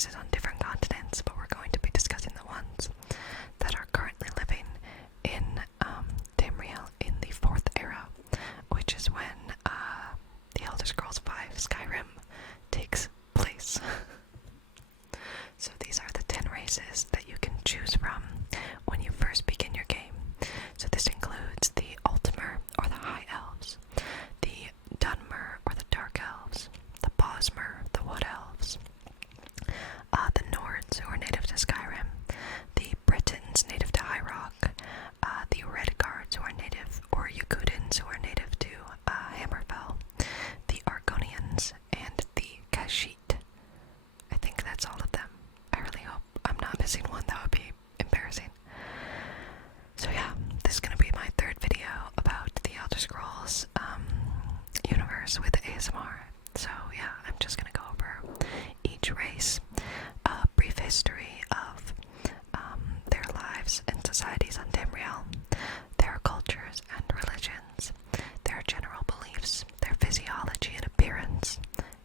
races on different continents, but we're going to be discussing the ones that are currently living in Tamriel in the 4th era, which is when the Elder Scrolls V Skyrim takes place. So these are the 10 races that you can choose from when you first begin your game. So this includes the Altmer, or the High Elves, the Dunmer, or the Dark Elves, the Bosmer, the Wood Elves, the Nords, who are native to Skyrim, the Britons, native to High Rock, the Redguards, who are native, or Yakutans, who are native to Hammerfell, the Argonians, and the Khajiit. I think that's all of them. I really hope I'm not missing one. That would be embarrassing. So yeah, this is going to be my 3rd video about the Elder Scrolls universe with ASMR. So yeah, I'm just going to go over each race, a brief history of their lives and societies on Tamriel, their cultures and religions, their general beliefs, their physiology and appearance,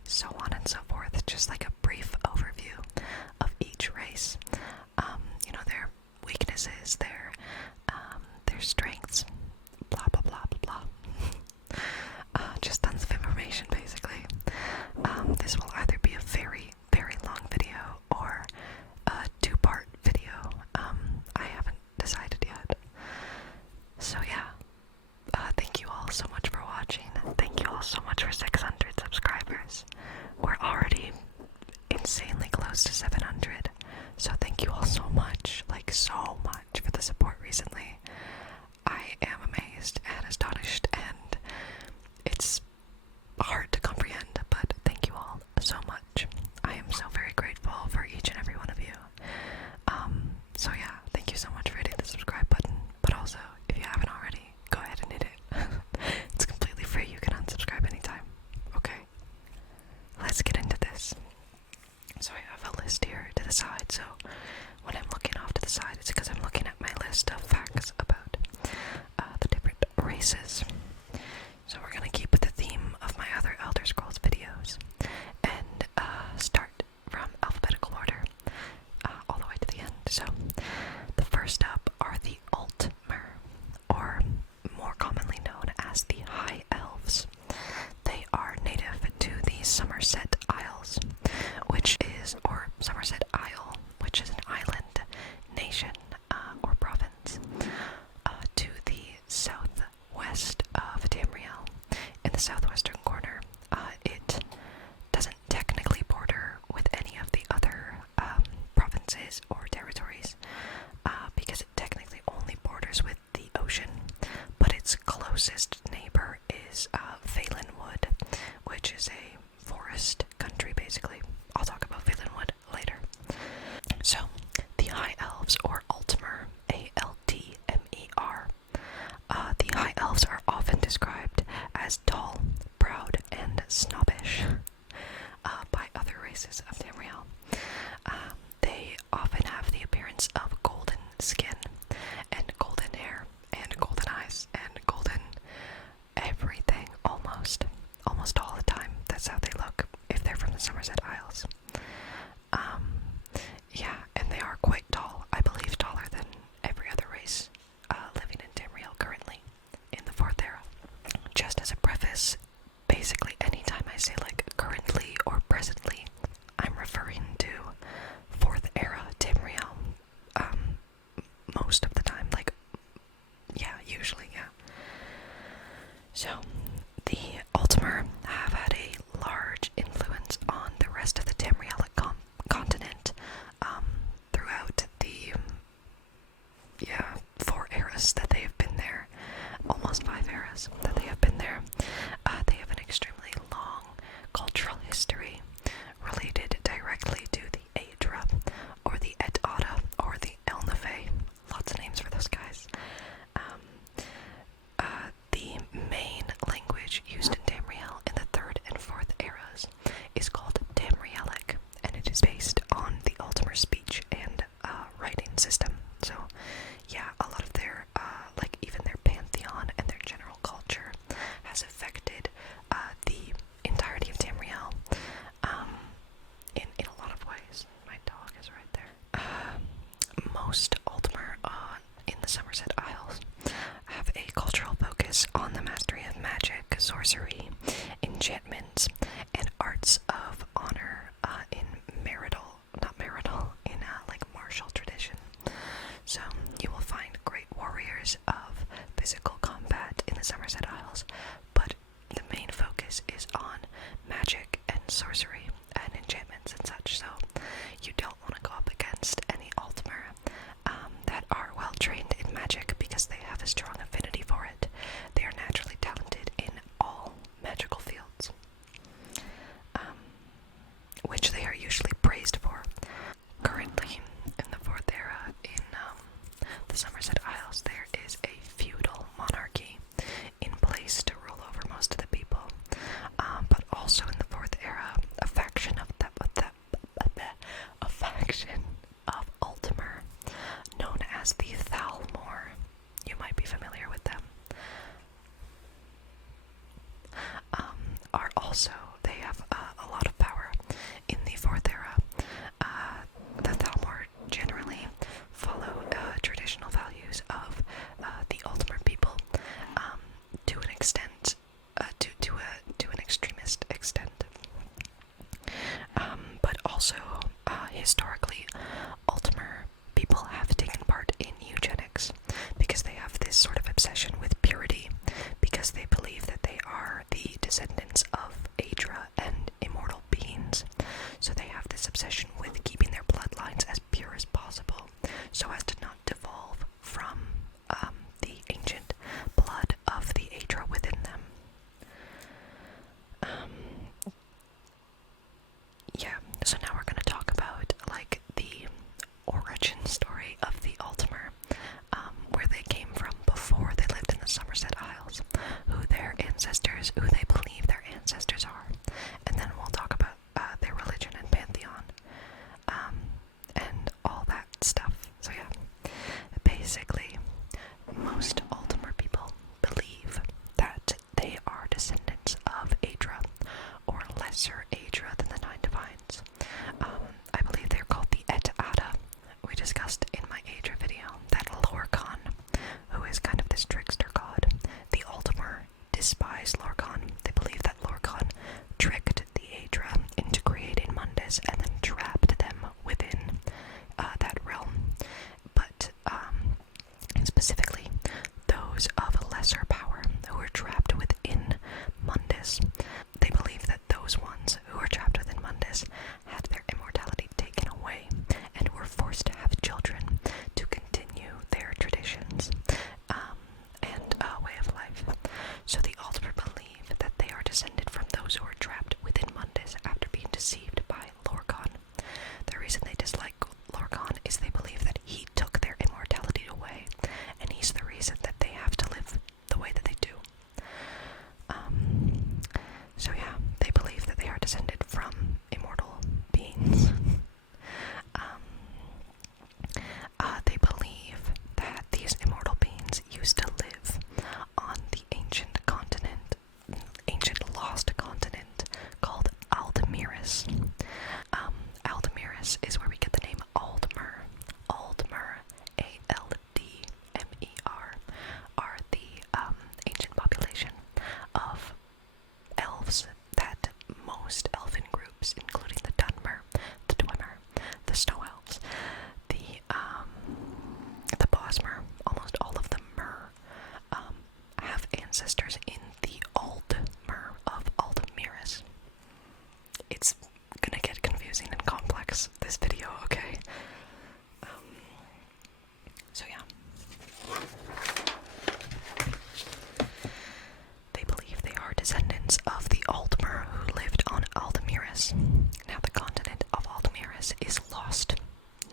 so on and so forth. Just like a brief overview of each race. Their weaknesses, their strengths, blah blah blah blah blah. Just tons of information, basically. This will either be a very, very long video or a 2-part video. I haven't decided yet. So yeah, thank you all so much for watching. Thank you all so much for 600 subscribers. We're already insanely close to 700. So thank you all so much, like so much, for the support recently. I am amazed and astonished, and it's hard to comprehend, but thank you all so much. I am so very grateful for each and every one of you. So yeah, thank you so much for hitting the subscribe button, but also, if you haven't already, go ahead and hit it. It's completely free. You can unsubscribe anytime. Okay, let's get into this. So I have a list here to the side, so when I'm looking off to the side, it's because I'm looking at my list of facts about the different races. So we're going to keep with the theme of my other Elder Scrolls videos, and start from alphabetical order, all the way to the end. So, the first up are the Altmer, or more commonly known as the High Elves. They are native to the Somerset Isles, or Somerset Isle, which is an island nation, or province, to the southwest of Tamriel, historically, Ultimer people have taken part in eugenics because they have this sort of obsession with purity, because they believe that they are the descendants of Aedra and immortal beings. So they have this obsession with keeping their bloodlines as pure as possible, so as to not devolve from the ancient blood of the Aedra within them. Yeah, so now we're going to talk about, like, the origin story of the Ultimer, where they came from before they lived in the Somerset Isles, who they believe their ancestors are, and then we'll talk about their religion and pantheon, and all that stuff. So yeah, basically, most Ultimer people believe that they are descendants of Aedra, or lesser Aedra than the Nine Divines. I believe they're called the Et Ada. We discussed in my Aedra video that Lorcan, who is kind of this trickster god, the Ultimer despise Lorcan. They believe that Lorcan tricked the Aedra into creating Mundus and then trapped them within that realm. But specifically, those of a lesser power who were trapped within Mundus, they believe that those ones who were trapped within Mundus had their immortality taken away and were forced to have children to continue their traditions and way of life. So the Ultimer believe that they are descended from those who were trapped within Mundus after being deceived by Lorcan. The reason they dislike Lorcan is they believe that he took their immortality away, and he's the reason that they have to live the way that they do. So yeah, they believe that they are descended from immortal beings. They believe that these immortal beings used to live on the ancient lost continent called Aldemiris. Aldemiris is where we get the name Aldmer. Aldmer, A-L-D-M-E-R, are the ancient population of elves that most elfin groups, including the Dunmer, the Dwemer, the Snow Elves, the Bosmer, almost all of the Mer, have ancestors in the Aldmer of Aldemiris. It's gonna get confusing and complex, this video, okay? So yeah. They believe they are descendants of the Aldmer who lived on Aldemiris. Now the continent of Aldemiris is lost.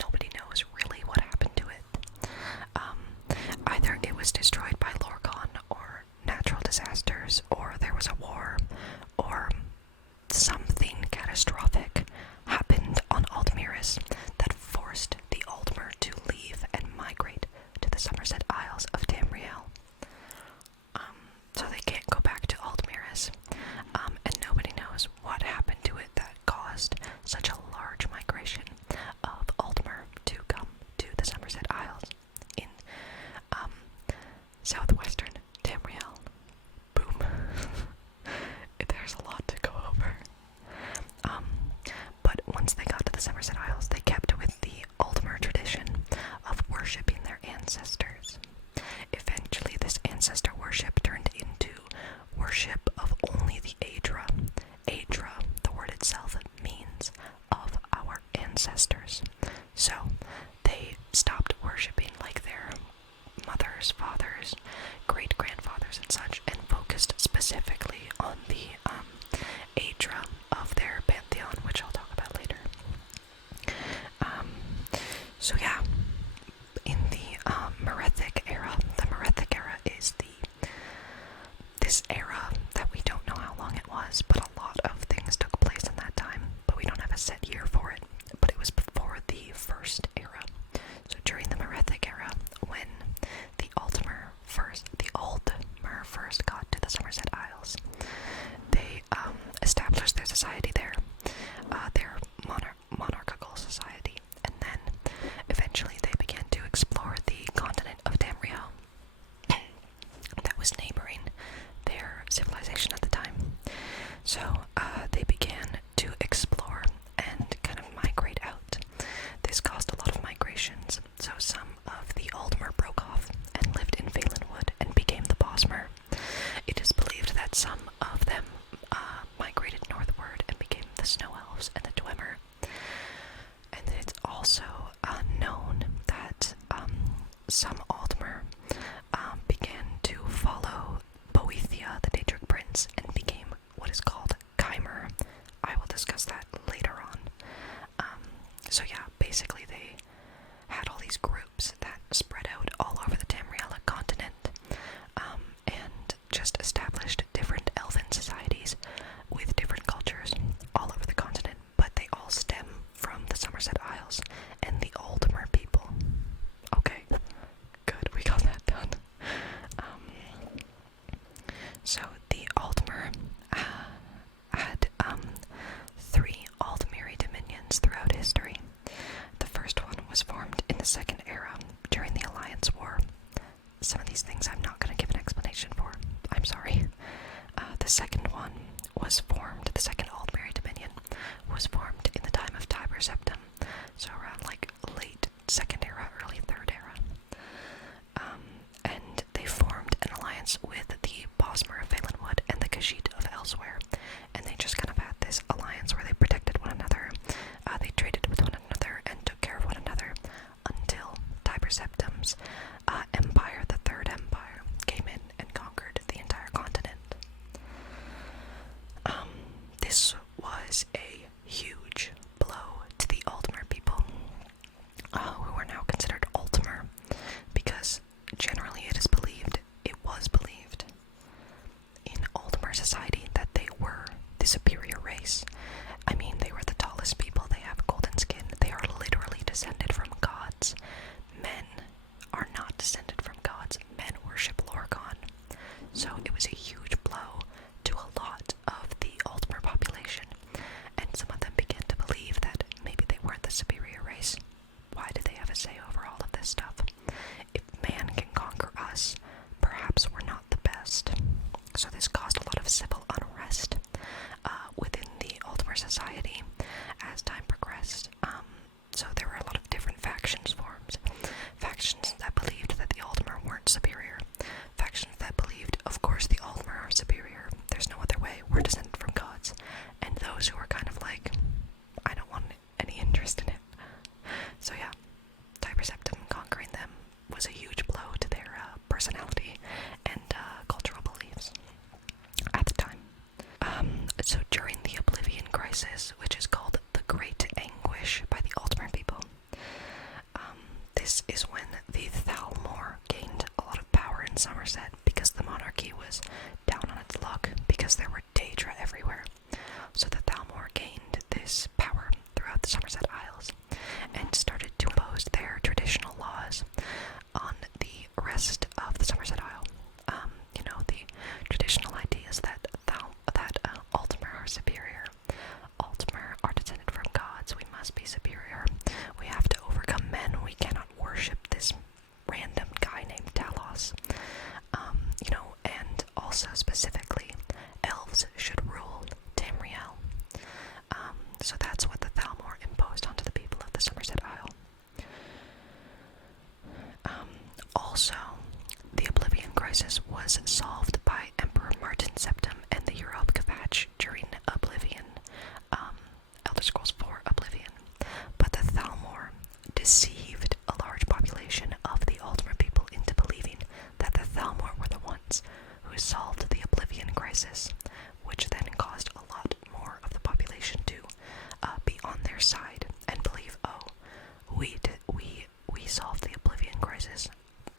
Nobody knows really what happened to it. Either it was destroyed by Lorcan, or natural disasters, or there was a war, or something catastrophic happened on Aldemiris that forced the Aldmer to leave and migrate to the Somerset Isles of Tamriel. So they can't go back to Aldemiris, and nobody knows what happened to it that caused such a large migration of Aldmer to come to the Somerset Isles in southwestern Tamriel. Boom. There's a lot to go over. But once they got to the Somerset Isles, they kept with the Aldmer tradition of worshipping their ancestors. Eventually, this ancestor worship turned into worship of only the Aedra. Aedra, the word itself, means of our ancestors. So, they stopped worshipping like their mothers, fathers, great-grandfathers and such, and focused specifically on the Aedra of their pantheon, which I'll talk about later. So yeah, in the Merethic era is this era that we don't know how long it was, but a lot of things took place in that time, but we don't have a set year for it, but it was before the first era. So during the Merethic era, when the Aldmer first got to the Somerset Isles, they established their society there, their monarchical society, and then eventually some Aldmer began to follow Boethia, the Daedric prince, and became what is called Chimer. I will discuss that later on. So yeah, basically they had all these groups that spread out all over the Tamriel continent, and just established different elven societies with different cultures all over the continent, but they all stem from the Somerset Isles and the Aldmer people. Okay, good, we got that done. So the Aldmer had 3 Aldmeri dominions throughout history. The first one was formed in the Second Era during the Alliance War. Some of these things I'm not going to give an explanation for. I'm sorry. The second one was formed, the second Aldmeri dominion was formed in the time of Tiber Septim, so around like late Second Era, early Third Era. And they formed an alliance with the Bosmer of Valenwood and the Khajiit of Elsewhere, and they just kind of had this alliance where they protected one another, they traded with one another, and took care of one another until Tiber Septim's empire, the Third Empire, came in and conquered the entire continent. This was a huge blow to the Aldmer people, who are now considered Altmer, because generally it was believed in Aldmer society that they were the superior race. I mean, they were the tallest people, they have golden skin, they are literally descended from gods. Men are not descended from gods, men worship Lorcan. So it was a huge blow to a lot of the Aldmer population, and some of them began to believe that maybe they weren't the superior race. Why do they have a say over all of this stuff? If man can conquer us, perhaps we're not the best. So this caused a lot of civil unrest within the Aldmer society as time progressed. So there were a lot of different factions formed. Factions that believed that the Aldmer weren't superior. Factions that believed, of course, the Aldmer are superior. There's no other way. We're descended from gods. And those who were kind of like, I don't want any interest in it. So yeah, Tiber Septim conquering them was a huge blow to their personality and cultural beliefs at the time. So during the Oblivion Crisis, which is called the Great Anguish by the Aldmer people, this is when the Thalmor gained a lot of power in Somerset because the monarchy was down on its luck because there were Daedra everywhere. So the Thalmor gained this power throughout the Somerset Isles and started to impose their traditional laws on the rest of the Somerset Isle. The traditional ideas that Altmer are superior. Altmer are descended from gods. We must be superior. We have to overcome men. We cannot worship this random guy named Talos. And also specifically, elves should rule Tamriel. So that's what the Thalmor imposed onto the people of the Somerset Isle. Also, the Oblivion Crisis was solved by Emperor Martin Septim and the Hero of Kvatch during Oblivion, Elder Scrolls 4 Oblivion. But the Thalmor deceived a large population of the Aldmer people into believing that the Thalmor were the ones who solved the Oblivion Crisis, which then caused a lot more of the population to be on their side and believe, oh, we solved the Oblivion Crisis.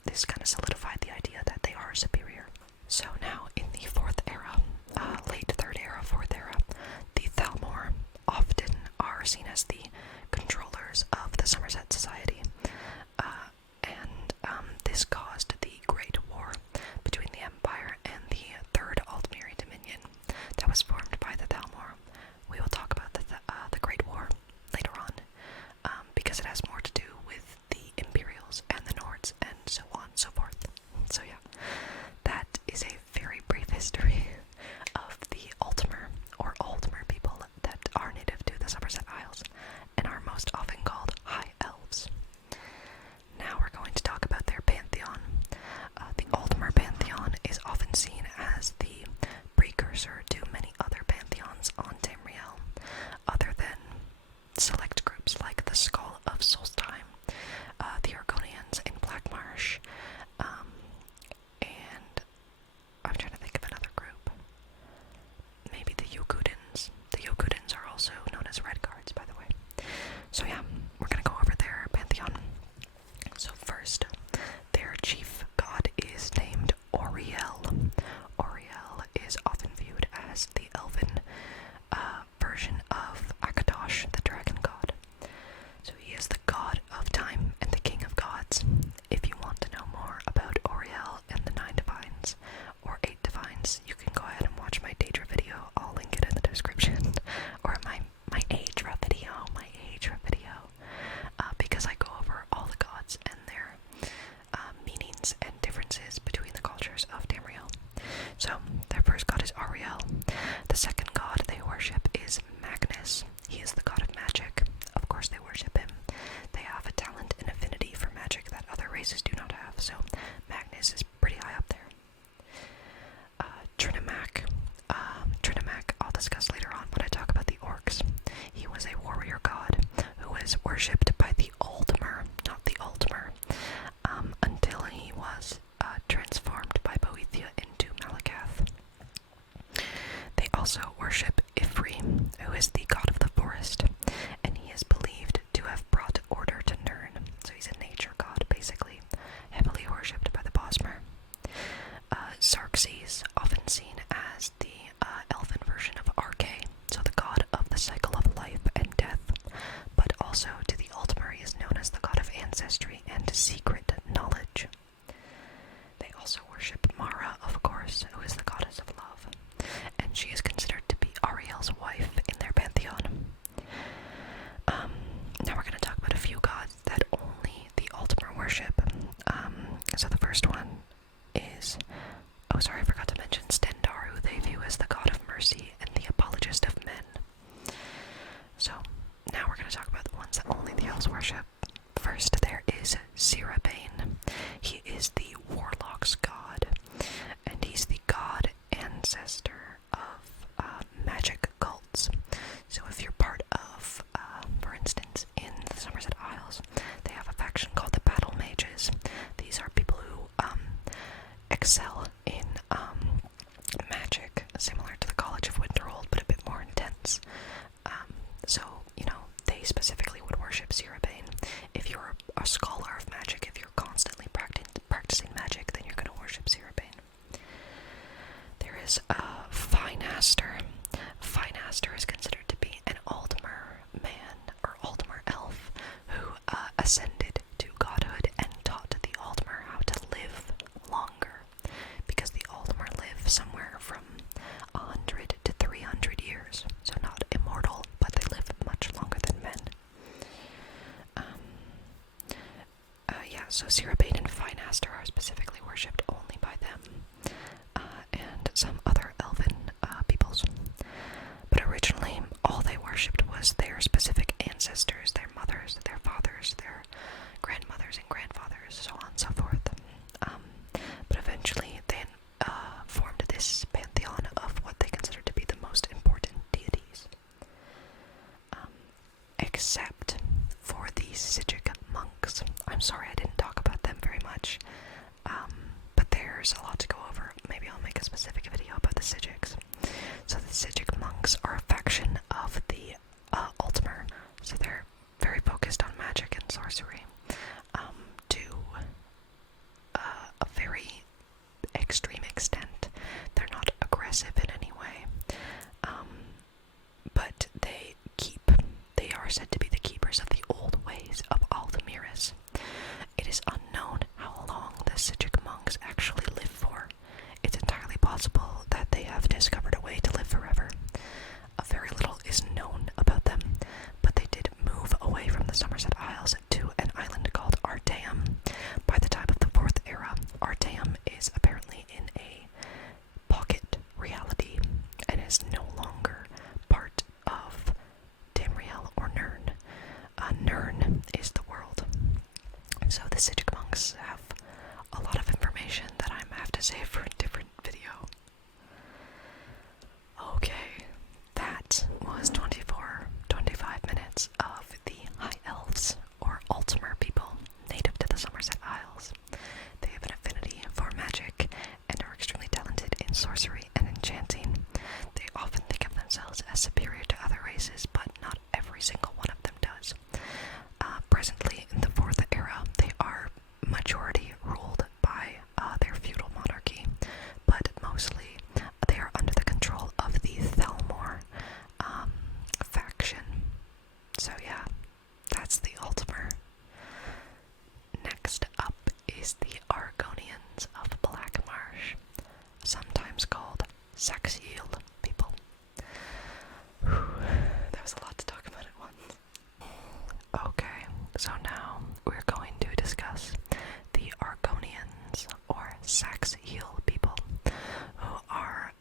This kind of solidified the idea that they are superior. So now, in the Fourth Era, late Third Era, Fourth Era, the Thalmor often are seen as the controllers of the Somerset Society, and this caused the Great War between the Empire and the Third Aldmeri Dominion that was formed by the Thalmor. We will talk about the Great War later on, because it has more to do with the Imperials and the Nords and so on and so forth. So yeah, that is a very brief history of the Altmer or Aldmer people that are native to the Somerset Isles and are most often called So yeah, we're gonna go over their pantheon. So first, their chief god is named Oriel. Oriel is often viewed as the elven version of Akatosh, the dragon god. So he is the god of time and the king of gods. If you want to know more about Oriel and the 9 divines, or 8 divines, you can go ahead and watch my Daedra video. I'll link it in the description. Or my Aedra video, because I go over all the gods and their meanings and differences between the cultures of Tamriel. So, their first god is Ariel. The second god they worship is Magnus. He is the god of magic. Of course they worship him. They have a talent and affinity for magic that other races do not have, so Magnus is pretty high up there. Trinimac. Trinimac I'll discuss later on when I talk about the orcs. He was a warrior god who was worshipped by the Aldmer, not the Altmer, until he was transformed by Boethia into Malakath. They also worship Ifri, who is the god of the forest, and he is believed to have brought order to Nirn. So he's a nature god, basically, heavily worshipped by the Bosmer. Xerxes, often seen as the elven version of Arche, so the god of the cycle of life and death, but also to the Altmer he is known as the god of ancestry and secret knowledge. They also worship Mara, of course, who is the goddess of love, and she is considered to be Ariel's wife in their pantheon. Now we're going to talk about a few gods that only the Altmer worship. So the first one is, oh sorry, I forgot to mention Stendar, who they view as the god of mercy and the apologist of men. So now we're going to talk about the ones that only the elves worship. First, there is Sirabane. He is the warlock's god, and he's the god ancestor of magic cults. So if you're part of, for instance, in the Somerset Isles, they have a faction called the Battle Mages. These are people who excel in magic, similar to the College of Winterhold, but a bit more intense. So, you know, they specifically would worship Sirabane. If you're a scholar of magic, if you're constantly practicing magic, then you're going to worship Sirabane. There is Finaster. Finaster is considered to be an Aldmer man, or Aldmer elf, who ascended to godhood and taught the Aldmer how to live longer, because the Aldmer live somewhere from 100 to 300 years, so not immortal, but they live much longer than men. So Sirabane and Finaster are specifically worshipped only by them, and some other elven peoples. But originally, all they worshipped was their specific ancestors, their mothers, their fathers, their grandmothers and grandfathers, so on and so forth. But eventually, they formed this pantheon of what they considered to be the most important deities. Except for the Sijic monks. I'm sorry I didn't talk about them very much, but there's a lot to go over. Maybe I'll make a specific video about the Sijics. So the Sijic monks are a faction of the Altmer, so they're very focused on magic and sorcery, to a very extreme extent. They're not aggressive in any way, but they are said to be the keepers of the old ways of Aldemiris. It is unknown how long the Sijic monks actually live for. It's entirely possible that they have discovered a way to live forever. Very little is known about them, but they did move away from the Somerset Isles to an island called Artaeum by the time of the 4th era. Artaeum is apparently in a pocket reality and is no longer part of Tamriel or Nirn. Nirn is the world. So the Sijic monks have a lot of information that I have to save for a different video. Okay, that was 25 minutes of the High Elves, or Altmer people, native to the Somerset Isles. They have an affinity for magic and are extremely talented in sorcery and enchanting. They often think of themselves as superior to other races, but not every single one of them does. So now we're going to discuss the Argonians, or Sax-Heel people, who are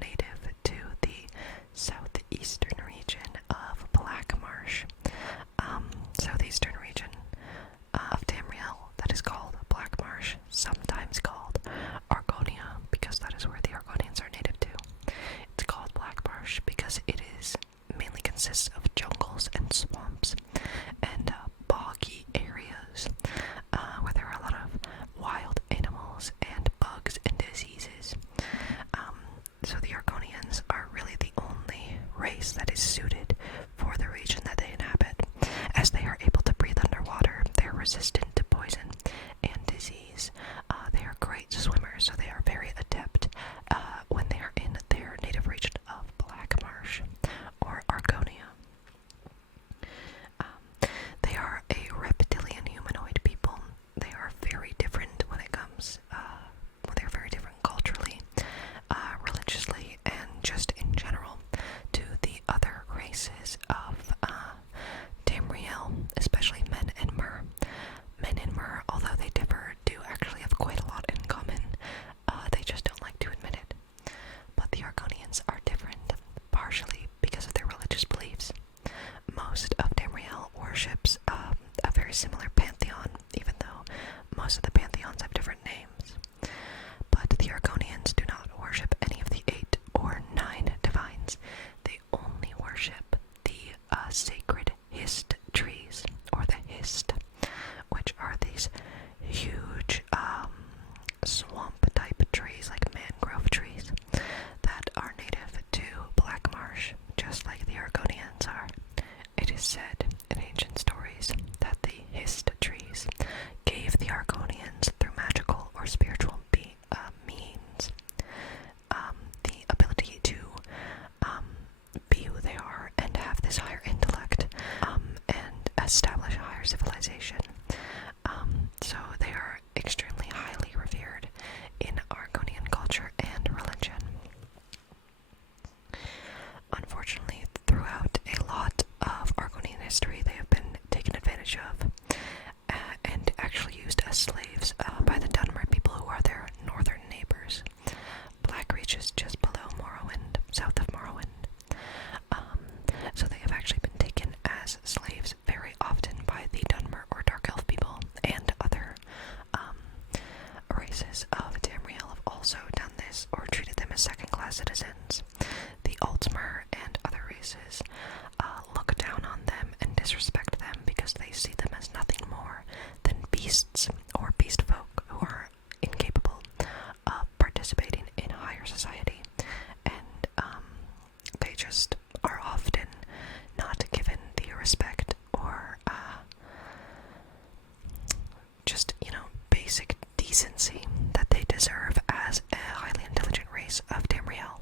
native to the southeastern region of Black Marsh. Southeastern region of Tamriel that is called Black Marsh, sometimes called Argonia, because that is where the Argonians are native to. It's called Black Marsh because it mainly consists of jungles and swamps and boggy areas where there are a lot of wild animals and bugs and diseases. So the Argonians are really the only race that is suited for the region that they inhabit, as they are able to breathe underwater. They're resistant to poison and disease. They are great swimmers, so they are very adept when they are in their native region of Black Marsh, or Argonia. They are a reptilian humanoid people. They are very different when it comes, they're very different culturally, religiously, and just in general to the other races of Tamriel, especially men and Mer. Men and Mer, although they differ, do actually have quite a lot in common. They just don't like to admit it. But the Argonians are different, partially because of their religious beliefs. Most of Tamriel worships a very similar pantheon, even though most of the pantheons have different names. But the Argonians do not worship any of the 8 or 9 divines. They only worship the sacred hist trees, or the hist, which are these huge swamp-type trees, like mangrove trees, that are native to Black Marsh, just like the Argonians are. It is said in ancient stories that the hist trees gave the Argonians, through magical or spiritual means, the ability to be who they are and have this higher intellect, and establish a higher civilization. So they are extremely highly revered in Argonian culture and religion. Unfortunately, throughout a lot of Argonian history, they have been taken advantage of and actually used as slaves by the Dunmer people, who are their northern neighbors. Black reaches just below Morrowind, south of Morrowind. So they have actually been taken as slaves very often by the Dunmer or Dark Elf people, and other races of Tamriel have also done this, or treated them as second-class citizens. The Altmer and other races look down on them and disrespect them because they see them as nothing more than beasts or beast folk who are incapable of participating in higher society, and they just are often not given the respect or just, basic decency that they deserve as a highly intelligent race of Tamriel.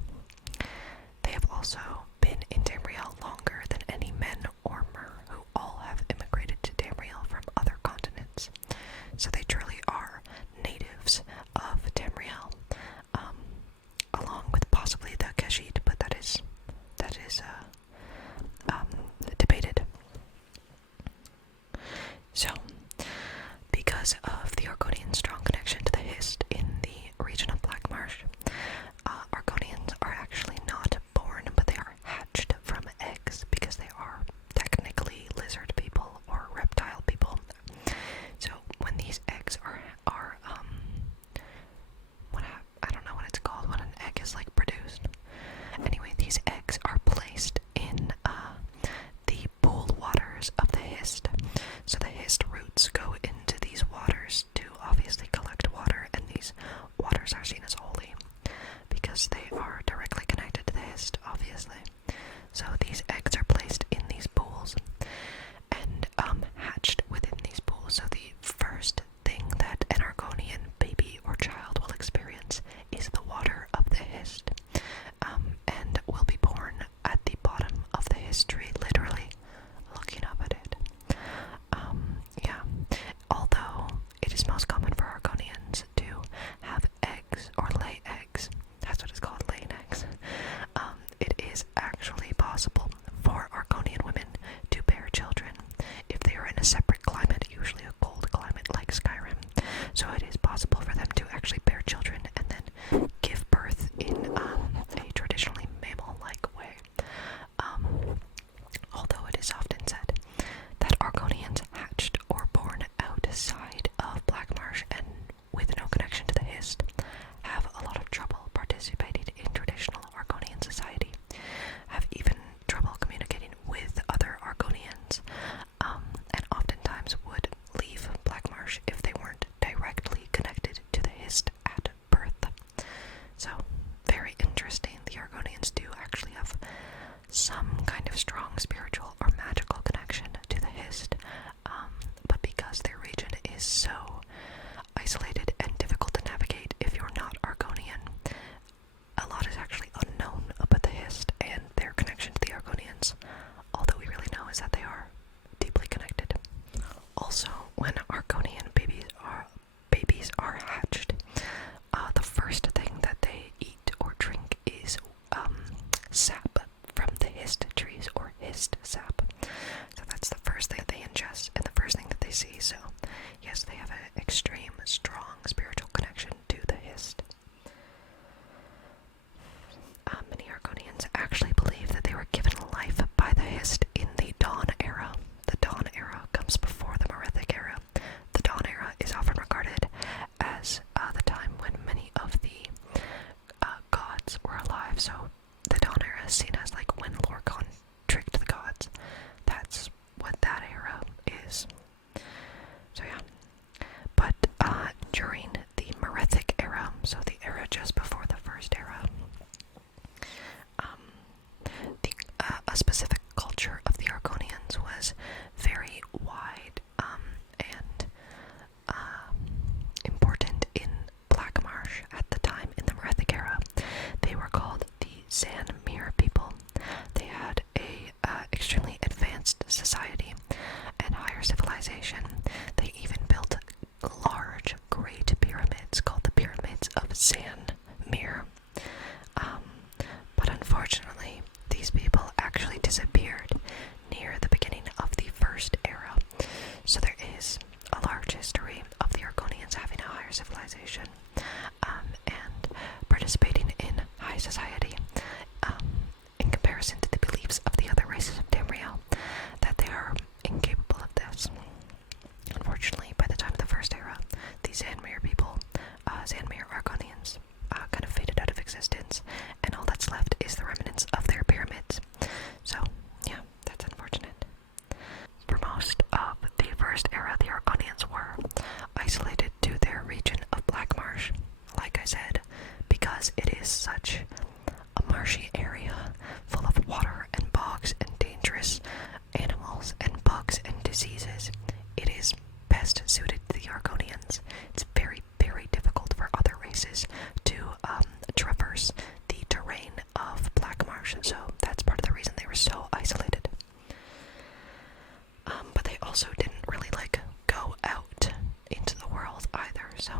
They have also been in Tamriel longer than any men or Mer, who all have immigrated to Tamriel from other continents. So they truly are natives of Tamriel, along with possibly the Khajiit, but that is debated. So, because of the Argonian strong connection to the Hist in the region of Black Marsh, Argonians are actually not born, but they are hatched from eggs, because they are technically lizard people or reptile people. So when these eggs are I don't know what it's called when an egg is like produced. Anyway, these eggs are placed in the pool waters of the Hist. So the Hist roots go into these waters see. So, yes, they have an extreme, strong spiritual connection to the Hist. Many Argonians actually believe that they were given life by the Hist in the Dawn Era. The Dawn Era comes before the Merethic Era. The Dawn Era is often regarded as the time when many of the gods were alive. So the Dawn Era is seen as like when Lorkhan tricked the gods. That's what that era is. So yeah. But during the Merethic Era, so the era just before the First Era, a specific culture of the Argonians was very wide and important in Black Marsh at the time in the Merethic Era. They were called the Zanmir people. They had a extremely advanced society and higher civilization. They even built large, great pyramids called the Pyramids of Zanmir. But unfortunately, these people actually disappeared near the beginning of the First Era. So there is a large history of the Argonians having a higher civilization and participating in high society in comparison to the beliefs of the other races of Tamriel, that they are incapable of this. Unfortunately, by the time of the First Era, the Zanmir people, Zanmir Argonians, kind of faded out of existence, and all that's left is the remnants of their pyramids. So, yeah, that's unfortunate. For most of the First Era, the Argonians were isolated to their region of Black Marsh, like I said, because it is such a marshy area full of water and bogs and dangerous animals and bugs and diseases. It is best suited to the Argonians. It's very, very difficult for other races to traverse the terrain of Black Marsh, so that's part of the reason they were so isolated. But they also didn't really go out into the world either, so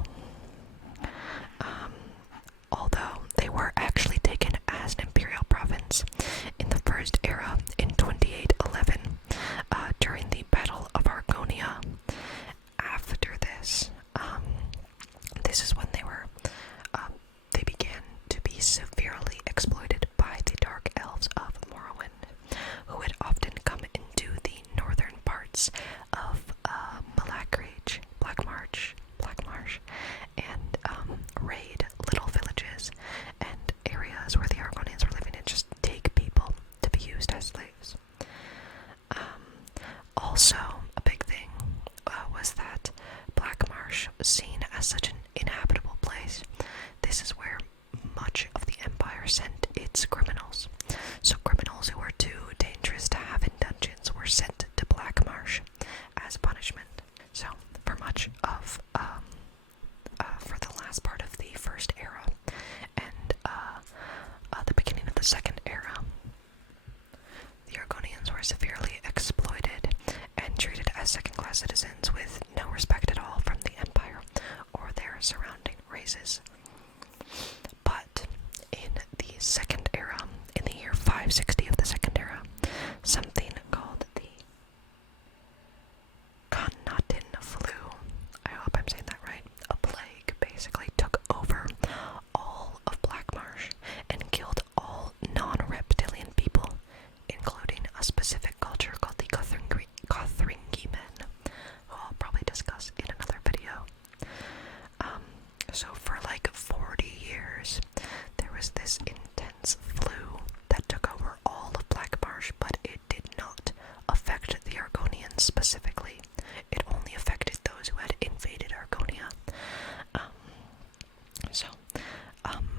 although they were actually taken as an imperial province in the First Era in 2811 during the Battle of Argonia. After this, this is when they began to be severely exploited by the Dark Elves of Morrowind, who had often come into the northern parts of Black Marsh, and raid little villages and areas where the Argonians were living and just take people to be used as slaves. Also, a big thing was that Black Marsh was seen as such an inhabitable place. This is where much of the Empire sent its criminals. So criminals who were too dangerous to have in dungeons were sent to Black Marsh as punishment. So for much of for the last part of the First Era and the beginning of the Second Era, the Argonians were severely exploited and treated as second-class citizens with no respect at all from the Empire or their surrounding races. But in the Second Era, in the year 560 of the Second Era, something called the Connaughton flu, I hope I'm saying that right, a plague basically took over all of Black Marsh and killed all non-reptilian people, including a specific culture called the Kothringi men, who I'll probably discuss in another video. So for 40 years, there was this intense flu that took over all of Black Marsh, but it did not affect the Argonians specifically. It only affected those who had invaded Argonia.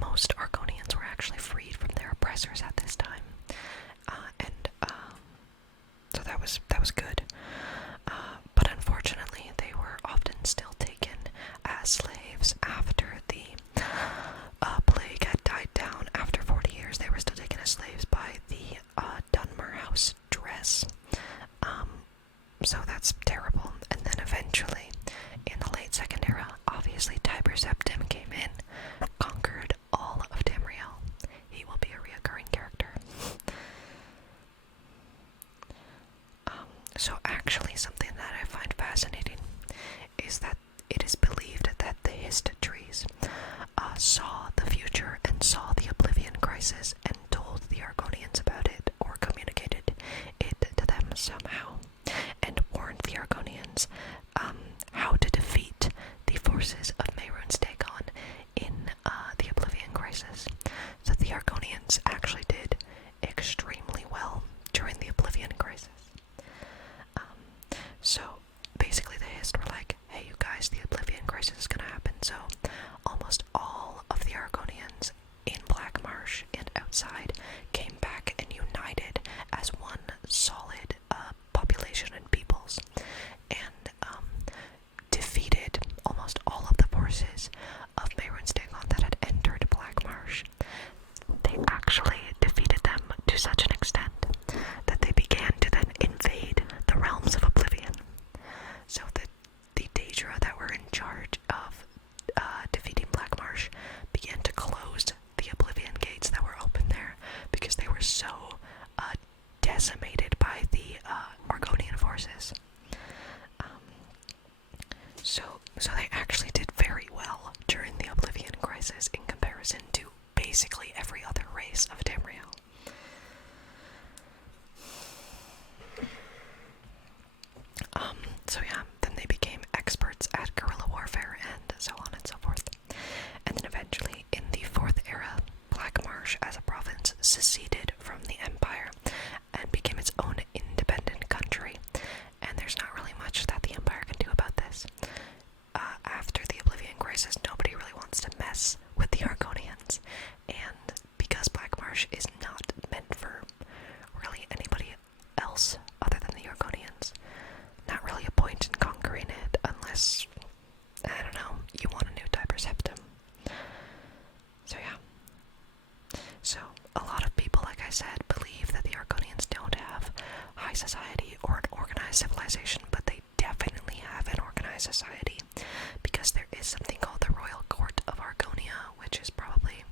Most Argonians were actually freed from their oppressors at this time, so that was good. But unfortunately, they were often still taken as slaves after the plague had died down. After 40 years, they were still taken as slaves by the Dunmer House dress. So that's terrible. And then eventually, in the late Second Era, obviously Tiber Septim came in, conquered all of Tamriel. He will be a reoccurring character. So actually, something that I find fascinating crisis is going to happen. So almost all of the Argonians in Black Marsh and outside came back and united as one solid population and peoples, and defeated almost all of the forces of Mehrunes Dagon that had entered Black Marsh. They actually defeated them to such an extent that they began to then invade the realms of Oblivion. So the Daedra that were in charge of defeating Black Marsh began to close the Oblivion gates that were open there because they were so decimated by the Argonian forces. So they actually did very well during the Oblivion crisis in comparison to basically every other race of Tamriel. So yeah, then they became experts at guerrilla warfare and so on and so forth. And then eventually, in the Fourth Era, Black Marsh as a province seceded from the Empire and became its own independent country. And there's not really much that the Empire can do about this. After the Oblivion crisis, nobody really wants to mess with the Argonians. And because Black Marsh is not meant for really anybody else other than the Argonians, not really a point in conquering it unless, I don't know, you want a new Tiber Septim. So yeah. So a lot of people, like I said, believe that the Argonians don't have high society or an organized civilization, but they definitely have an organized society because there is something called the Royal Court of Argonia, which is probably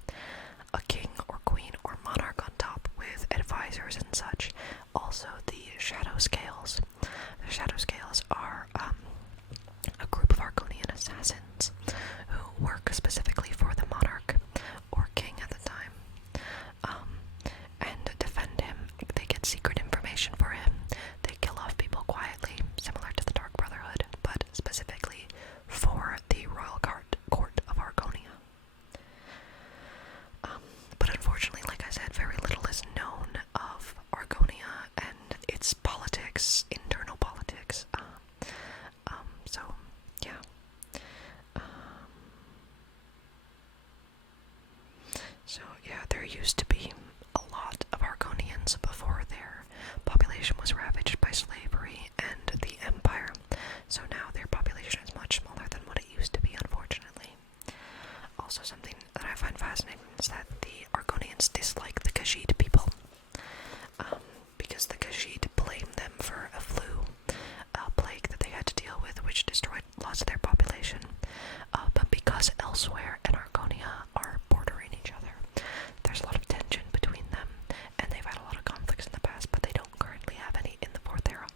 a king or queen or monarch on top with advisors and such. Also the Shadow Scales. The Shadow Scales are a group of Argonian assassins who work specifically for the monarch or king at the time, and defend him. They get secret information for him. They kill off people quietly, similar to the Dark Brotherhood, but specifically for the Royal Court of Argonia. But unfortunately, like I said, very little is known of Argonia and its politics, internal politics. So, yeah. So, yeah, there used to be a lot of Argonians before their population was ravaged by slavery and the Empire. So now their population is much smaller than what it used to be, unfortunately. Also, something that I find fascinating is that the Argonians dislike the Khajiit people, because the Khajiit blame them for a flu, a plague that they had to deal with, which destroyed lots of their population. But because elsewhere in Argonia are bordering each other, there's a lot of tension between them, and they've had a lot of conflicts in the past, but they don't currently have any in the Fourth Era.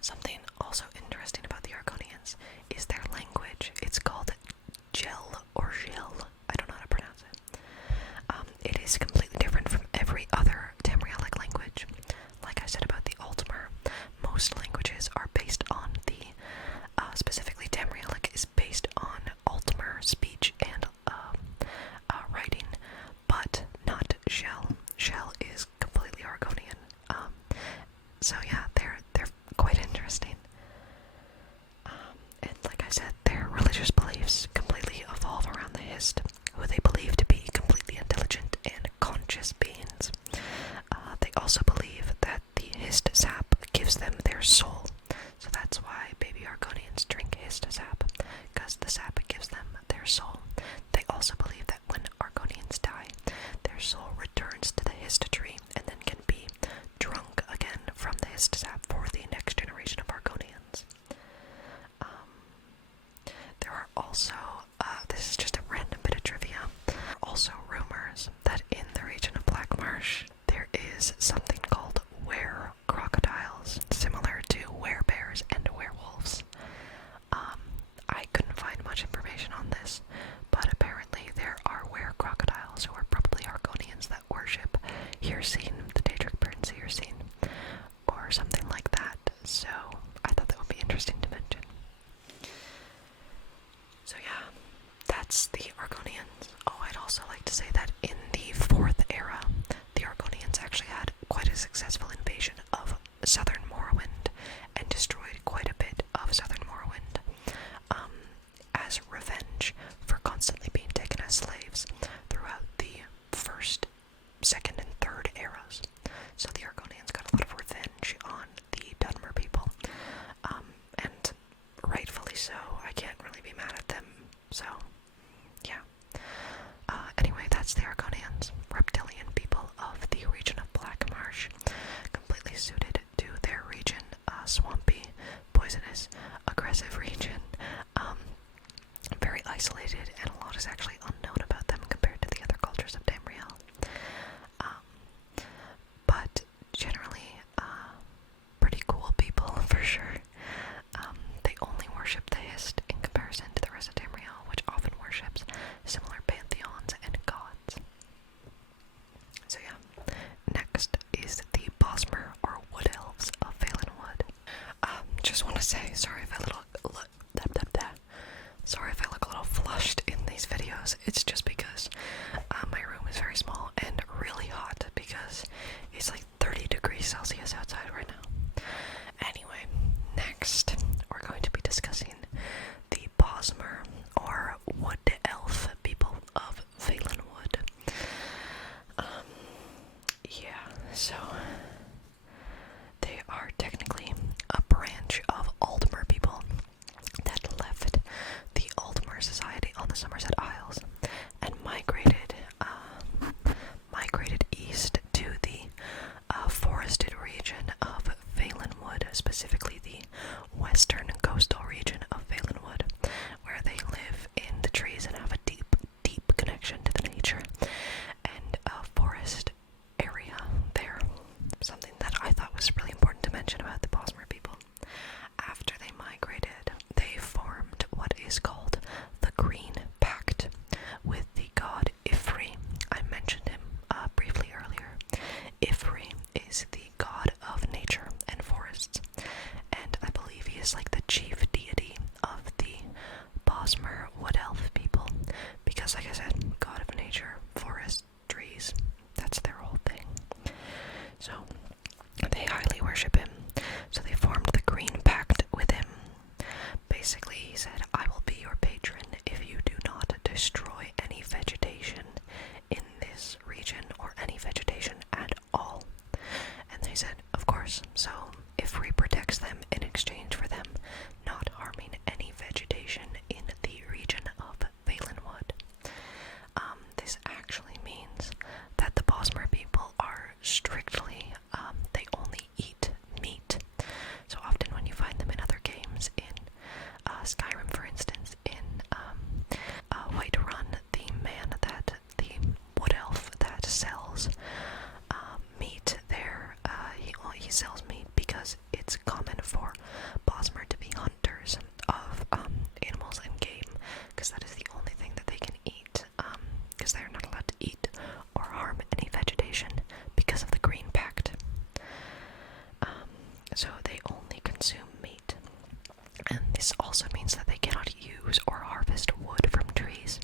Something also interesting about the Argonians is their language. It's called Gel or Gel. I don't know how to pronounce it. It is completely different from every other Tamrielic language. Like I said about the Altmer, most languages are based on the, specifically Tamrielic is based on Altmer speech and writing, but not Gel. Gel is completely Argonian. So yeah, they're quite interesting. And like I said, poisonous, aggressive region. Very isolated, and a lot is actually unknown about them compared to the other cultures of Tamriel. But generally, pretty cool people for sure. They only worship the Hist in comparison to the rest of Tamriel, which often worships similar pantheons and gods. So yeah, next is the Bosmer or Wood Elves of Valenwood. Just want to say, sorry if I look a little flushed in these videos. It's just because my room is very small and really hot because it's like 30 degrees Celsius outside right now. Anyway, next we're going to be discussing the Bosmer or Wood Elf people of Valenwood. Yeah, so they are technically a branch of Aldmer people that left the Aldmer Society on the Somerset Isles and migrated east to the forested region of Valenwood, specifically the western coastal region of Valenwood, where they live in the trees and have a deep, deep connection to the nature and forest area there. Something that I thought was really important to mention about the Bosmer people. After they migrated, they formed what is called the Green Pact with the god Ifri. I mentioned him briefly earlier. Ifri is the god of nature and forests, and I believe he is like the chief deity of the Bosmer Wood Elf people, because like I said, god of nature, forest, trees, that's their whole thing. So they highly worship him, so they formed the Green Pact with him. Basically, he said, I will be your patron if you do not destroy any vegetation in this region, or any vegetation at all. And they said, of course. So Ifri protects them in exchange for them not harming any vegetation in the region of Valenwood. This actually means that the Bosmer people are strictly, they only eat meat. So often when you find them in other games, in Skyrim for instance, in Whiterun, the man that, the wood elf that sells meat there, he sells meat because it's common for Bosmer to be hunters of animals and game, because that is the only thing that they can eat, because they're not allowed to eat or harm any vegetation because of the Green Pact. So they only consume meat. And this also means that they cannot use or harvest wood from trees.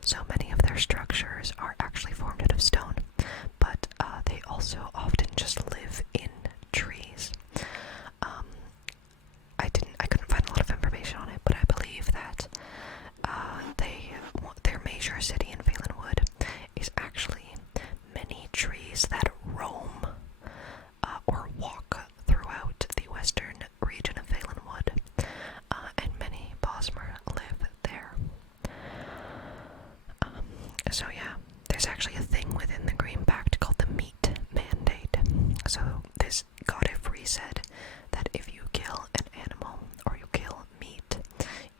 So many of their structures are actually formed out of stone, but they also often just live in trees. I couldn't find a lot of information on it, but I believe that their major city in Valenwood is actually many trees that roam or walk throughout the western region of Valenwood, and many Bosmer live there. So yeah, there's actually a thing within the Green Pact called the Meat Mandate. So this god Ifri said that if you kill an animal or you kill meat,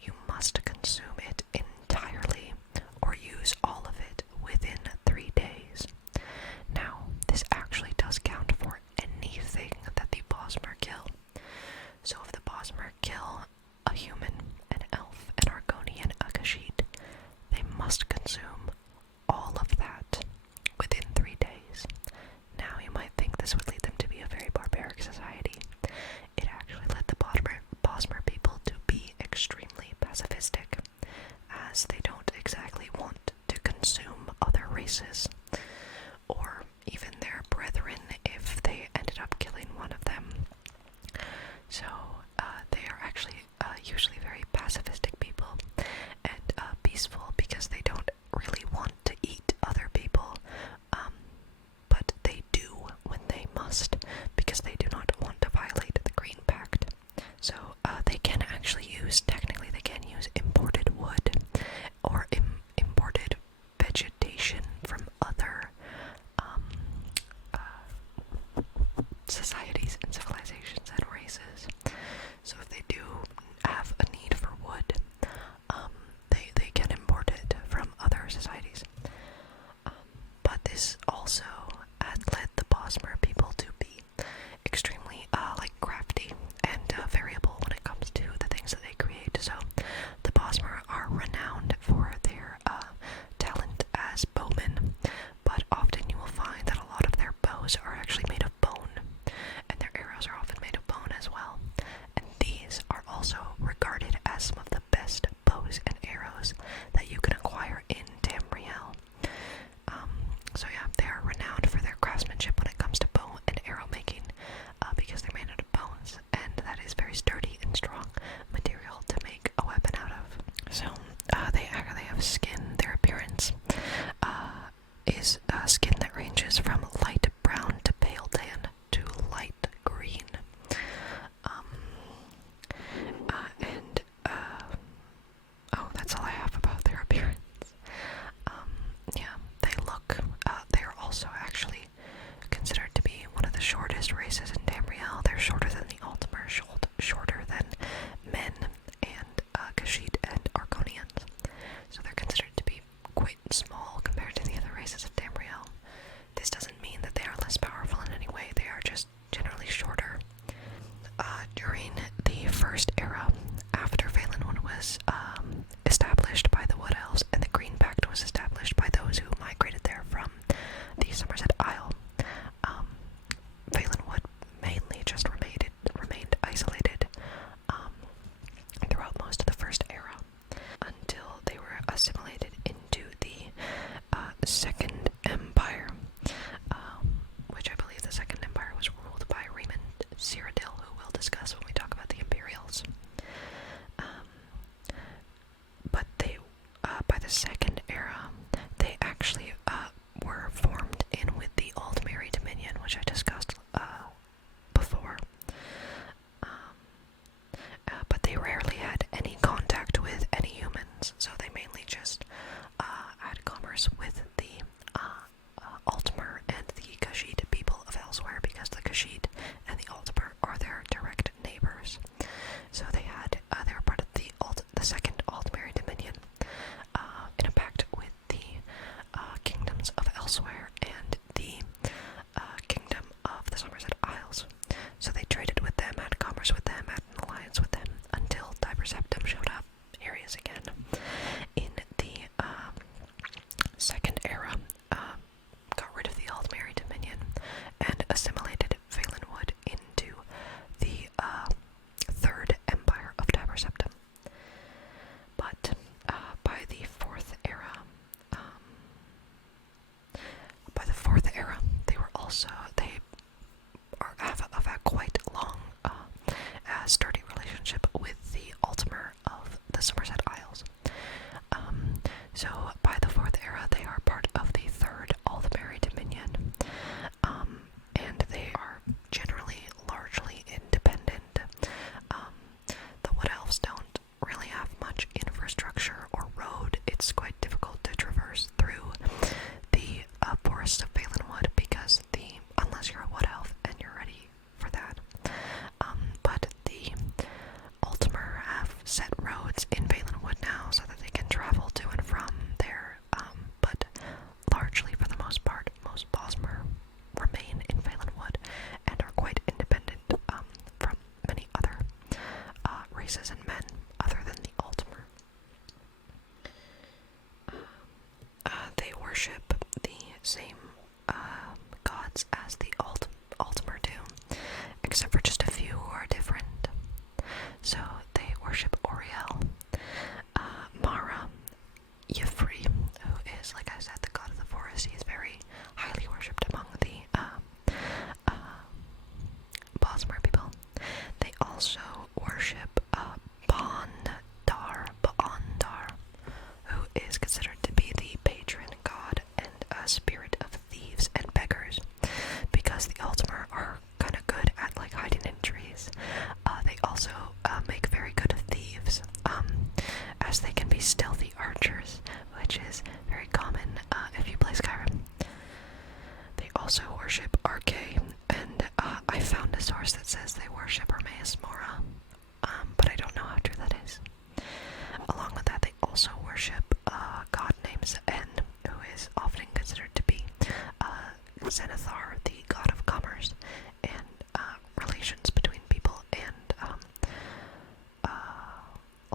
you must consume it entirely or use all of it within 3 days. Now, this actually does count for anything that the Bosmer kill. So if the Bosmer kill a human, an elf, an Argonian, a Khajiit, they must consume all of that within 3 days. Now you might think this would lead them to be a very barbaric society. It actually led the Bosmer people to be extremely pacifistic, as they don't exactly want to consume other races, or even their brethren if they ended up killing one of them. So they are actually usually very pacifistic people and peaceful, because they don't really want to eat other people, but they do when they must, because they do not want to violate the Green Pact. So they can actually technically they can use imported wood or imported vegetation from other societies and civilizations and races. So if they do races and men other than the Ultimate. They worship the same gods as the Ultimate do, except for just a few who are different. So they worship Oriel, Mara, Yefri, who is, like I said, the god of the forest. He is very highly worshipped among the Bosmer people. They also worship Baandar, who is considered to be the patron god and a spirit of thieves and beggars, because the Ultimate are kind of good at like hiding in trees. They also make very good thieves, as they can be stealthy archers, which is very common if you play Skyrim. They also worship Arche, and I found a source that says they worship Hermaeus Mora, but I don't know how true that is. Along with that, they also worship a god named Zen, who is often considered to be Zenithar, the god of commerce and relations between people and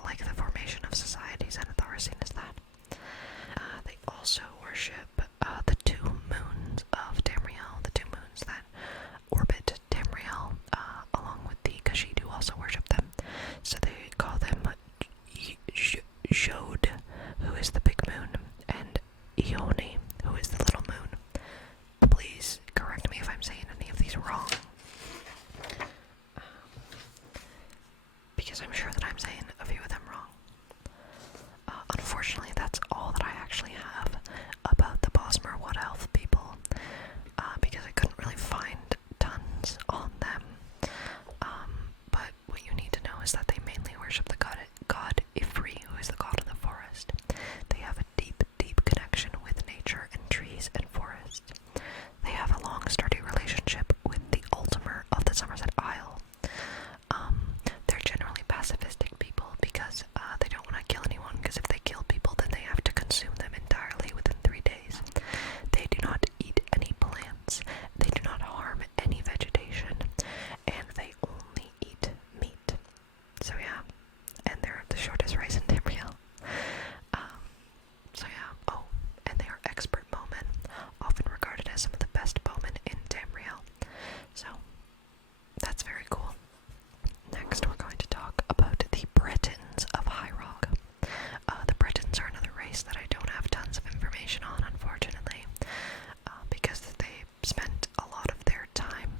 like the formation of society. Zenithar is seen as that. They also worship the two moons of Tamriel, the two moons that orbit Tamriel, along with the Khajiit, who also worship them. So they call them Jod, who is the big moon, and Ione, who is the little moon. Please correct me if I'm saying any of these wrong, because I'm sure that I'm saying a few of them wrong. Unfortunately, that's all that I actually have about the Bosmer Wood Elf people, because I couldn't really find tons on them. But what you need to know is that they mainly worship the god Ifri, who is the god of the forest. They have a deep, deep connection with nature and trees and forests. They have a long, sturdy relationship with the Ultimate of the Somerset Isle. They're generally pacifistic people because they don't want to kill anyone, because if they kill people, then they have to consume them entirely within 3 days. They do not eat any plants, they do not harm any vegetation, and they only eat meat. So yeah, and they're the shortest race in Tamriel. So yeah, oh, and they are expert bowmen, often regarded as some of the best bowmen in Tamriel. So that's very cool. Next, we're going to talk about the Bretons of High Rock. The Bretons are another race that I don't have tons of information on, unfortunately, because they spent a lot of their time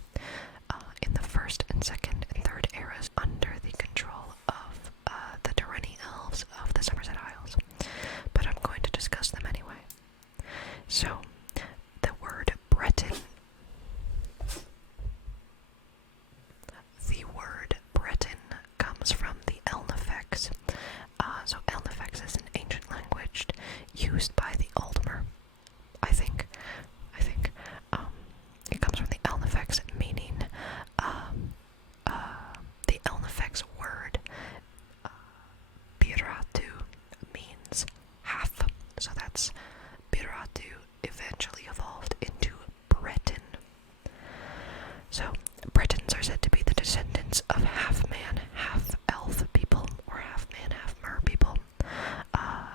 in the first and second and third eras under the control of the Durrani elves of the Somerset Isles. But I'm going to discuss them anyway. So, the word Breton. The word Breton comes from the Elnifex. So Elnifex is an ancient language used by the Ultimate. I think it comes from the Elnifex, meaning the Elnifex word Biratu means half. So that's Biratu eventually evolved into Breton. So Bretons are said to be the descendants of half-man, half-elf people, or half-man, half-mer people,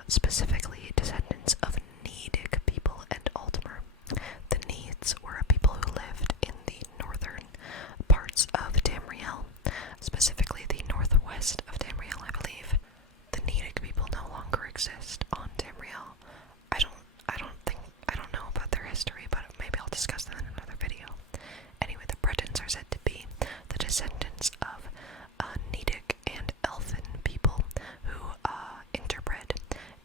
specifically descendants of Needic people and Ultimate. The Needs were a people who lived in the northern parts of Tamriel, specifically the northwest of Tamriel, I believe. The Needic people no longer exist on Tamriel. I don't know about their history, but maybe I'll discuss them in another video. Anyway, the Bretons are said to be the descendants of Needic and Elfin people who interbred,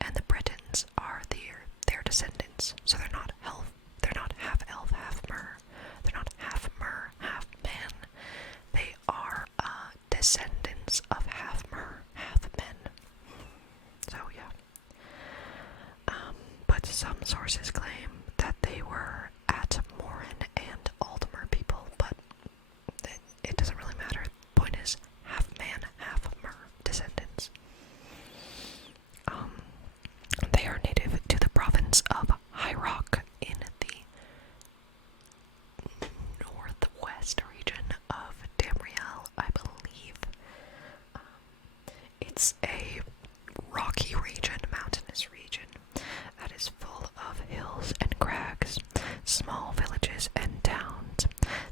and the Bretons are their descendants. So they're not half elf, half mer. They're not half mer, half man. They are descendants of half mer, half men. So yeah. But some sources claim that they were Atmoran and Aldmer people, but it doesn't really matter. The point is, half man, half mer descendants. They are native to the province of High Rock in the northwest region of Tamriel, I believe. It's a rocky region, mountainous region, that is full of hills and crags, small villages and towns.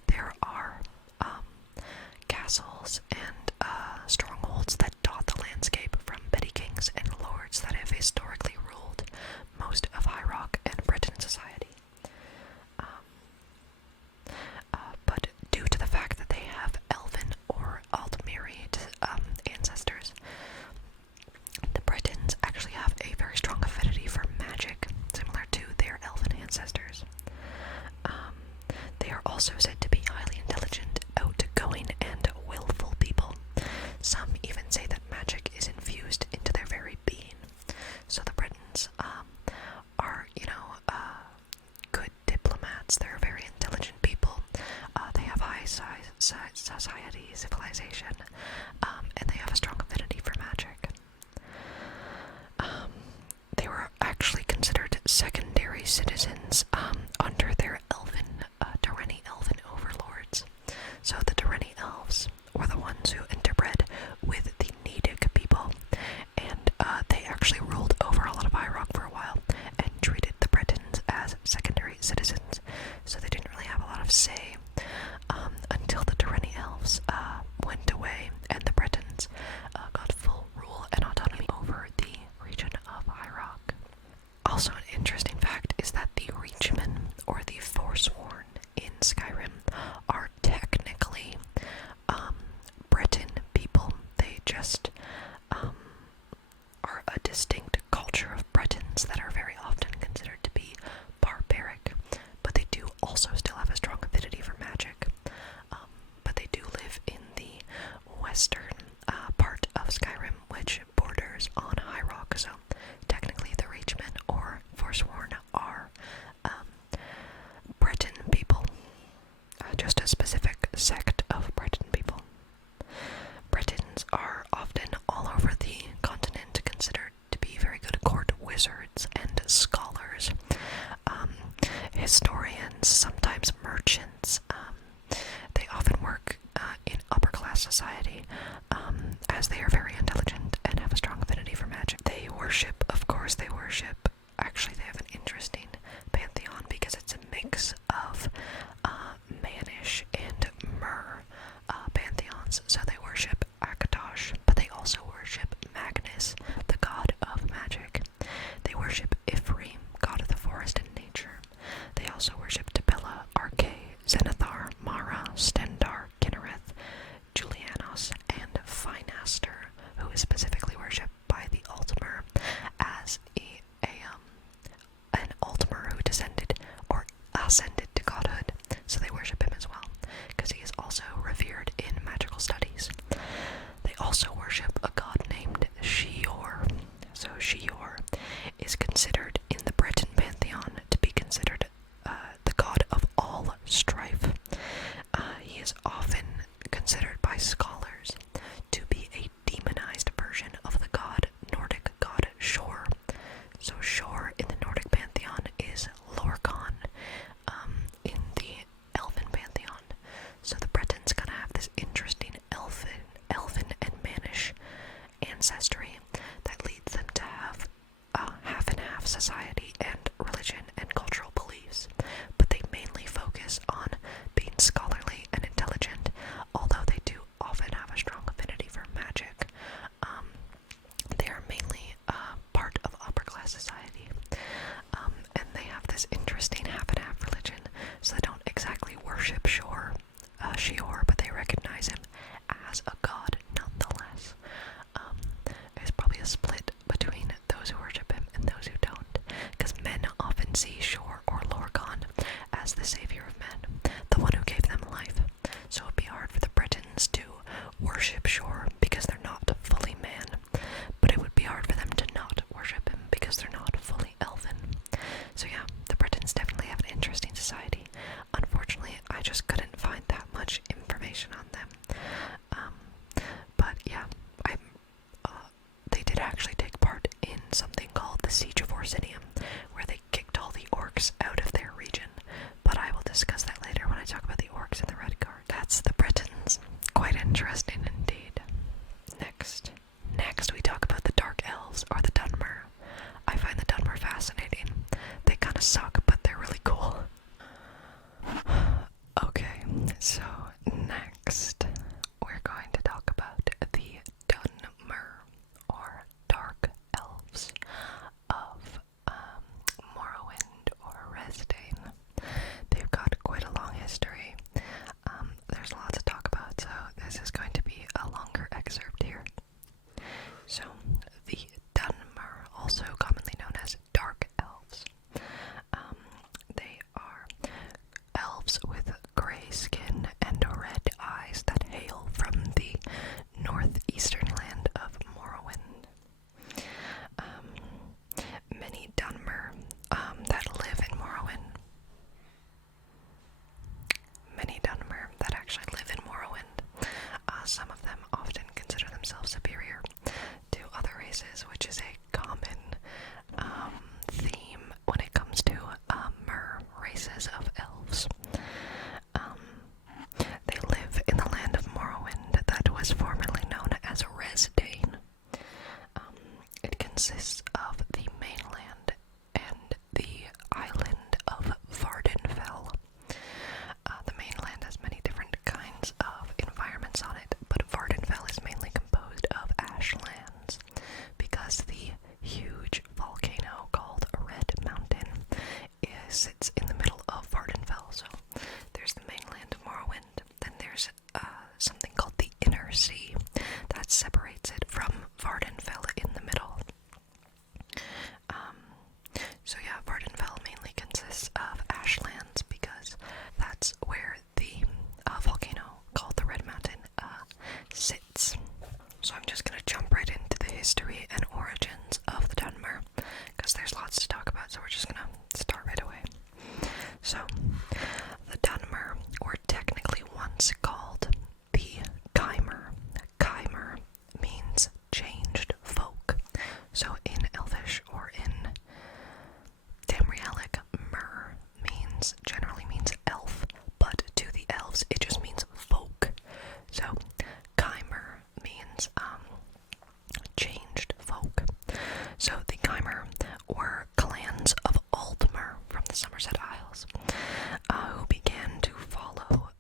There are castles and strongholds that dot the landscape, from petty kings and lords that have historically ruled most of High Rock and Breton society. But due to the fact that they have elven or Altmeriad ancestors, the Bretons actually have a very strong affinity for magic, similar to their elven ancestors. They are also said to be highly intelligent, outgoing, and willful people. Some even say that magic is infused into their very being. So the Bretons are, good diplomats. They're very intelligent people. They have high society, civilization, and they have a strong affinity for magic. They were actually considered secondary citizens under their Durrani elven overlords. So the Durrani elves were the ones who interbred with the Nedic people, and they actually ruled over a lot of High Rock for a while and treated the Bretons as secondary citizens, so they didn't really have a lot of say until the Durrani elves went away and the Bretons got full rule and autonomy over the region of High Rock. Also, an interesting fact is that the Reachmen, or the Forsworn in Skyrim, are technically Breton people. They just are a distinct culture of Bretons that are very often considered to be barbaric, but they do also still have a strong affinity for magic. But they do live in the western part of Skyrim, which borders on High Rock, so technically the Reachmen or Forsworn are Breton people, just a specific sect of Breton people. Bretons are often all over the continent considered to be very good court wizards and scholars, historians, sometimes merchants. They often work in upper class society, as they are very intelligent and have a strong affinity for magic. They worship, actually they have an interesting pantheon because it's a mix of Manish and Myr pantheons. So they worship Akatosh, but they also worship Magnus, the god of magic. They worship Ifri, god of the forest and nature. They also worship Tabella, Arche, Zenithar, Mara, Stendar, Kinnereth, Julianos, and Finaster, who is specifically worshipped by the Altmer as an Altmer who descended or ascended to godhood. So they worship him as well, because he is also revered in magical studies. They also worship a god named Shior. So Shior is considered in the Breton pantheon to be considered the god of all strife. He is often considered by scholars to be a demonized version of the Nordic god Shor. So Shor in the Nordic pantheon is Lorcan in the Elven pantheon. So the Bretons kind of have this interesting elven and Manish ancestry that leads them to have half and half society and religion and cultural beliefs, but they mainly focus on being scholarly and intelligent, although they do often have a strong affinity for magic. They are mainly part of upper class society, and they have this interesting half and half religion, so they don't exactly worship Shior, but they recognize him as a god nonetheless. There's probably a split between those who worship him and those who don't, consists of the mainland and the island of Vardenfell. The mainland has many different kinds of environments on it, but Vardenfell is mainly composed of ashlands because the huge volcano called Red Mountain sits in the middle of Vardenfell. So there's the mainland of Morrowind, then there's something called the Inner Sea that separates it from Vardenfell in the middle. So yeah, Vardenfell mainly consists of ashlands because that's where the volcano called the Red Mountain sits. So I'm just gonna jump right into the history and origins of the Dunmer because there's lots to talk about, so we're just gonna start right away. So, the Dunmer were technically once called the Chimer. Chimer means changed folk. So in Elvish or in Tamrielic, mer generally means elf, but to the elves it just means folk. So Chimer means changed folk. So the Chimer were clans of Aldmer from the Somerset Isles, who began to follow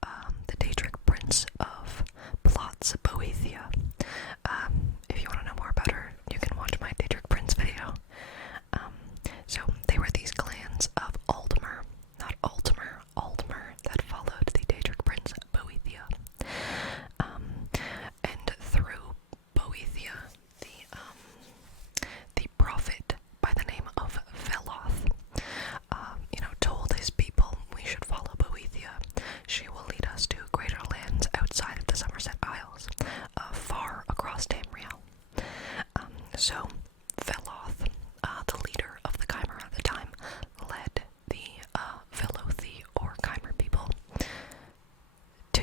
the Daedric Prince of Plots Boethia. If you want to know more about her, you can watch my Daedric Prince video. So they were these clans of Aldmer, not Altmer, Aldmer, that followed the Daedric Prince Boethia. And through Boethia, the prophet by the name of Veloth, told his people we should follow Boethia. She will lead us to greater lands outside of the Somerset Isles, far across Tamriel. So Veloth, the leader of the Chimer at the time, led the Velothi or Chimer people to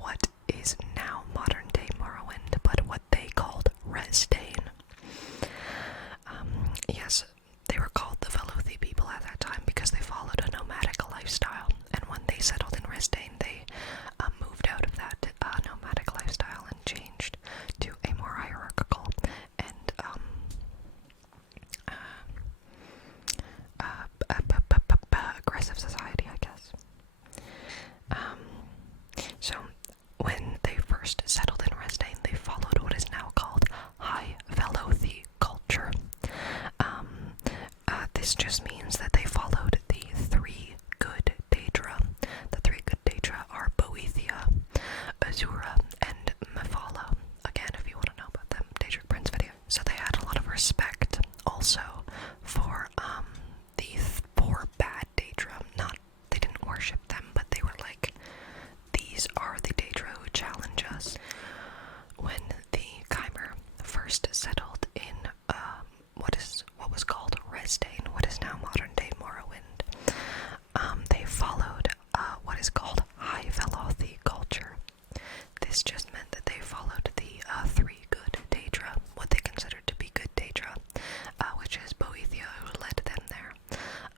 what is now modern-day Morrowind, but what they called Resdane. Yes, they were called the Velothi people at that time because they followed a nomadic lifestyle, and when they settled in Resdane, they moved out of that nomadic lifestyle and changed to a more hierarchical and aggressive society, I guess. So when they first settled in Resdane, they followed what is now called High Velothi culture. This just means that they followed the three good Daedra. The three good Daedra are Boethia, Azura, and Mephala. Again, if you want to know about them, Daedric Prince video. So they had a lot of respect also for the four bad Daedra. They didn't worship them, but they were like, these are the Daedra who challenge us. When the Chimer first settled in what was called Resdane, what is now modern-day Morrowind, they followed what is called High Velothi culture. This just meant that they followed the three good Daedra, what they considered to be good Daedra, which is Boethia, who led them there,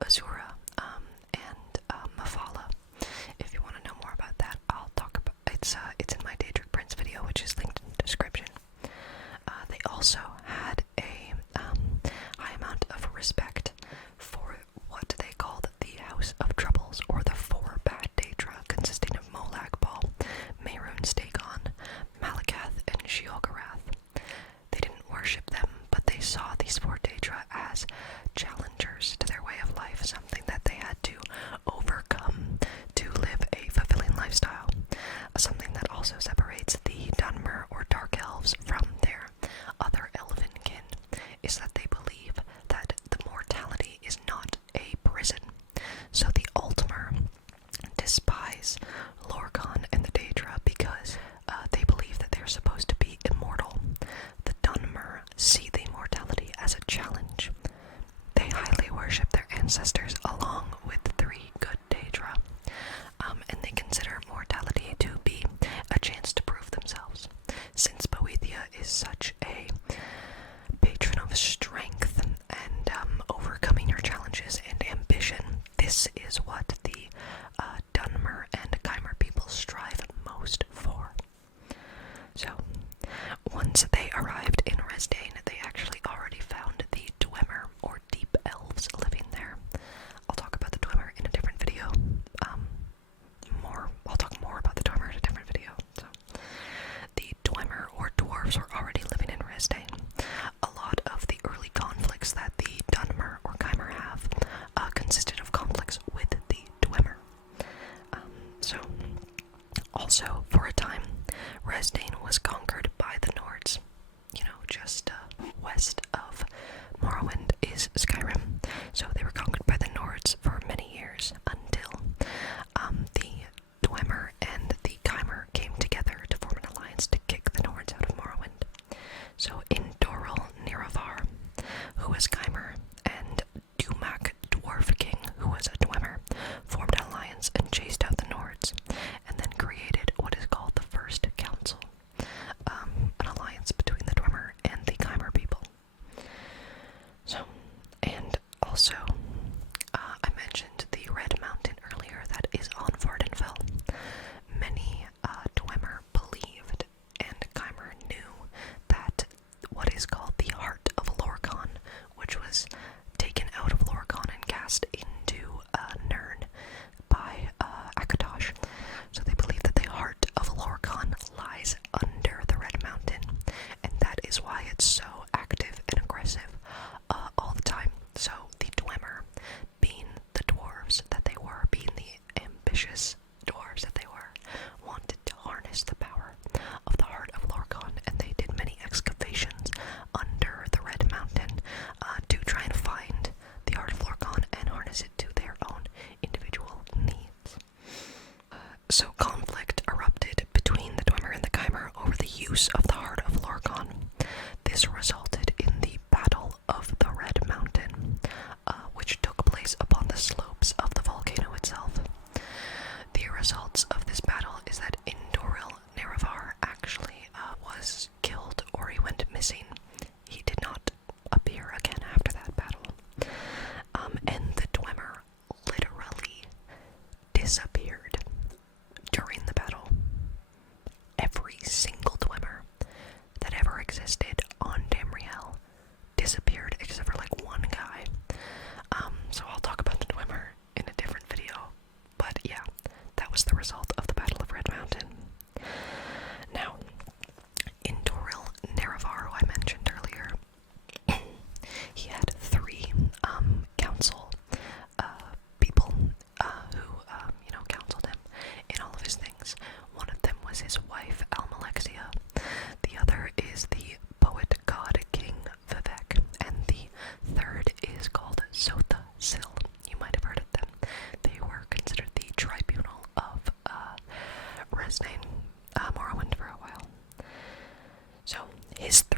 Azura, and Mephala. If you want to know more about that, I'll talk about it's in my Daedric Prince video, which is linked in the description. They also had a high amount of respect for what they called the House of Troubles, or the four bad Daedra, consisting of Molagbal, Mehrunes Dagon, Malakath, and Sheogorath. They didn't worship them, but they saw these four Daedra as challengers to their way of life, something that they had to overcome to live a fulfilling lifestyle. Something that also separates the Dunmer or Dark Elves from their other elven kin is that they believe that the mortality is not a prison. So the Altmer despise Lorkhan and the Daedra because they believe that they're supposed to be immortal. The Dunmer see the immortality as a challenge. They highly worship their ancestors along with the three good Daedra, and they consider mortality to be a chance to prove themselves. Since Boethia is such a patron of strength and overcoming your challenges and ambition, this is what the Dunmer and Chimer people strive most for. So, once they arrived in Resdane, they actually already found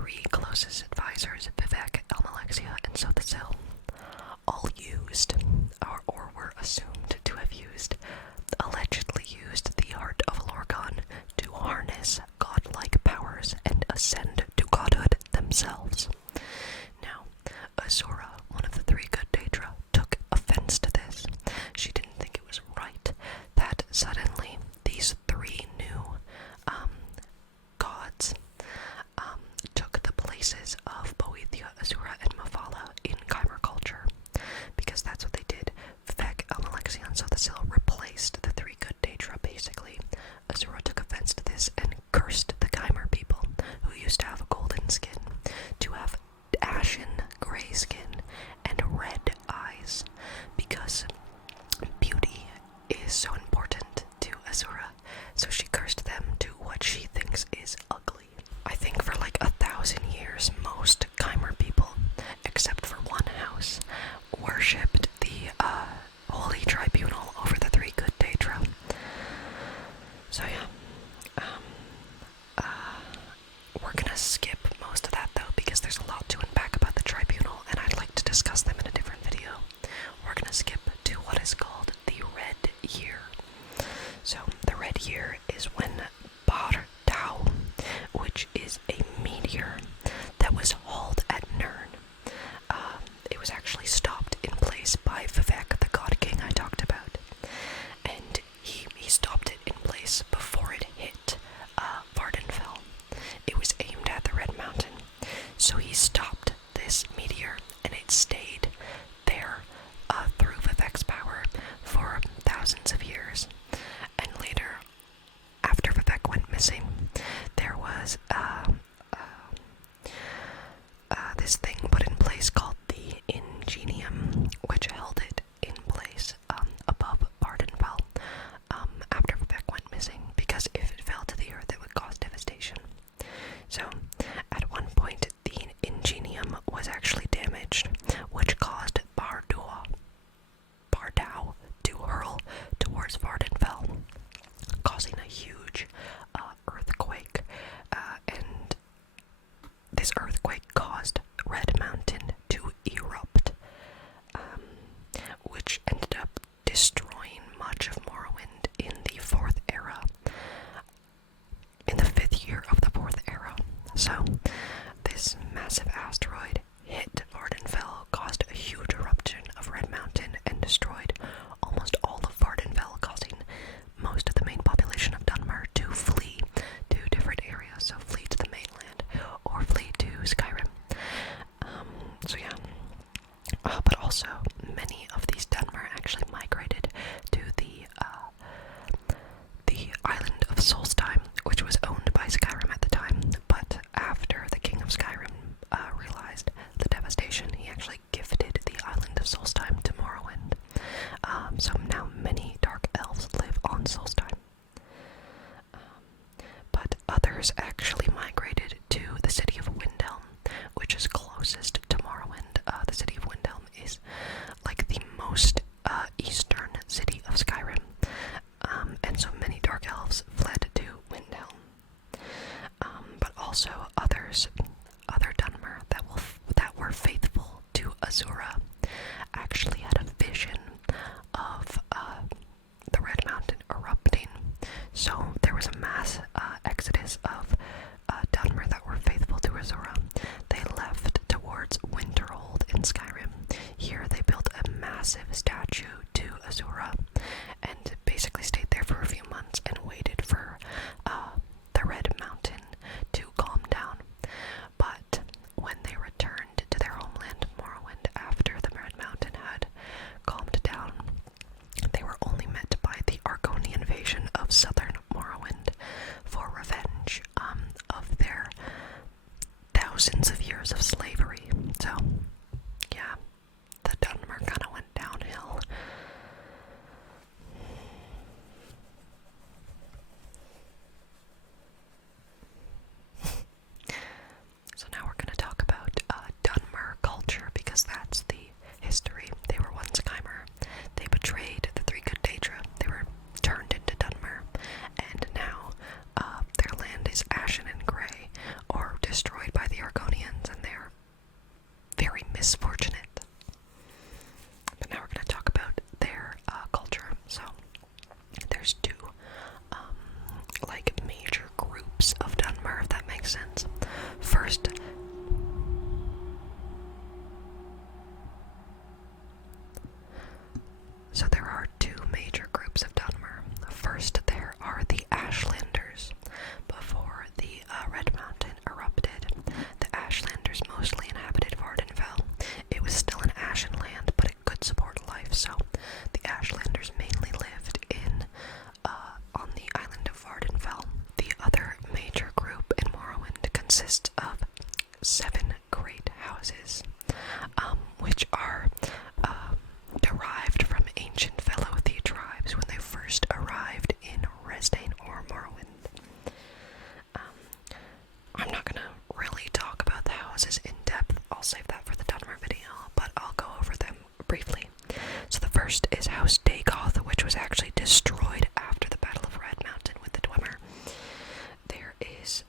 three closest advisors, Vivek, Almalexia, and Sothasil, all used, or were assumed to have used, allegedly used the art of Lorcan to harness godlike powers and ascend to godhood themselves. Now, Azura, one of the three good Daedra, took offense to this. She didn't think it was right that suddenly these three new gods took the places of Boethia, Azura, and Mephala in Chimer culture, because that's what they did. Vivek, Almalexia, and Sothasil replaced the three good Daedra, basically. Azura took offense to this and cursed the Chimer people, who used to have a golden skin, to have ashen gray skin and red eyes, because beauty is so important to Azura, so she cursed them to what she thinks is ugly. I think for like 1,000 years, most Chimer people, except for one house, worshipped the holy tribunal over the three good Daedra. So yeah, we're gonna skip most of that though, because there's a lot to unpack about the tribunal, and I'd like to discuss them in a different video. We're gonna skip to what is called the Red Year. So the Red Year is when Bar Tau, which is a meteor that was hauled at Nirn. It was actually stopped in place by Vivek, the God King I talked about, and he stopped it in place before it hit Vardenfell. It was aimed at the Red Mountain, so he stopped this meteor, and it stayed there through Vivek's power for thousands of years. And later, after Vivek went missing, there was this thing put in place called the Ingenium, which held it in place above Vardenfell after Vivek went missing, because if it fell to the earth, it would cause devastation. So, at one point, the Ingenium was actually damaged, which caused Bardau to hurl towards Vardenfell, causing a huge earthquake, and this earthquake caused Red Mountain to erupt, which ended up destroying much of Morrowind in the Fourth Era, in the 5th year of the Fourth Era. So, this massive asteroid hit Vardenfell, caused a huge eruption of Red Mountain, and destroyed almost all of Vardenfell, causing most of the main population of Dunmer to flee to different areas. So flee to the mainland, or flee to Skyrim. So yeah. But also, many of these Dunmer actually migrated to the island of Solstheim, which was owned by Skyrim at the time. But after the King of Skyrim realized the devastation, he actually gifted the island of Solstheim to Morrowind. So now many dark elves live on Solstheim. But others actually migrated to the city of Windhelm, which is closest to Morrowind. The city of Windhelm is like the most eastern city of Skyrim, and so many dark elves fled to Windhelm. But also other Dunmer that were faithful to Azura actually had a vision of the Red Mountain erupting. So there was a mass exodus of Dunmer that were faithful to Azura. They left towards Winterhold in Skyrim. Here they built a massive statue to Azura, and basically stayed there for a few months and waited for the Red Mountain to calm down. But when they returned to their homeland, Morrowind, after the Red Mountain had calmed down, they were only met by the Argonian invasion of southern Morrowind for revenge of their thousands of years of slavery. So, yeah, the Dunmer kind of went downhill. So now we're going to talk about Dunmer culture, because that's the history. They were once Chimer. They betrayed the three good Daedra. They were turned into Dunmer, and now their land is ashen and gray, or destroyed by the Argonians. misfortunate. But now we're going to talk about their culture. So there's two like major groups of Dunmer, if that makes sense. First, so there are two major groups of Dunmer. First, there are the Ashlanders. Before the Red Mountain erupted, the Ashlanders mostly inhabited Vardenfell. It was still an ashen land, but it could support life, so the Ashlanders mainly lived on the island of Vardenfell. The other major group in Morrowind consists of 7 great houses, which are derived from ancient Velothi tribes when they first arrived in Resdayn or Morrowind. I'm not gonna really talk about the houses in depth, I'll save that for the Dunmer video, but I'll go over them briefly. So the first is House Dagoth, which was actually destroyed after the Battle of Red Mountain with the Dwemer. There is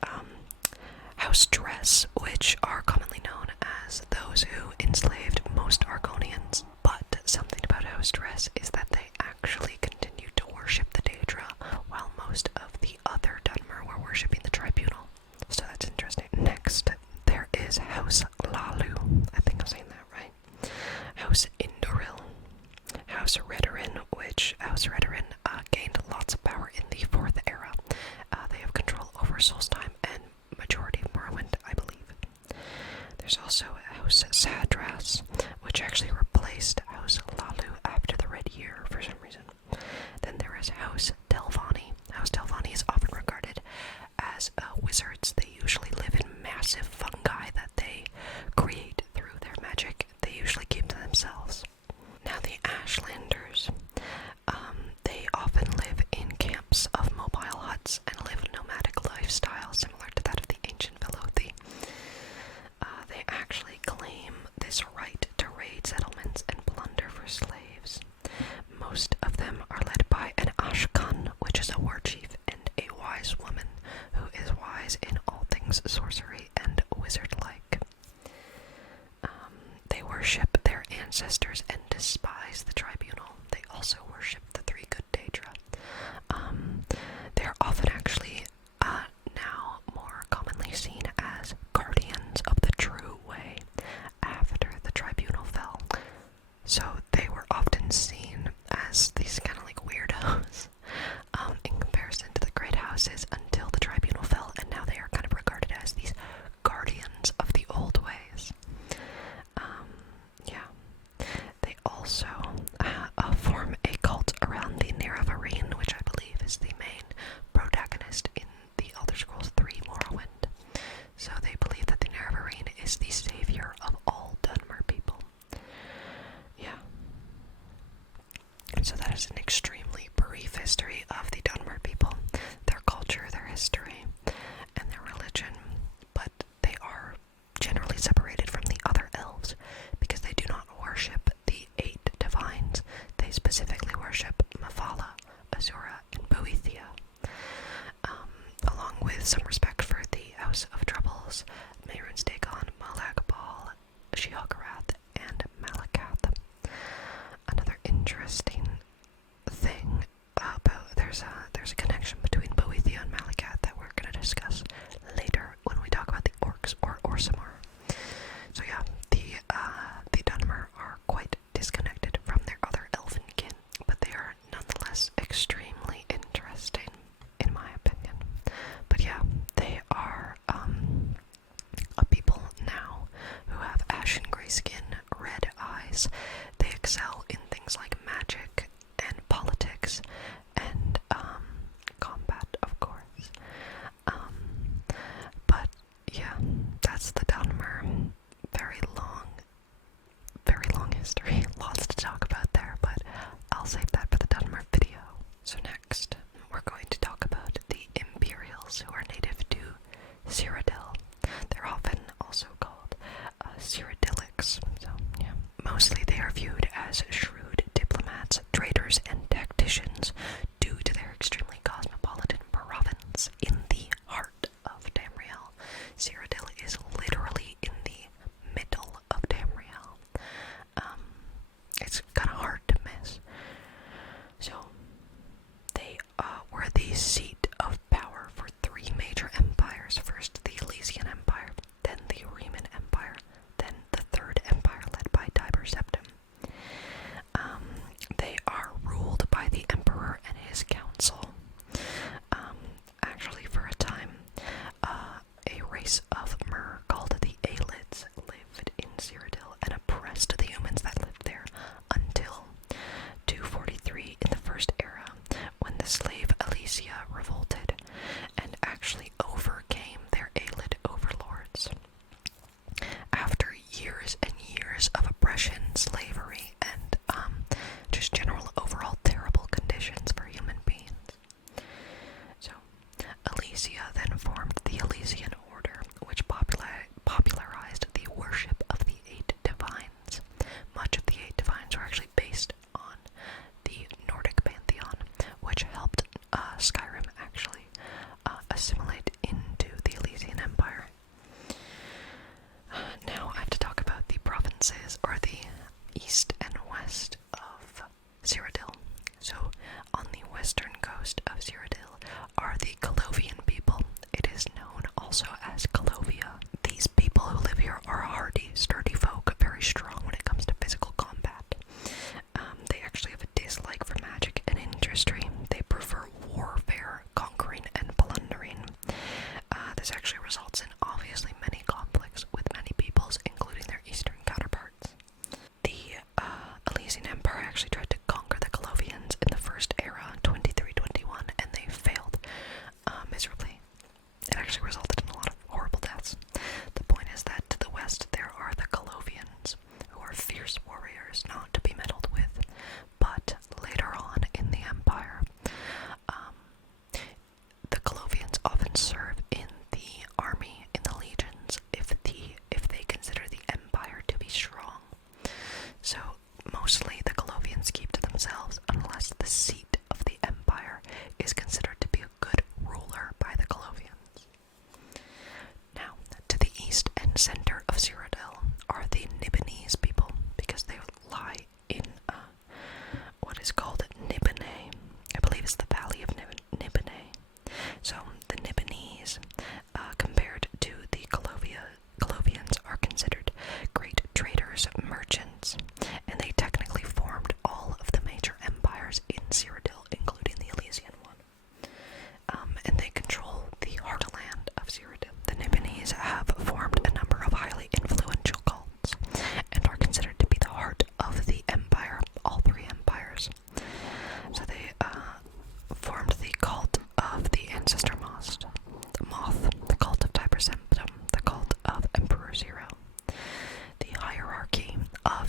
House Dress, which are commonly known as those who enslaved most Argonians. But something about House Dress is that they actually continued to worship the Daedra, while most of the other Dunmer were worshipping the Tribunal. So that's interesting. Next, there is House Lalu. I think I'm saying that right. House Indoril. House Redorin, which House Redorin gained lots of power in the 4th era. They have control over Solstheim and majority of Morrowind, I believe. There's also House Sadras, which actually replaced House Lalu after the Red Year for some reason. Then there is House Delvani. House Delvani is often regarded as wizards. They usually live in massive fungi that they create through their magic. They usually keep to themselves. Now the Ashlanders, they often live in camps of mobile huts and live a nomadic lifestyle similar to that of the ancient Velothi. They actually claim this right to raid settlements and plunder for slaves. Most of them are led by an Ashkan, which is a war chief, and a wise woman who is wise in all things sorcery and wizard-like. They worship their ancestors and despise the Tribunal. They also worship the 3 good Daedra. They're often actually now more commonly seen as guardians of the true way after the Tribunal fell. So they were often seen as these kind of like weirdos in comparison to the great houses until the Tribunal fell, and now they are kind of regarded as these guardians of the old ways. Yeah. They also form a cult around the Nerevarine, which I believe is the main protagonist in the Elder Scrolls 3 Morrowind. So they believe that the Nerevarine is the savior of all Dunmer people. Yeah. So that is an extremely brief history of the Dunmer people, their culture, their history, and their religion. But they are generally separated from the other elves because they do not worship the 8 divines. They specifically worship Mephala, Azura, and Boethia, along with some respect for the House of Troubles, Mehrunes Dagon, Malakabal, Sheogorath, and Malakath. Another interesting thing about there's a connection between Boethia and Malakath that we're going to discuss later when we talk about the orcs or Orsimmar. So yeah, the Dunmer are quite disconnected from their other elven kin, but they are nonetheless extremely interesting, in my opinion. But yeah, they are a people now who have ashen gray skin, red eyes. They excel in things like magic and politics and combat, of course.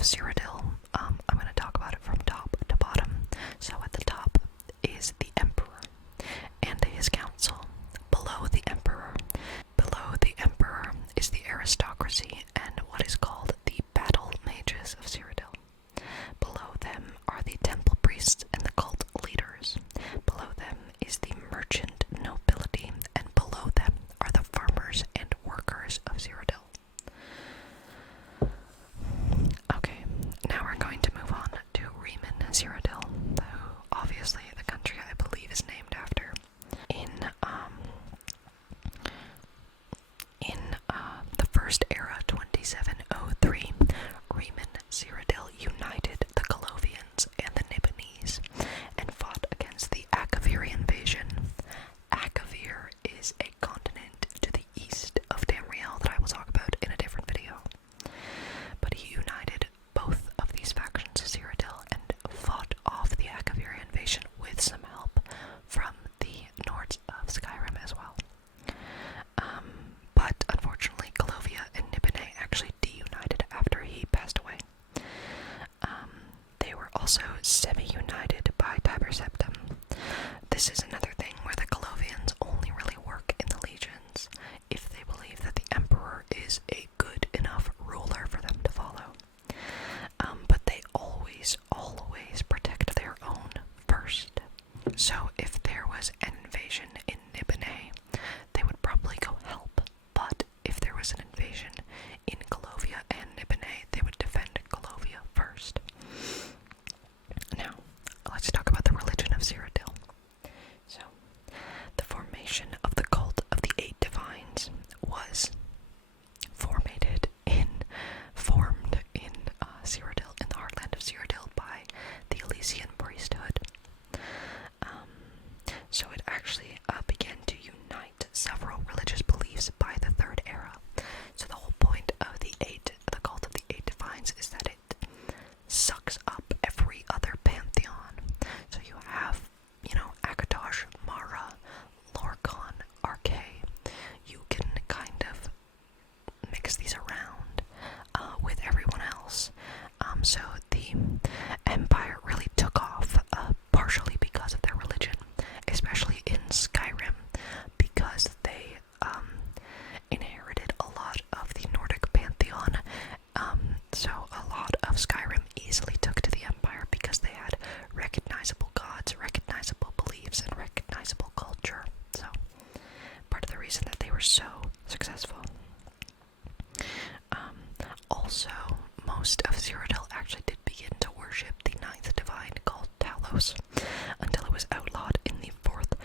Cyrodiil, I'm going to talk about it from top to bottom. So at the top is the Emperor and his council. Below the Emperor is the aristocracy and what is called the battle mages of Cyrodiil. Below them are the temple priests and the cult leaders. Below them is the merchant nobility, and below them are the farmers and workers of Cyrodiil. Okay, now we're going to move on to Riemann Cyrodiil, who obviously the country I believe is named after. In the First Era, 2703, Riemann Cyrodiil united the Colovians and the Nibonese and fought against the Akavir invasion. Akavir is a continent to the east of Tamriel that I will talk about in a different video. But he united both of these factions of Cyrodiil and fought off the Akavir invasion with some help from the Nords of Skyrim as well. But unfortunately, Calovia and Nibene actually deunited after he passed away. They were also semi-united by Tiber Septim. This is another thing where the Colovians only really work in the legions if they believe that the Emperor is a good enough ruler for them to follow. But they always protect their own first. So if there was an invasion in Nibene, they would probably go help. But if there was an invasion in Calovia and Nibene, they would defend Calovia first. Now, let's talk about the religion of Cyrodiil. So, the formation of the cult of the Eight Divines was formed in Cyrodiil, in the heartland of Cyrodiil, by the Elysian priesthood. So it actually began to unite several religious beliefs by the Third Era. So the whole point of the cult of the Eight Divines is that it sucks up every other pantheon. So you have, Akatosh, Mara, Lorkhan, Arche. You can kind of mix these around with everyone else. So the Empire really took off partially because of their religion, especially in Skyrim, because they inherited a lot of the Nordic pantheon. So a lot of Skyrim easily took to the Empire because they had recognizable gods, recognizable beliefs, and recognizable culture. So part of the reason that they were so successful. Also, most of Cyrodiil actually did begin to worship the ninth divine called Talos, until it was outlawed in the fourth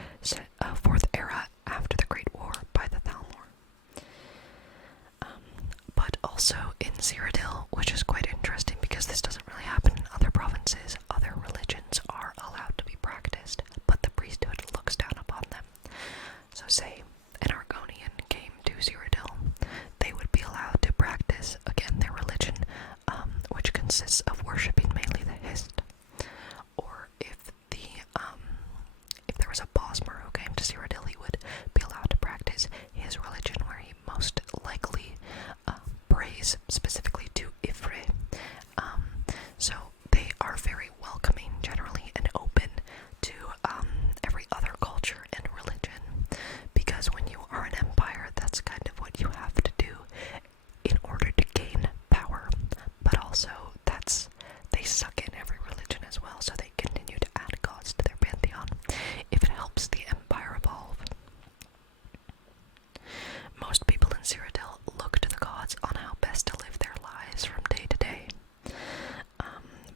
era after the Great War by the Thalmor. But also in Cyrodiil, which is quite interesting because this doesn't really happen in other provinces, other religions are allowed to be practiced, but the priesthood looks down upon them. So say an Argonian came to Cyrodiil, they would be allowed to practice, again, their religion, which consists of worshipping mainly the Hist. Or if there was a Bosmer who came to Cyrodiil, he would be allowed to practice his religion, where he most likely prays specifically to Ifre. So they are very welcoming generally and open to every other culture and religion, because when you are an empire, that's kind of what you have to do in order to gain power. But also they suck in every religion as well, so they continue to add gods to their pantheon if it helps the empire evolve. Most people in Cyrodiil look to the gods on how best to live their lives from day to day.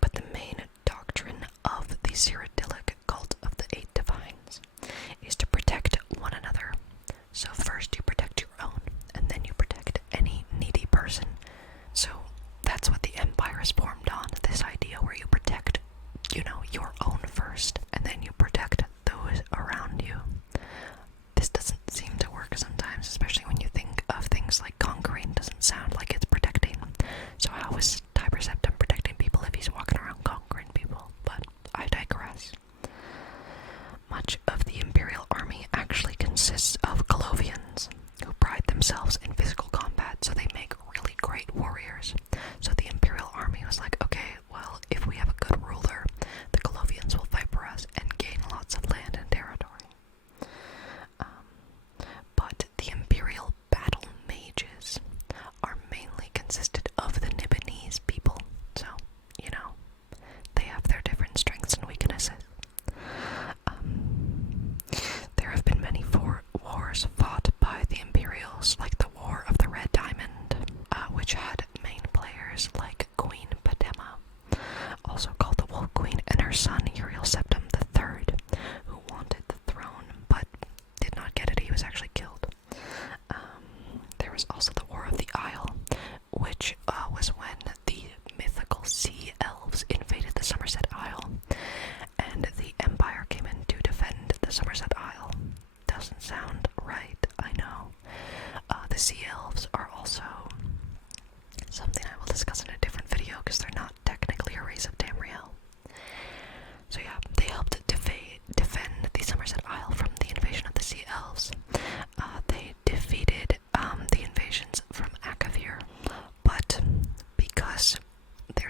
But the main doctrine of the Cyrodiilic cult of the Eight Divines is to protect one another. So first you protect your own, and then you protect any needy person. So that's what the empire is formed on, this idea where you protect, your own first, and then you protect those around you. This doesn't seem to work sometimes, especially when you think of things like conquering. Doesn't sound like it's protecting. So how is Tiber Septim protecting people if he's walking around conquering people? But I digress. Much of the Imperial army actually consists of Colovians, who pride themselves in physical combat, so they make really great warriors. So the Imperial army was like,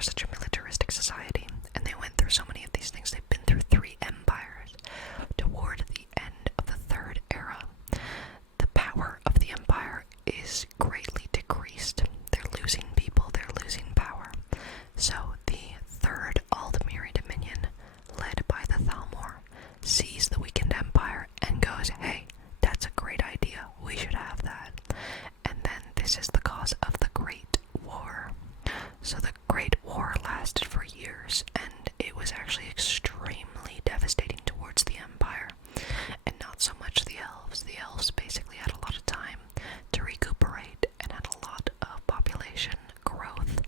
they're such a militaristic society, and they went through so many of these things. They've been through 3 empires. Toward the end of the Third Era, the power of the empire is greatly decreased. They're losing people, they're losing power. So the Third Aldmeri Dominion, led by the Thalmor, sees the weakened empire and goes, hey, that's a great idea, we should have that. And then this is the cause of the Great War. So the Great War lasted for years, and it was actually extremely devastating towards the empire, and not so much the elves. The elves basically had a lot of time to recuperate and had a lot of population growth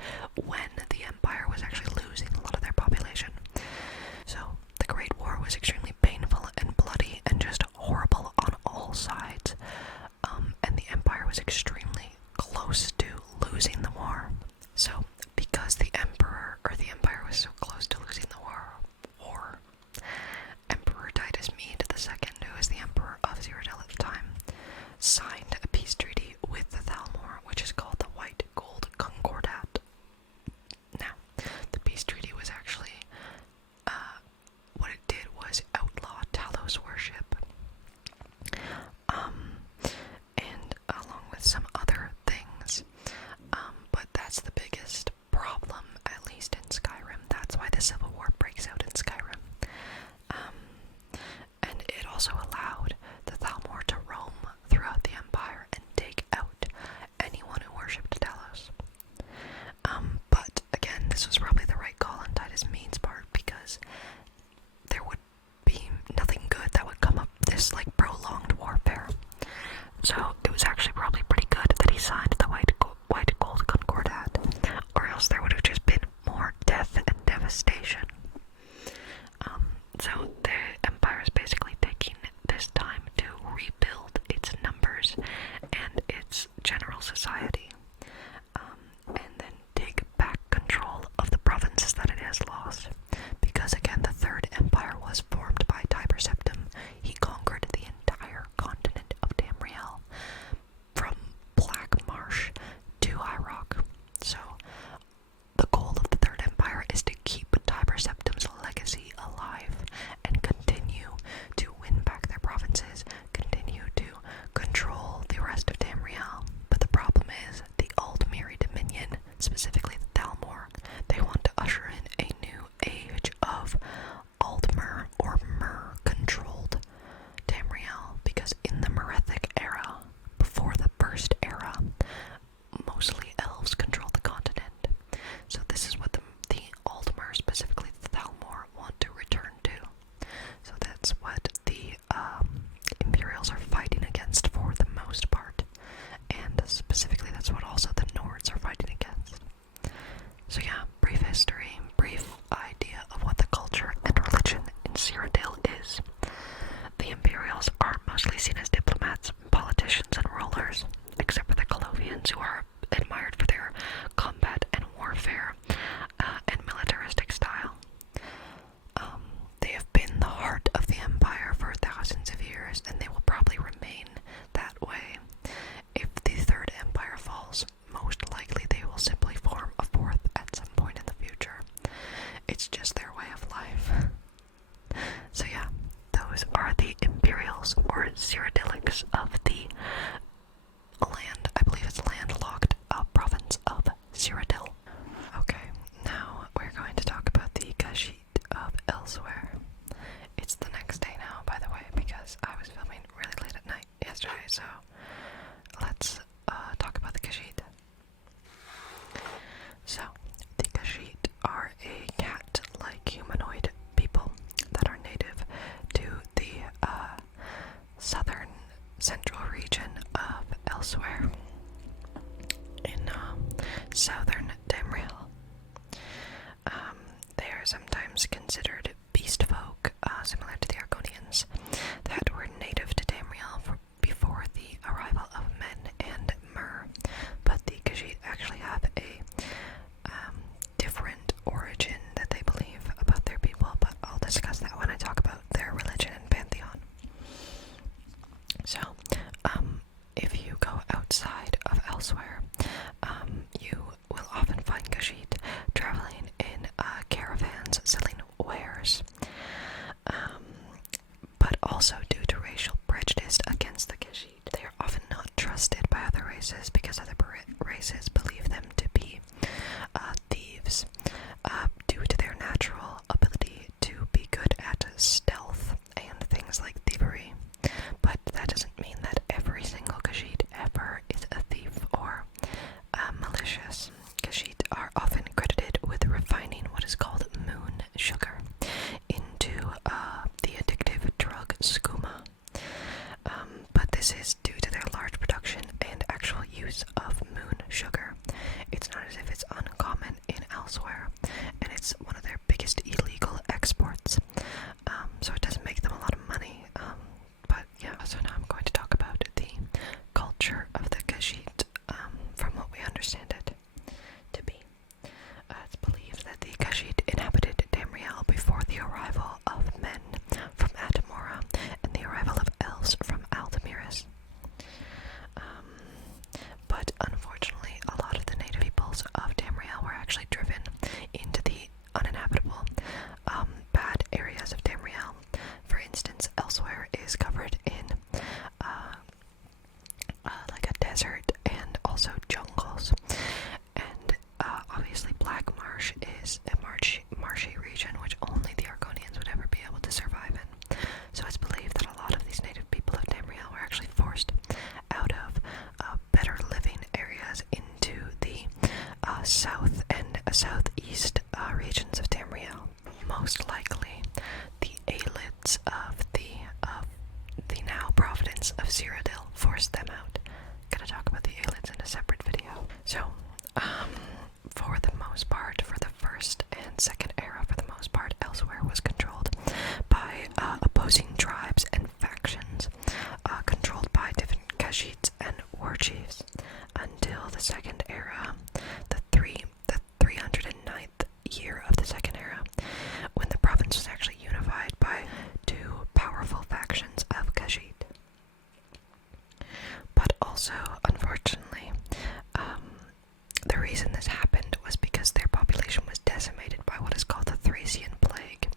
when the empire was actually losing a lot of their population. So the Great War was extremely painful and bloody and just horrible on all sides, and the empire was extremely close to losing the war. So because the empire was so close to losing the war, Emperor Titus Mede II, who is the emperor of Cyrodiil at the time, signed a peace treaty with the Thalmor, which is called the White Gold Concordat. Now, the peace treaty was actually, what it did was outlaw Talos worship, and along with some other things, but that's the biggest problem, at least in Skyrim. That's why the Civil War breaks out in Skyrim. And it also allowed the Thalmor to roam throughout the Empire and take out anyone who worshipped Talos. But again, this was probably the right call on Titus Mede's part, because there would be nothing good that would come of this, like, prolonged warfare. So it was actually probably pretty good that he signed the White Gold Concordat, or else there would have just been more death and devastation. So the Empire is basically taking this time to rebuild its numbers and its general society, and then take back control of the provinces that it has lost. Because again, the Third Empire was formed by Tiber Septim. He conquered the entire continent of Tamriel, from Black Marsh to High Rock. So the goal of the Third Empire is to keep Tiber Septim's legacy alive and continue to win back their provinces, continue to control the rest of Tamriel. But the problem is, the Aldmeri Dominion, specifically the Thalmor, they want to usher in a new age of Aldmer or Mer-controlled Tamriel, because in the Merethic era, before the First Era, mostly elves controlled the continent. So this is what the Aldmer, specifically the Thalmor, want to return to. So that's what the Imperials are fighting against for the most part. And specifically that's what also the Nords are fighting against. So yeah, brief history, brief idea of what the culture and religion in Cyrodiil is. The Imperials are mostly seen as diplomats, politicians, and rulers, except for the Colovians, who are admired for their combat and warfare and militaristic style. They have been the heart of the Empire for thousands of years, and they will probably remain that way. If the Third Empire falls, most likely they will simply form a fourth at some point in the future. It's just their way of life. So yeah, those are the Imperials, or Cyrodiilics, of the I believe it's landlocked province of Cyrodiil. Okay, now we're going to talk about the Khajiit of Elsewhere. It's the next day now, by the way, because I was filming really late at night yesterday, so let's talk about the Khajiit. So, the Khajiit are a cat-like humanoid people that are native to the southern central region of Elsewhere in southern Tamriel. They are sometimes considered beast folk, similar to the Argonians, that were native to Tamriel before the arrival of men and Mer. But the Khajiit actually have a different origin that they believe about their people, but I'll discuss that when I talk about their religion and pantheon. So, if you go outside of Elsewhere, you will as if it's uncommon in elsewhere, and it's one of their biggest illegal exports. So it doesn't make them a lot of money. But yeah, so now I'm going to talk about the culture of the Khajiit, from what we understand it to be. It's believed that the Khajiit inhabited Tamriel before the arrival of men from Atamora and the arrival of elves from Aldemiris. But unfortunately, a lot of the native peoples of Tamriel were actually driven into the uninhabitable, bad areas of Tamriel. For instance, elsewhere is covered in like a desert and also jungles. And obviously Black Marsh is a marshy region which only the Argonians would ever be able to survive in. So it's believed that a lot of these native people of Tamriel were actually forced out of better living areas into the south and southeast regions of Tamriel. Most likely, the Aelids of the now province of Cyrodiil forced them out. Gonna talk about the Aelids in a separate video. So, for the most part, for the first and second era, for the most part, elsewhere was controlled by opposing tribes and factions, controlled by different Khajiits and war chiefs, until the second era, the 309th year of the second era, when the province was actually unified by two powerful factions of Khajiit. But also, unfortunately, the reason this happened was because their population was decimated by what is called the Thracian Plague.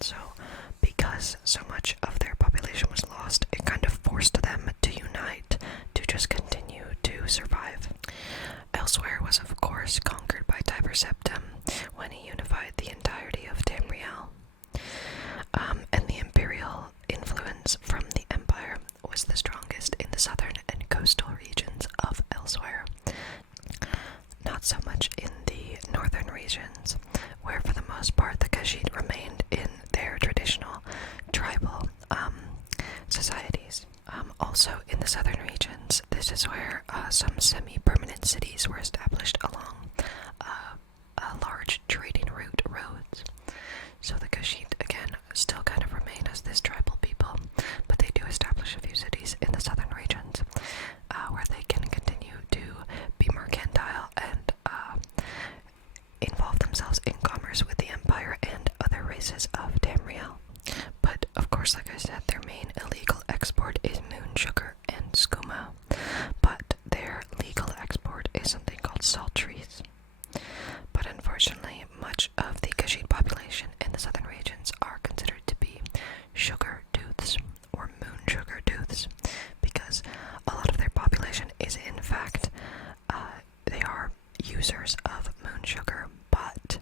So, because so much of their population was lost, it kind of forced them to unite to just continue to survive. Elsewhere was, of course, conquered by Tiber Septim when he unified the entirety of Tamriel. And the imperial influence from the empire was the strongest in the southern and coastal regions of elsewhere. Not so much in the northern regions, where for the most part the Khajiit remained in their traditional tribal societies. Also in the southern regions, this is where some semi-permanent cities were established along large trading roads. So the Khajiit, again, still kind of remain as this tribal people, but they do establish a few cities in the southern regions where they can continue to be mercantile and involve themselves in commerce with the Empire and other races of Tamriel. But, of course, like I said, their main illegal export is moon sugar and skooma, but their legal export is something called salt trees. But unfortunately, much of the Khajiit population in the southern regions are considered to be sugar tooths, or moon sugar tooths, because a lot of their population is in fact, they are users of moon sugar. But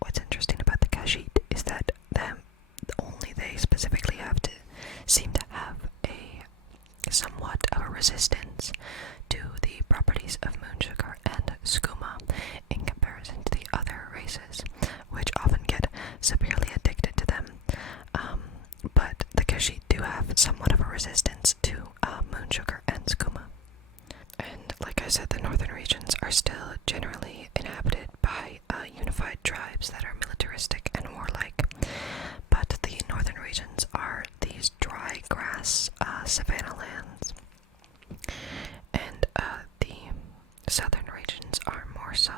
what's interesting about the Khajiit is that only they specifically seem to have somewhat of a resistance to the properties of moon sugar and skooma in comparison to the other races, which often get severely addicted to them. But the Khajiit do have somewhat of a resistance to moon sugar and skooma. And like I said, the northern regions are still generally inhabited by unified tribes that are militaristic and warlike. But the northern regions are these dry grass savanna lands. And the southern regions are more so,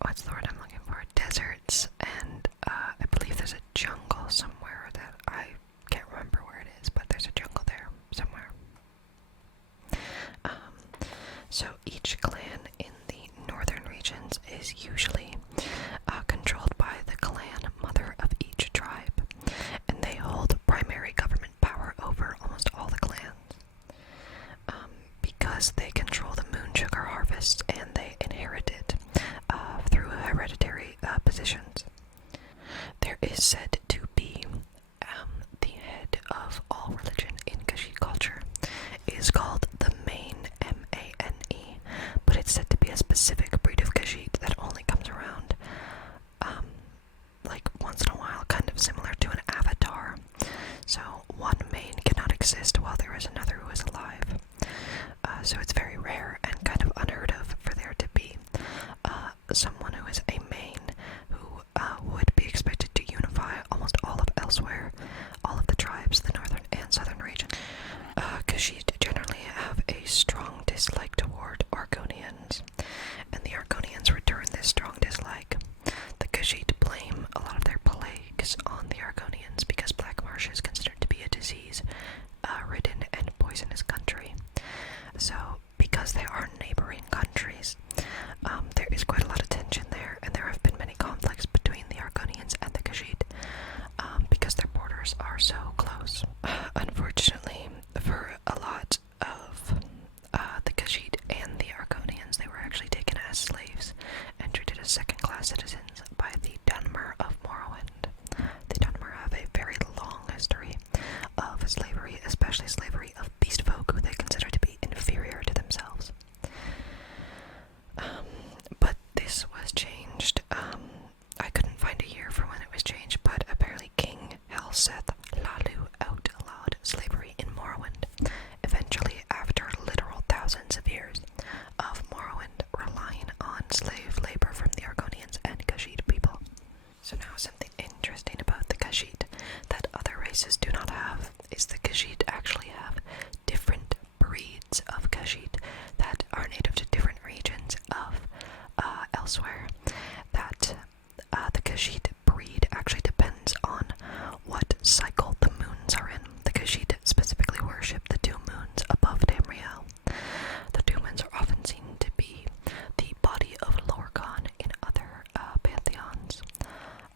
what's the word I'm looking for? Deserts, and I believe there's a jungle somewhere that I can't remember where it is, but there's a jungle there somewhere. So each clan in the northern regions is usually controlled by the clan mother of each tribe, and they hold primary government power over almost all the clans. Because they control the moon sugar harvest and they inherit it through hereditary positions. There is said to be the head of all religion in Khajiit culture is called the Mane, M-A-N-E, but it's said to be a specific breed of Khajiit that only comes around like once in a while, kind of similar to an avatar. So one Mane cannot exist while there is another who is alive. So it's very rare and kind of unheard of for there to be someone who is a main who would be expected to unify almost all of Elsewhere, all of the tribes, the northern and southern region. Khajiit generally have a strong dislike toward Argonians, and the Argonians return this strong dislike. The Khajiit blame a lot of their plagues on the Argonians because Black Marsh is considered to be a disease-ridden and poisonous country. So, because they are neighboring countries, there is quite a lot of tension there, and there have been many conflicts between the Argonians and the Khajiit because their borders are so close. Unfortunately, for a lot of the Khajiit and the Argonians, they were actually taken as slaves and treated as second-class citizens by the Dunmer of Morrowind. The Dunmer have a very long history of slavery, especially slavery of beast folk who they consider to be inferior to themselves. But this was changed. I couldn't find a year for when it was changed, but apparently King Helseth Lalu outlawed slavery in Morrowind, eventually after literal thousands of years of Morrowind relying on slave labor from the Argonians and Khajiit people. So now something interesting about the Khajiit that other races do not have is the Khajiit actually have different breeds of Khajiit that are native to different regions of Elsewhere. That the Khajiit breed actually depends on what cycle the moons are in. The Khajiit specifically worship the two moons above Tamriel. The two moons are often seen to be the body of Lorkhan in other pantheons.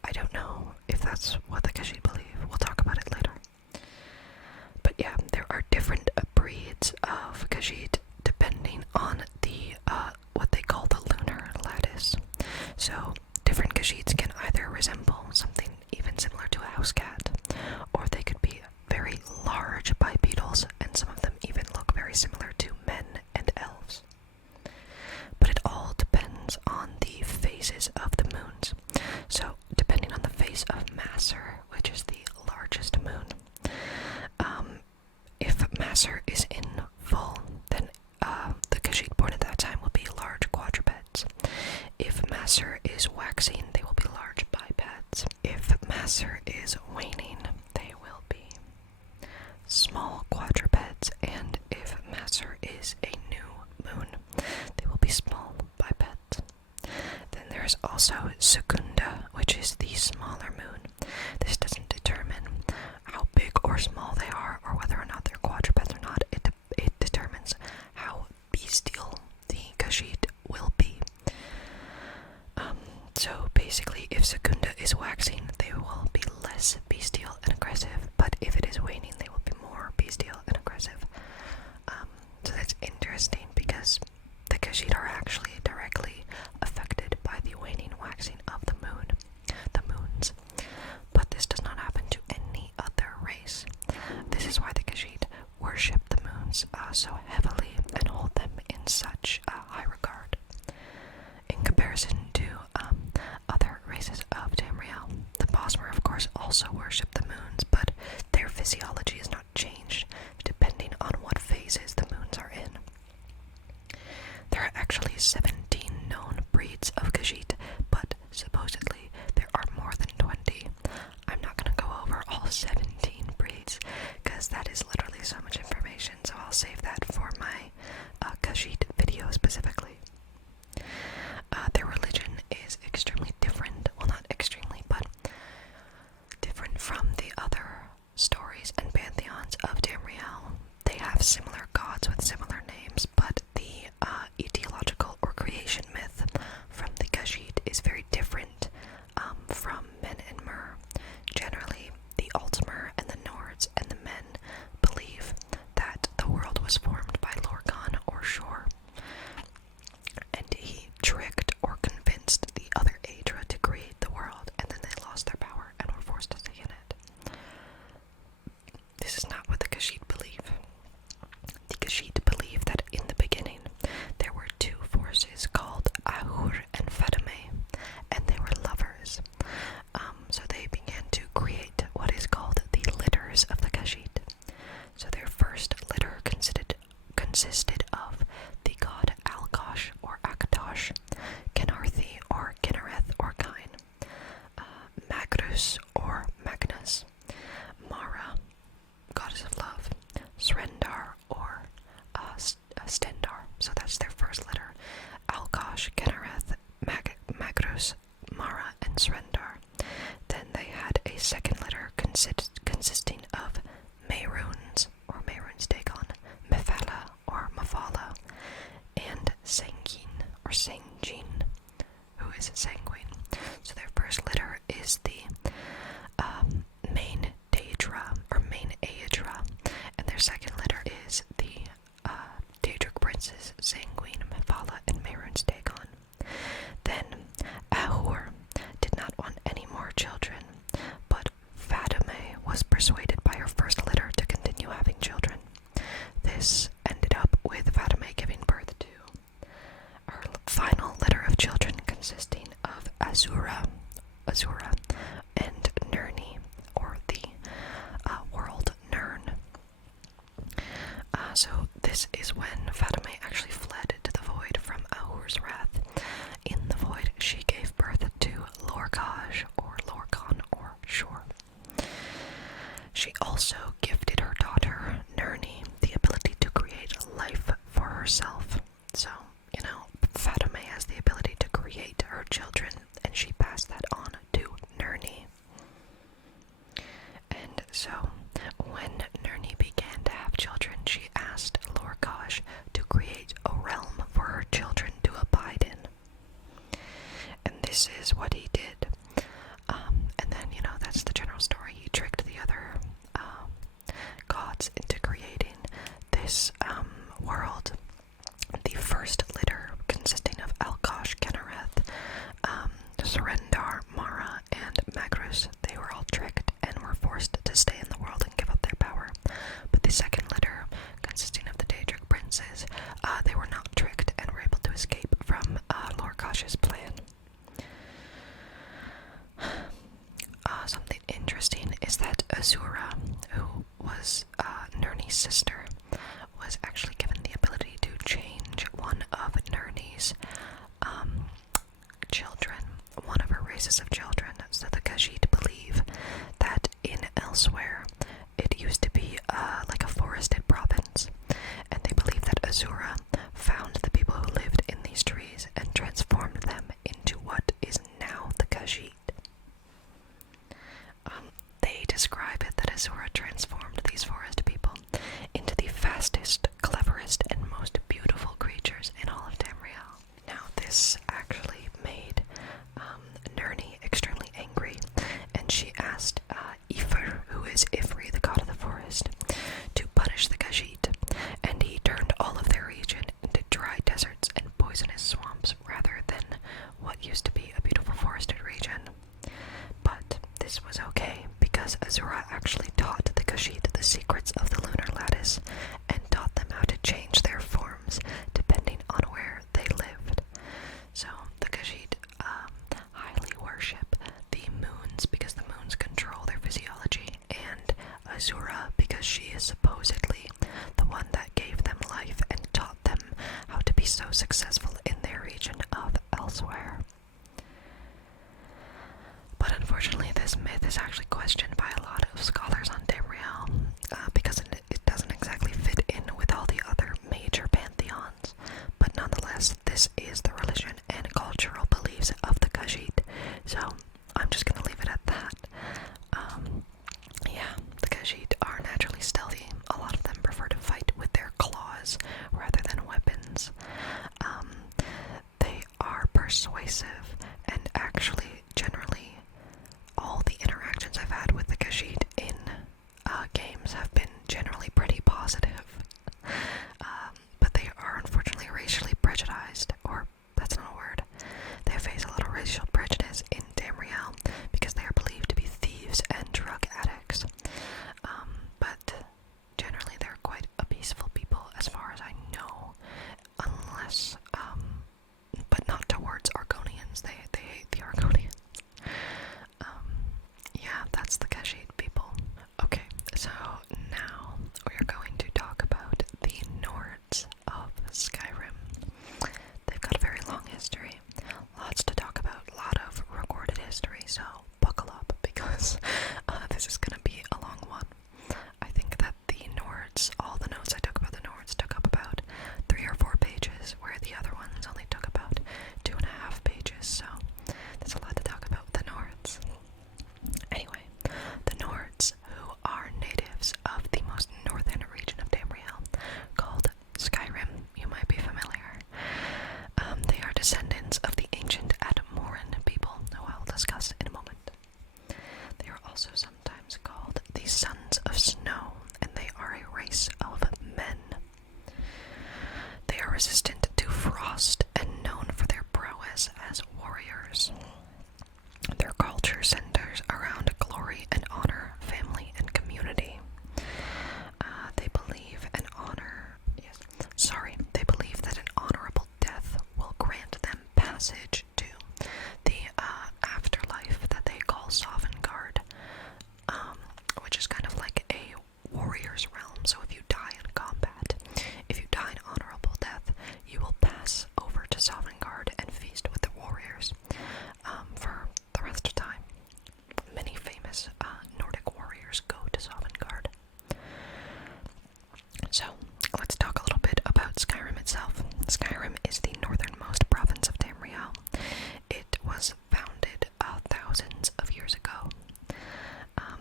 I don't know if that's what the Khajiit believe. We'll talk about it later. But yeah, there are different breeds of Khajiit depending on the what they call the lunar lattice. So different Khajiits can either resemble something even similar to a house cat, or they could be very large bipedals, and some of them even look very similar to men and elves. But it all depends on the phases of the moons. So depending on the phase of Masser, which is the largest moon, if Masser is in full, then the Khajiit born at that time will be large quadrupeds. If Masser is waxing, they will be large bipeds. If Masser is waning, they will be small quadrupeds. And if Masser is a new moon, they will be small bipeds. Then there's also Secunda, which is the smaller moon. This doesn't determine how big or small they are, or whether or not they're quadrupeds or not. It determines how bestial the Khajiit will be. So basically, if Secunda is waxing, they will be less bestial and aggressive, but if it is waning, they will be more bestial and aggressive. So that's interesting because the Khajiit are actually directly affected by the waning waxing of the moons. But this does not happen to any other race. This is why the Khajiit worship the moons so heavily and hold them in such high regard. In comparison to other races of Tamriel, the Bosmer of course also worship the moons, but their physiology is not changed depending on what phases the moons are in. There are actually 17 known breeds of Khajiit, but supposedly there are more than 20. I'm not going to go over all 17 breeds, because that is literally so much information, so I'll save that for my Khajiit video specifically. Their religion is extremely different, well not extremely, but different from the other stories and pantheons of Tamriel. They have similar gods with similar names, but the etiological or creator first litter: Alkosh, Kenareth, Magros, Mara, and Srendar. Then they had a second litter consisting of Mehrunes, or Mehrunes Dagon, Mephala, or Mephala, and Sangin, or Sangjin, who is sanguine. So their first litter is the main Daedra, or main Aedra, and their second litter is the Daedric princes, Sanguine, Mephala, and Mehrunes Dagon. Then Ahur did not want any more children, but Fatima was persuaded by her first litter to continue having children. This ended up with Fatima giving birth to her final litter of children, consisting of Azura, and Nerni, or the world Nern. So this is when Fatima actually fled to the void from Ahur's wrath. In the void, she gave birth to Lorkaj, or Lorkhan, or Shor. She also gifted her daughter, Nerni, the ability to create life for herself. So, Fatima has the ability to create her children, and she passed that on to Nerni. And so, when Nerni began to have children, she asked Lorkaj to create a realm for her children to abide in. And this is what he did. And then, that's the general story. He tricked the other gods into creating this world. The first litter, consisting of Alkosh, Kenareth, Surrendar, Mara, and Magros, they were all tricked and were forced to stay in the world and give up their power. But the second litter, consisting of the Daedric princes, they were not tricked and were able to escape from Lorkash's plan. Something interesting is that Azura, who was Nerni's sister, was actually given the ability to change one of Nerni's children, one of her races of children. So the Khajiit believe that in Elsewhere, it used to be like a forested province, and they believe that Azura found the people who lived in these trees and transformed them into what is now the Khajiit. They describe it that Azura transformed these forest people into the fastest, cleverest, and most beautiful creatures in all of Tamriel. Now, this actually made Nerni extremely angry, and she asked Ifr, who is Ifri, the god of the forest, to punish the Khajiit, and he turned all of their region into dry deserts and poisonous swamps rather than what used to be a beautiful forested region. But this was okay, because Azura actually taught the Khajiit the secrets of the lunar lattice and taught them how to change their forms depending on where they lived. So the Khajiit highly worship the moons because the moons control their physiology, and Azura because she is supposedly the one that gave them life and taught them how to be so successful in their region of Elsewhere. But unfortunately, this myth is actually questioned by a lot of scholars on Tamriel, because it doesn't exactly fit in with all the other major pantheons. But nonetheless, this is the religion and cultural beliefs of the Khajiit, so I'm just gonna leave it at that. The Khajiit are naturally stealthy. A lot of them prefer to fight with their claws rather than weapons. They are persuasive, and actually, generally, all the interactions I've had with the Khajiit in games have been generally pretty positive. But they are unfortunately racially prejudiced, or that's not a word. They face a lot of racial prejudice in Tamriel because they are believed to be thieves and drug addicts. But generally they're quite a peaceful people as far as I know, unless, but not towards Argonians. descendants of the ancient Admoran people, who I will discuss in a moment. They are also sometimes called the Sons of Snow, and they are a race of men. They are resistant to frost and known for their prowess as warriors. Their culture centers around glory and honor, family and community. They believe that an honorable death will grant them passage to the afterlife that they call Sovngarde, which is kind of like a warrior's realm. So if you die in combat, if you die an honorable death, you will pass over to Sovngarde and feast with the warriors for the rest of time. Many famous Nordic warriors go to Sovngarde. So, let's talk a little bit about Skyrim itself. Skyrim is the northernmost province of Tamriel. It was founded thousands of years ago.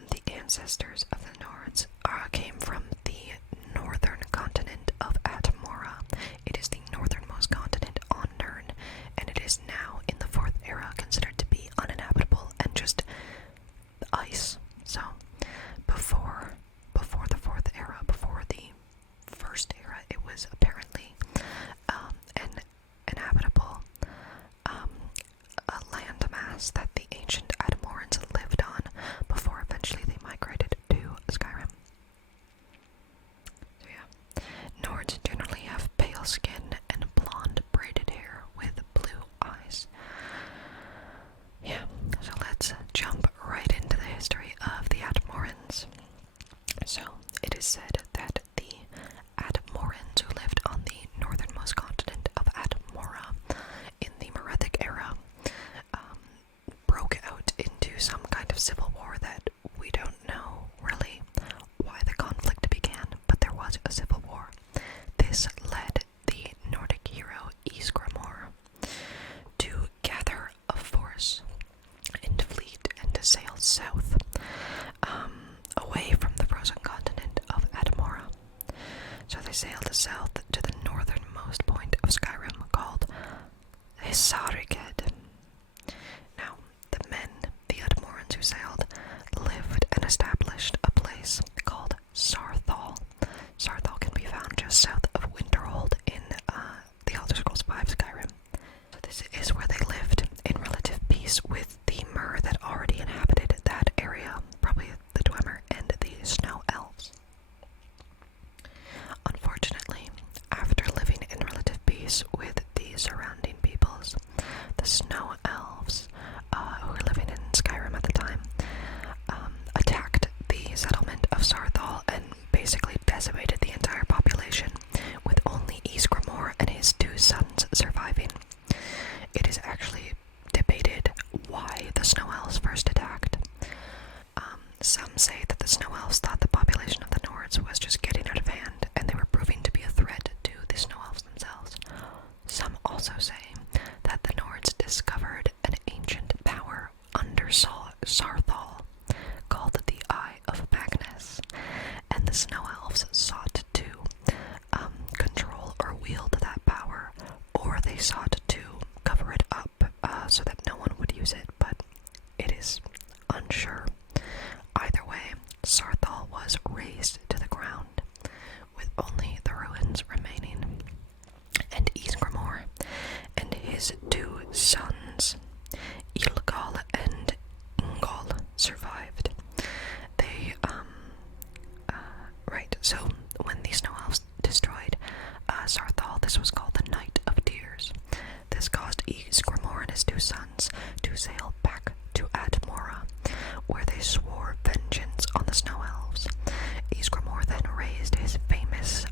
The ancestors of the Nords came from the northern continent of Atmora. It is the northernmost continent on Nirn, and it is now in the Fourth Era considered to be uninhabitable and just ice. So, before the Fourth Era, before the First Era, it was apparently an inhabitable a landmass that the ancient Admorans lived on before eventually they migrated to Skyrim. So yeah, Nords generally have pale skin and blonde braided hair with blue eyes. Yeah, so let's jump right into the history of the Admorans. So, it is said that the Admorans who lived on the northernmost continent of Atmora in the Merethic era broke out into some kind of civil war that we don't know really why the conflict began, but there was a civil war. This led the Nordic hero Ysgramor to gather a force and fleet and to sail south, away from the frozen continent of Atmora. So they sailed south to the northernmost point of Skyrim called Hisariged. Now, the men, the Admorans who sailed, lived and established a place called Sarthal. Sarthal can be found just south of Winterhold in the Elder Scrolls V Skyrim. So this is where they lived in relative peace with the Mer that already inhabited that area, probably the Dwemer and the Snow Elves. Unfortunately, after living in relative peace with the surrounding peoples, the Snow Elves, who were living in Skyrim at the time, attacked the settlement of Sarthal and basically decimated the entire population, with only Ysgramor and his two sons surviving. It is actually debated why the Snow Elves first attacked. Some say that the Snow Elves thought the population of the Nords was just getting out of hand, and they were proving to be a threat to the Snow Elves themselves. Some also say that the Nords discovered an ancient power under Sarthal called the Eye of Magnus, and the Snow Elves sought to control or wield that power, or they sought to cover it up so that no one would use it, but it is unsure. Either way, Sarthal was razed to the ground, with only the ruins remaining, and Ysgramor and his two sons, Ilgal and Ingol, survived. They, so when the Snow Elves destroyed Sarthal, this was called the Night of Tears. This caused Ysgramor and his two sons to sail back to Atmora, where they swore vengeance on the Snow Elves. Ysgramor then raised his famous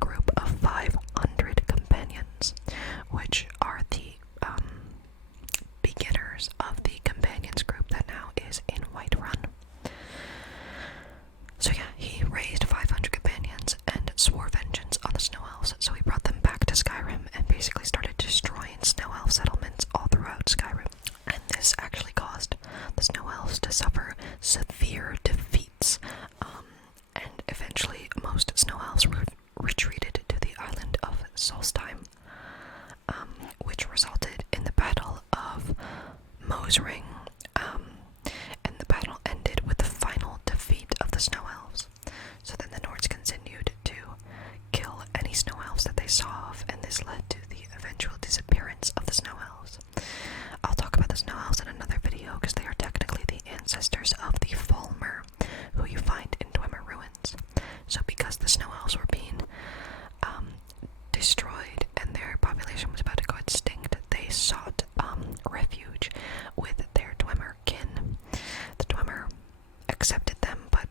group of 500 companions, which are the beginners of the companions group that now is in Whiterun. So yeah, he raised 500 companions and swore vengeance on the Snow Elves, so he brought them back to Skyrim and basically started destroying Snow Elf settlements all throughout Skyrim. And this actually caused the Snow Elves to suffer severe defeats, and eventually most Snow Elves retreated to the island of Solstheim. King's Ring, and the battle ended with the final defeat of the Snow Elves. So then the Nords continued to kill any Snow Elves that they saw of, and this led to the eventual disappearance of the Snow Elves. I'll talk about the Snow Elves in another video because they are technically the ancestors of the Falmer, who you find in Dwemer ruins. So because the Snow Elves were being destroyed and their population was about to go extinct, they sought refuge with their Dwemer kin. The Dwemer accepted them but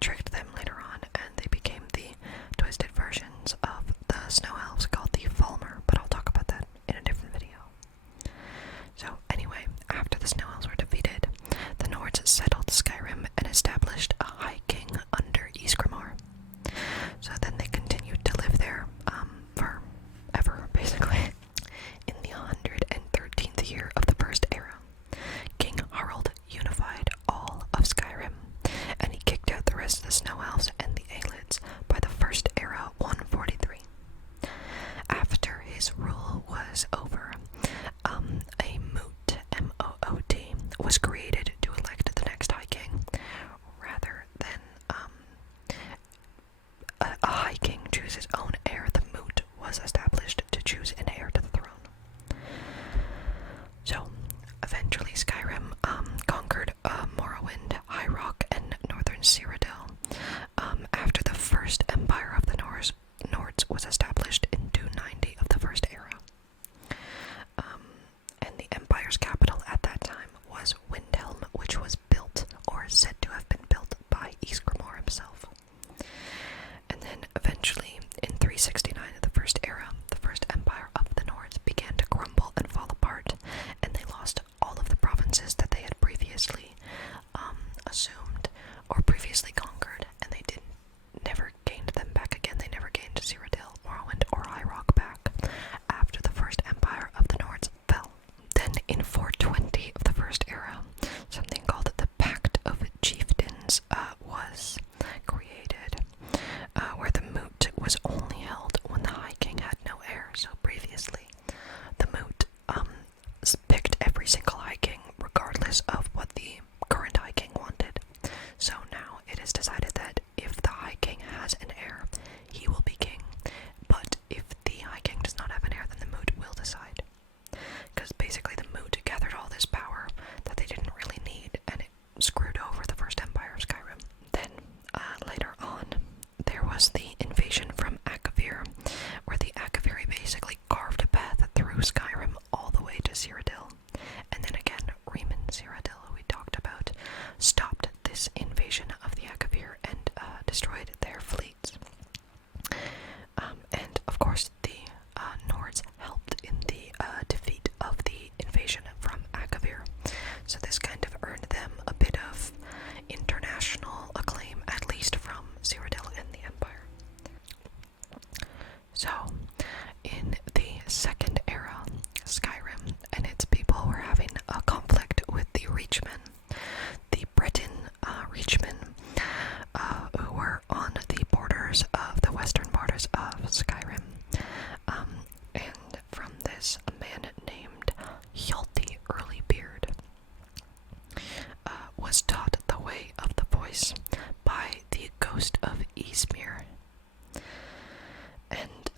tricked them later on, and they became the twisted versions of the Snow Elves called the Falmer, but I'll talk about that in a different video. So anyway, after the Snow Elves were defeated, the Nords settled Skyrim and established a High King under Ysgramor. So then they continued to live there forever, basically. In the 113th year of the First Era, King Harald unified all of Skyrim, and he kicked out the rest of the Snow Elves and the Aelids by the First Era 143. After his rule was over, a moot, M-O-O-T, was created to elect the next High King, rather than a High King choose his own heir. The moot was established to choose an heir to the throne. So, eventually Skyrim conquered Morrowind, High Rock, and northern Cyrodiil. After the first empire of the Nords was established in 290 of the First Era. And the empire's capital at that time was Windhelm, which was built, or said to have been built, by Ysgramor himself. And then eventually, in 369 of the First Era, the first empire of the Nords began to crumble and fall apart, and they lost all of the provinces that they had previously assumed or previously conquered, and they never gained them back again. They never gained Cyrodiil, Morrowind, or High Rock back after the first empire of the Nords fell. Then in 420 of the First Era, something called the Pact of Chieftains was created, where the moot was only held when the High King had no heir. So previously, the moot picked every single High King regardless of what the current High King wanted. So now it is decided that if the High King has an heir, he will be king. But if the High King does not have an heir, then the moot will decide. Because basically the moot gathered all this power that they didn't really need, and it screwed over the first empire of Skyrim. Then, later on, there was the invasion from Akavir, where the Akaviri basically carved a path through Skyrim all the way to Cyrodiil. And then again, Riemann Cyrodiil, who we talked about, stopped this invasion of the Akavir and destroyed their fleets. And of course, the Nords helped in the defeat of the invasion from Akavir. So this kind of earned them a bit of international acclaim, at least from Cyrodiil and the Empire. So, in the Second Era, Skyrim and its people were having a conflict with the Reachmen. The Breton Reachmen, who were on the borders of the western borders of Skyrim. And from this, a man named Hjalti Earlybeard was taught the way of the voice by the ghost of Ysmir. And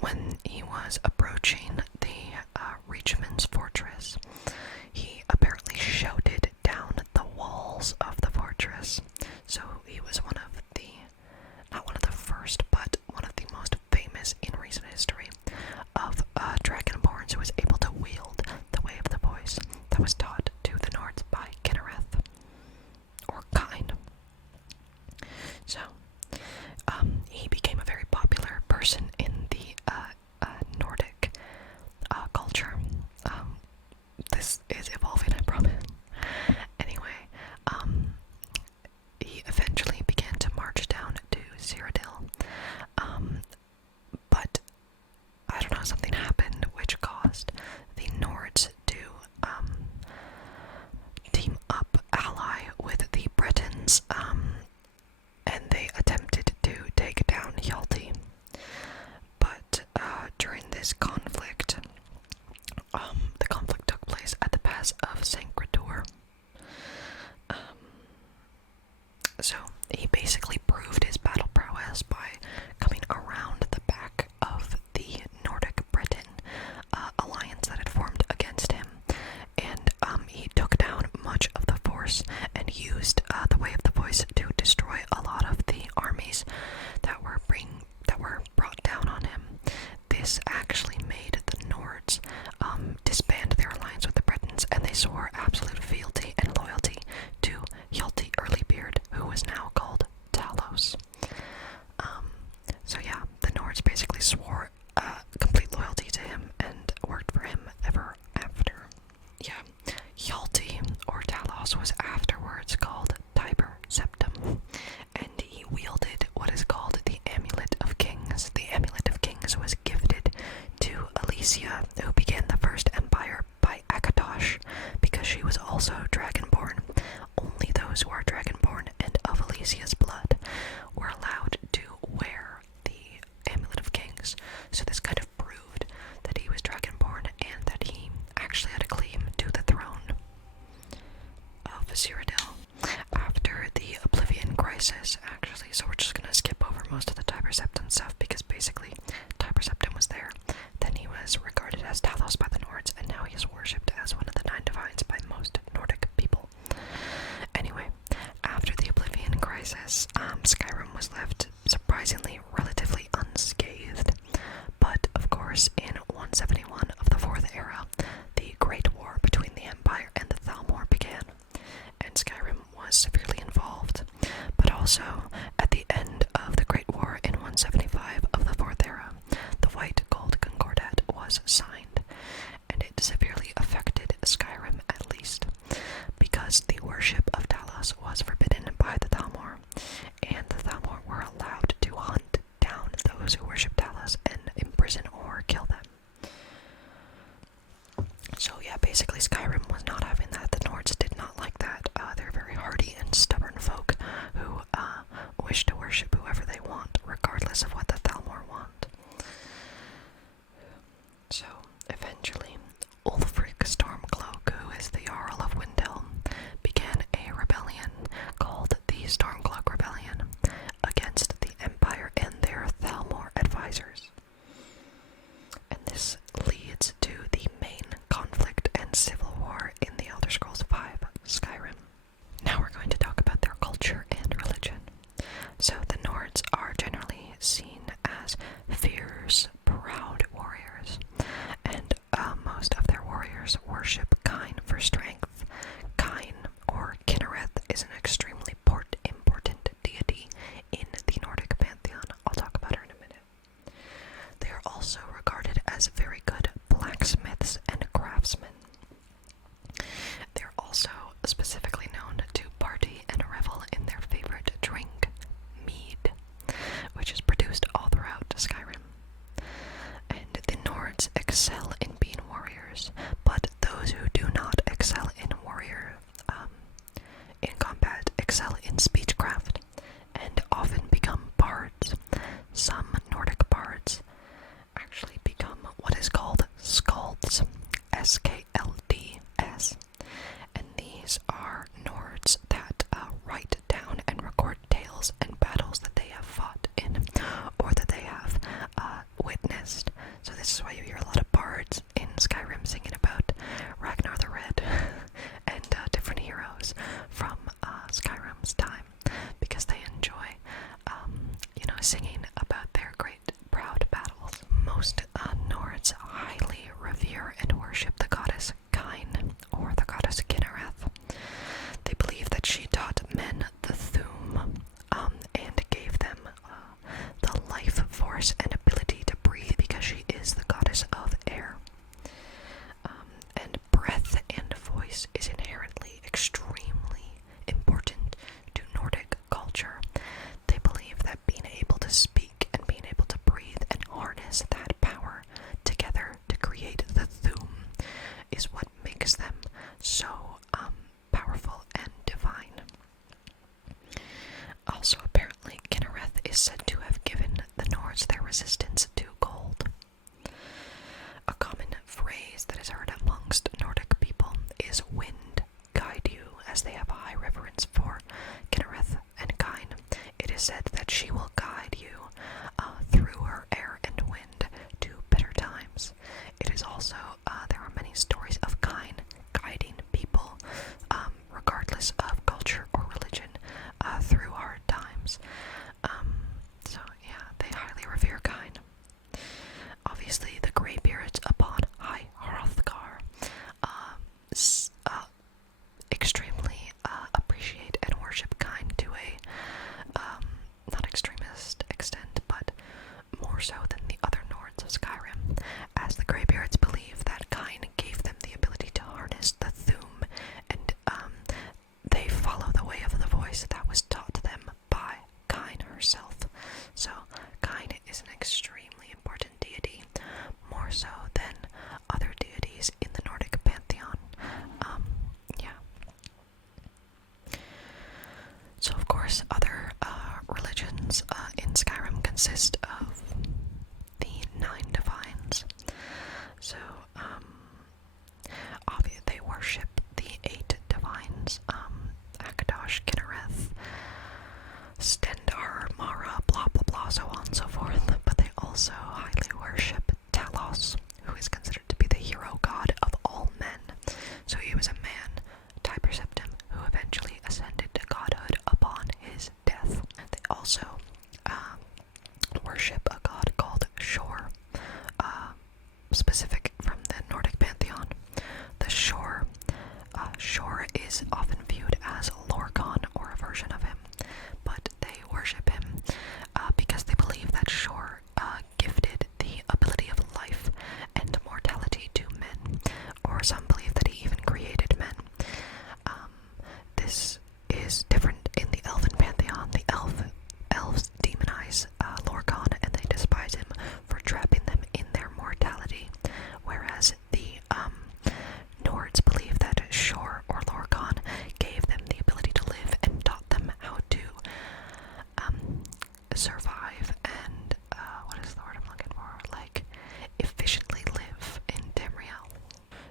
when he was approaching the Reachman's fortress, he apparently shouted down the walls of the fortress. So he was one of the, not one of the first, but one of the most famous in recent history of Dragonborns who was able to wield the way of the voice that was taught to the Nords by Kinnereth, or Kine. So, he became a very popular person in the Nordic culture. This is evolving, I promise. Anyway, he eventually began to march down to Cyrodiil, but I don't know, something happened which caused the Nords to team up, ally with the Bretons, and they attempted to take down Hjalti. But during this conflict, the conflict took place at the pass of disband their alliance with the Britons, and they swore absolute fealty and loyalty to Hjalti Earlybeard, who was now called Talos. So yeah, the Nords basically swore complete loyalty to him and worked for him ever after. Yeah, Hjalti, or Talos, was afterwards called Tiber Septim, and he wielded what is called the Amulet of Kings. The Amulet of Kings was gifted to Alesia, who began the First Empire, by Akatosh, because she was also dragonborn. Only those who are dragonborn and of Alesia's blood were allowed to wear the Amulet of Kings. So this kind of proved that he was dragonborn and that he actually had a claim to the throne of Cyrodiil. After the Oblivion Crisis, actually, so we're just gonna skip over most of the Tiber Septim stuff because basically Tiber Septim was there. Then he was regarded as Talos by the Nords, and now he is worshipped as one of the 9 divines by most Nordic people. Anyway, after the Oblivion Crisis, Skyrim was left surprisingly relatively unscathed. But of course, in 171 of the Fourth Era, the Great War between the Empire and the Thalmor began, and Skyrim was severely involved. But also, at the end of the Great War in 175 of the Fourth Era, the White Gold Concordat was signed, and it severely affected Skyrim at least, because the worship of Talos was forbidden by the Thalmor, and the Thalmor were allowed to hunt down those who worship Talos and imprison or kill them. So yeah, basically Skyrim was not having that. The Nords did not like that. They're very hardy and stubborn folk who wish to worship whoever they want, regardless of what the Thalmor want. So eventually, Ulfric Stormcloak, who is the Jarl of Windhelm, began a rebellion called the Stormcloak Rebellion against the Empire and their Thalmor advisors. And this leads to the main conflict and civil war in the Elder Scrolls V Skyrim. Now we're going to talk about their culture and religion. So the Nords are generally seen as fierce, proud warriors, and most of their warriors worship Kine for strength. Kine, or Kinnereth, is an extremely important deity in the Nordic Pantheon. I'll talk about her in a minute. They are also regarded as very good blacksmiths and craftsmen. They're also specifically known to party and revel in their favorite drink, mead, which is produced all throughout Skyrim. And the Nords excel in being warriors, but those who do not excel in in combat excel in speechcraft and often become bards. Some Nordic bards actually become what is called skalds, S-K-L-D-S, and these are Nords that write down and record tales and battles that they have fought in or that they have witnessed. So this is why you hear a lot of bards in Skyrim singing about Ragnar the Red and different heroes from Skyrim's time, because they enjoy singing about their great proud battles. Most Nords highly revere and worship the goddess Kine, or the goddess Kinnereth. They believe that she taught men the Thuum, and gave them the life force and ability to breathe, because she is the goddess of air. And breath and voice is inherently extremely important to Nordic culture. They believe that being able to speak and being able to breathe and harness that power together to create the Thuum is what makes them so powerful and divine. Also, apparently, Kinnereth is said to have given the Nords their resistance to gold. A common phrase that is heard amongst Nordic people is "wind guide you," as they have a high reverence for Kinnereth and Kine. It is said that she will guide you through her air and wind to better times. It is also, there are many stories of Kine guiding people, regardless of culture or religion, through hard times. So yeah, they highly revere Kine. Obviously, the Greybeards upon High Hrothgar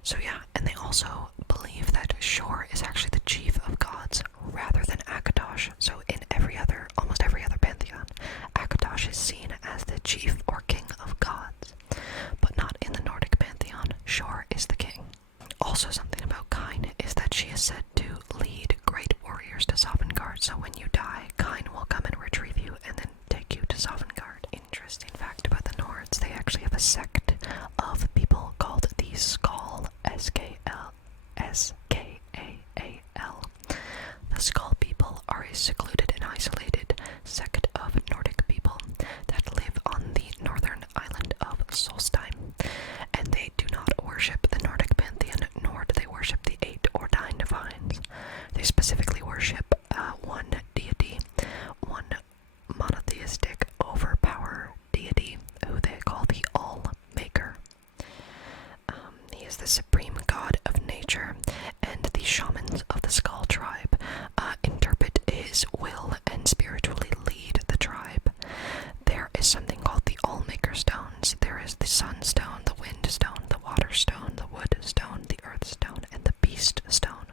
So yeah, and they also believe that Shor is actually the chief of gods rather than Akatosh. So in almost every other pantheon, Akatosh is seen as the chief or king of gods, but not in the Nordic pantheon. Shor is the king. Also, something about Kine is that she is said to lead great warriors to Sovngarde. So when you die, Kine will come and retrieve you and then take you to Sovngarde. Interesting fact about the Nords: they actually have a sect of people called the Skald, S-K-A-A-L. The Skald people are a secluded and isolated sect of Nordic people that live on the northern island of Solstheim, and they do not worship the Nordic pantheon, nor do they worship the 8 or 9 divines. They specifically worship one deity, one monotheistic overpower deity, who they call the All-Maker. He is the supreme god of nature, and the shamans of the Skull tribe interpret his will and spiritually lead the tribe. There is something called the All-Maker stones. There is the Sunstone, the Wind stone, the Water stone, the Wood stone, the Earth stone, and the Beast stone.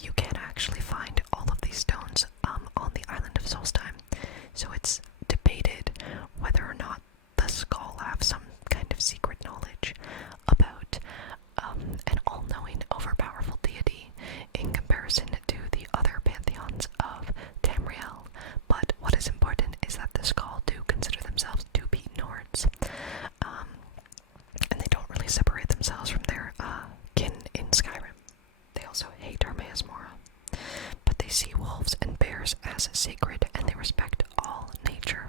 You can actually find all of these stones on the island of Solstheim, so it's debated whether or not the Skull have some kind of secret knowledge about an all-knowing, overpowerful deity in comparison to the other pantheons of Tamriel. But what is important is that the Skull do consider themselves to be Nords, and they don't really separate themselves from their kin in Skyrim. They also hate Armaeus Mora, but they see wolves and bears as sacred, and they respect all nature.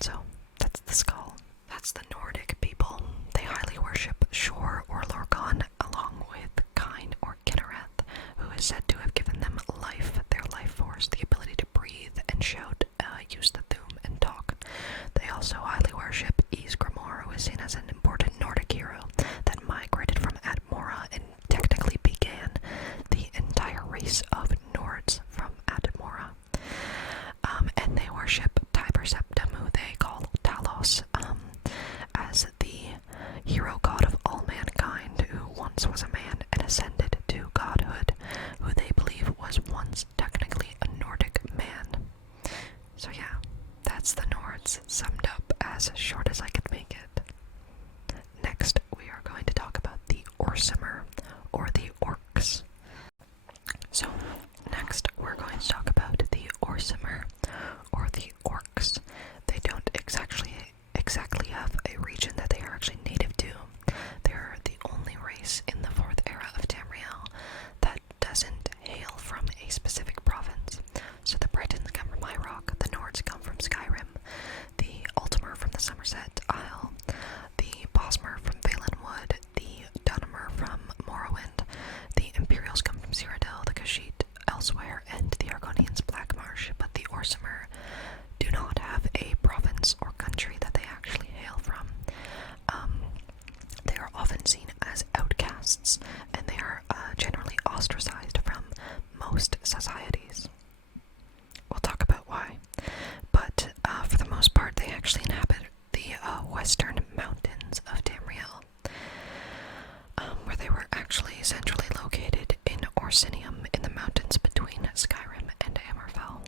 So that's the Skull. That's the Nordic people. They highly worship Shor or Lorkhan, along with Kine or Kinnereth, who is said to have given them life, their life force, the ability to breathe and shout, use the Thuum, and talk. They also highly worship Ysgramor, who is seen as an important Nordic hero that migrated from Atmora and technically began the entire race of Nords from Atmora. And they worship Tiber Septim, who they call Talos, as the hero god of all mankind, who once was a man and ascended to godhood, who they believe was once technically a Nordic man. So yeah, that's the Nords summed up as short as I could make it. Next, we are going to talk about the Orsimer, or the Orcs. So, next we're going to talk about the Orsimer, or the Orcs. They don't exactly have a region that they are actually native to. They're the only race in the 4th era of Tamriel that doesn't hail from a specific province. So the Britons come from High Rock, the Nords come from Skyrim, the Ultimer from the Somerset Isle, the Bosmer from Valenwood, the Dunmer from Morrowind, the Imperials come from Cyrodiil, the Khajiit elsewhere, and the Argonians Blackmarsh, but the Orsimer do not have a province or country that they actually hail from. They are often seen as outcasts, and they are generally ostracized from most societies. We'll talk about why. But for the most part, they actually inhabit the western mountains of Tamriel, where they were actually centrally located in Orsinium, in the mountains between Skyrim and Hammerfell.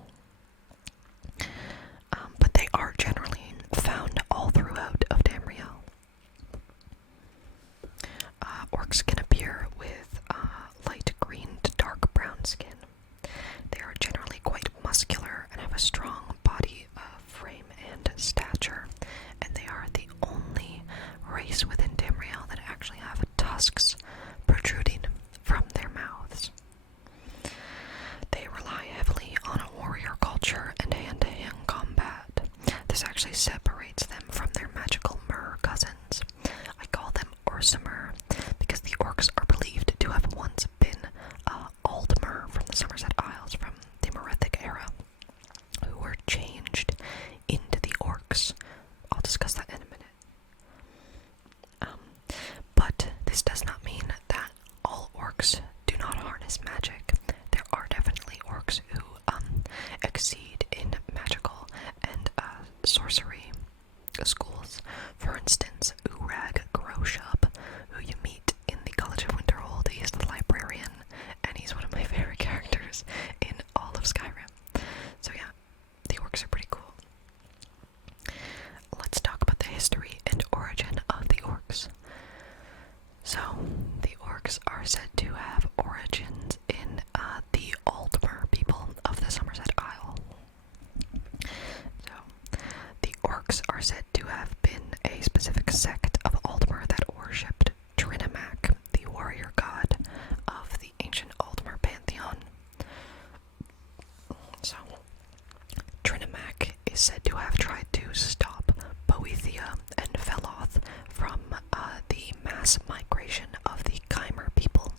But they are generally found all throughout of Tamriel. Orcs can appear with light green to dark brown skin. They are generally quite muscular and have a strong body frame and stature, and they are the only race within Tamriel that actually have tusks protruding from their mouths. They rely heavily on a warrior culture and hand-to-hand combat. This actually separates them from their magical Mer cousins. I call them Orsimer because the orcs are believed to have once been Aldmer from the Somerset Isles from the Merethic era, who were changed into the orcs. I'll discuss that in a minute. But this does not mean that all orcs do not harness magic. There are definitely orcs who exceed in magical and sorcery schools. For instance, Urag Groshub, who you meet in the College of Winterhold, are said to have origins in the Aldmer people of the Somerset Isle. So, the orcs are said to have been a specific sect of Aldmer that worshipped Trinimac, the warrior god of the ancient Aldmer Pantheon. So, Trinimac is said to have tried to stop Boethia and Veloth from the mass migration of the Chimer people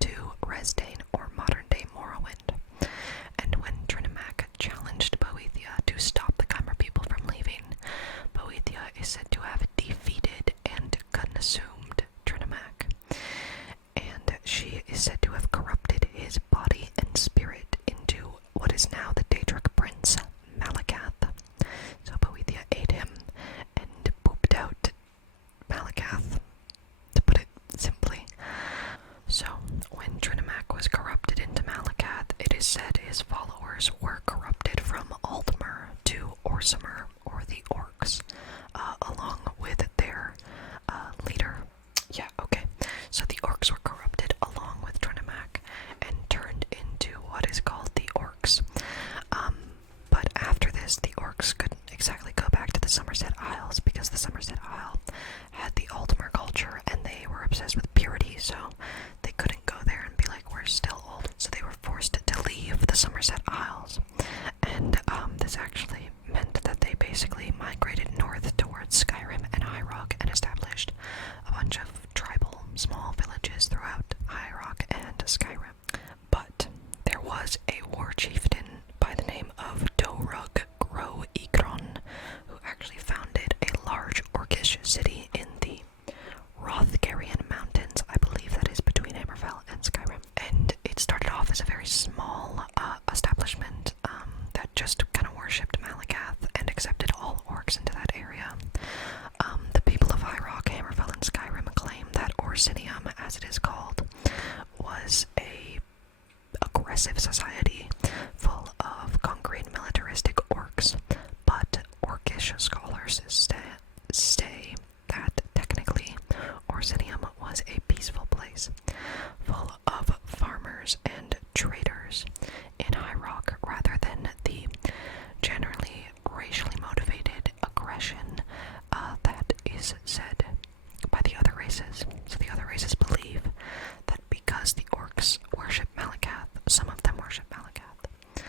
to Resdane or modern-day Morrowind. And when Trinimac challenged Boethia to stop the Chimer people from leaving, Boethia is said to have defeated and consumed Trinimac. And she is said to have corrupted his body and spirit into what is now the Daedric prince, Malakath. So Boethia ate him and pooped out Malakath, to put it simply. So, when Trinimac was corrupted into Malakath, it is said his followers were corrupted from Aldmer to Orsimer, or the Orcs, along with their leader. Yeah, okay. So the Orcs were corrupted along with Trinimac and turned into what is called the Orcs. But after this, the Orcs couldn't exactly go back to the Somerset Isles because the Somerset Isle had the Aldmer culture and they were obsessed with purity, so they couldn't go there and be like, we're still old. So they were forced to leave the Somerset Isles. And this actually meant that they basically migrated north towards Skyrim and High Rock and established a bunch of tribal small villages throughout High Rock and Skyrim. But there was a war chieftain by the name of Dorug Gro Ikron, who actually founded a large orcish city in the Rothgarian Mountains. I believe that is between Hammerfell and Skyrim. And it started off as a very small establishment that just kind of worshipped Malakath and accepted all orcs into that area. The people of High Rock, Hammerfell, and Skyrim claim that Orsinium, as it is called, was a aggressive society full of concrete militaristic orcs, but orcish scholars say that technically Orsinium was a peaceful place full of farmers and traders in High Rock rather than the generally racially motivated aggression that is said by the other races. So the other races believe that because the orcs worship Malakath, some of them worship Malakath,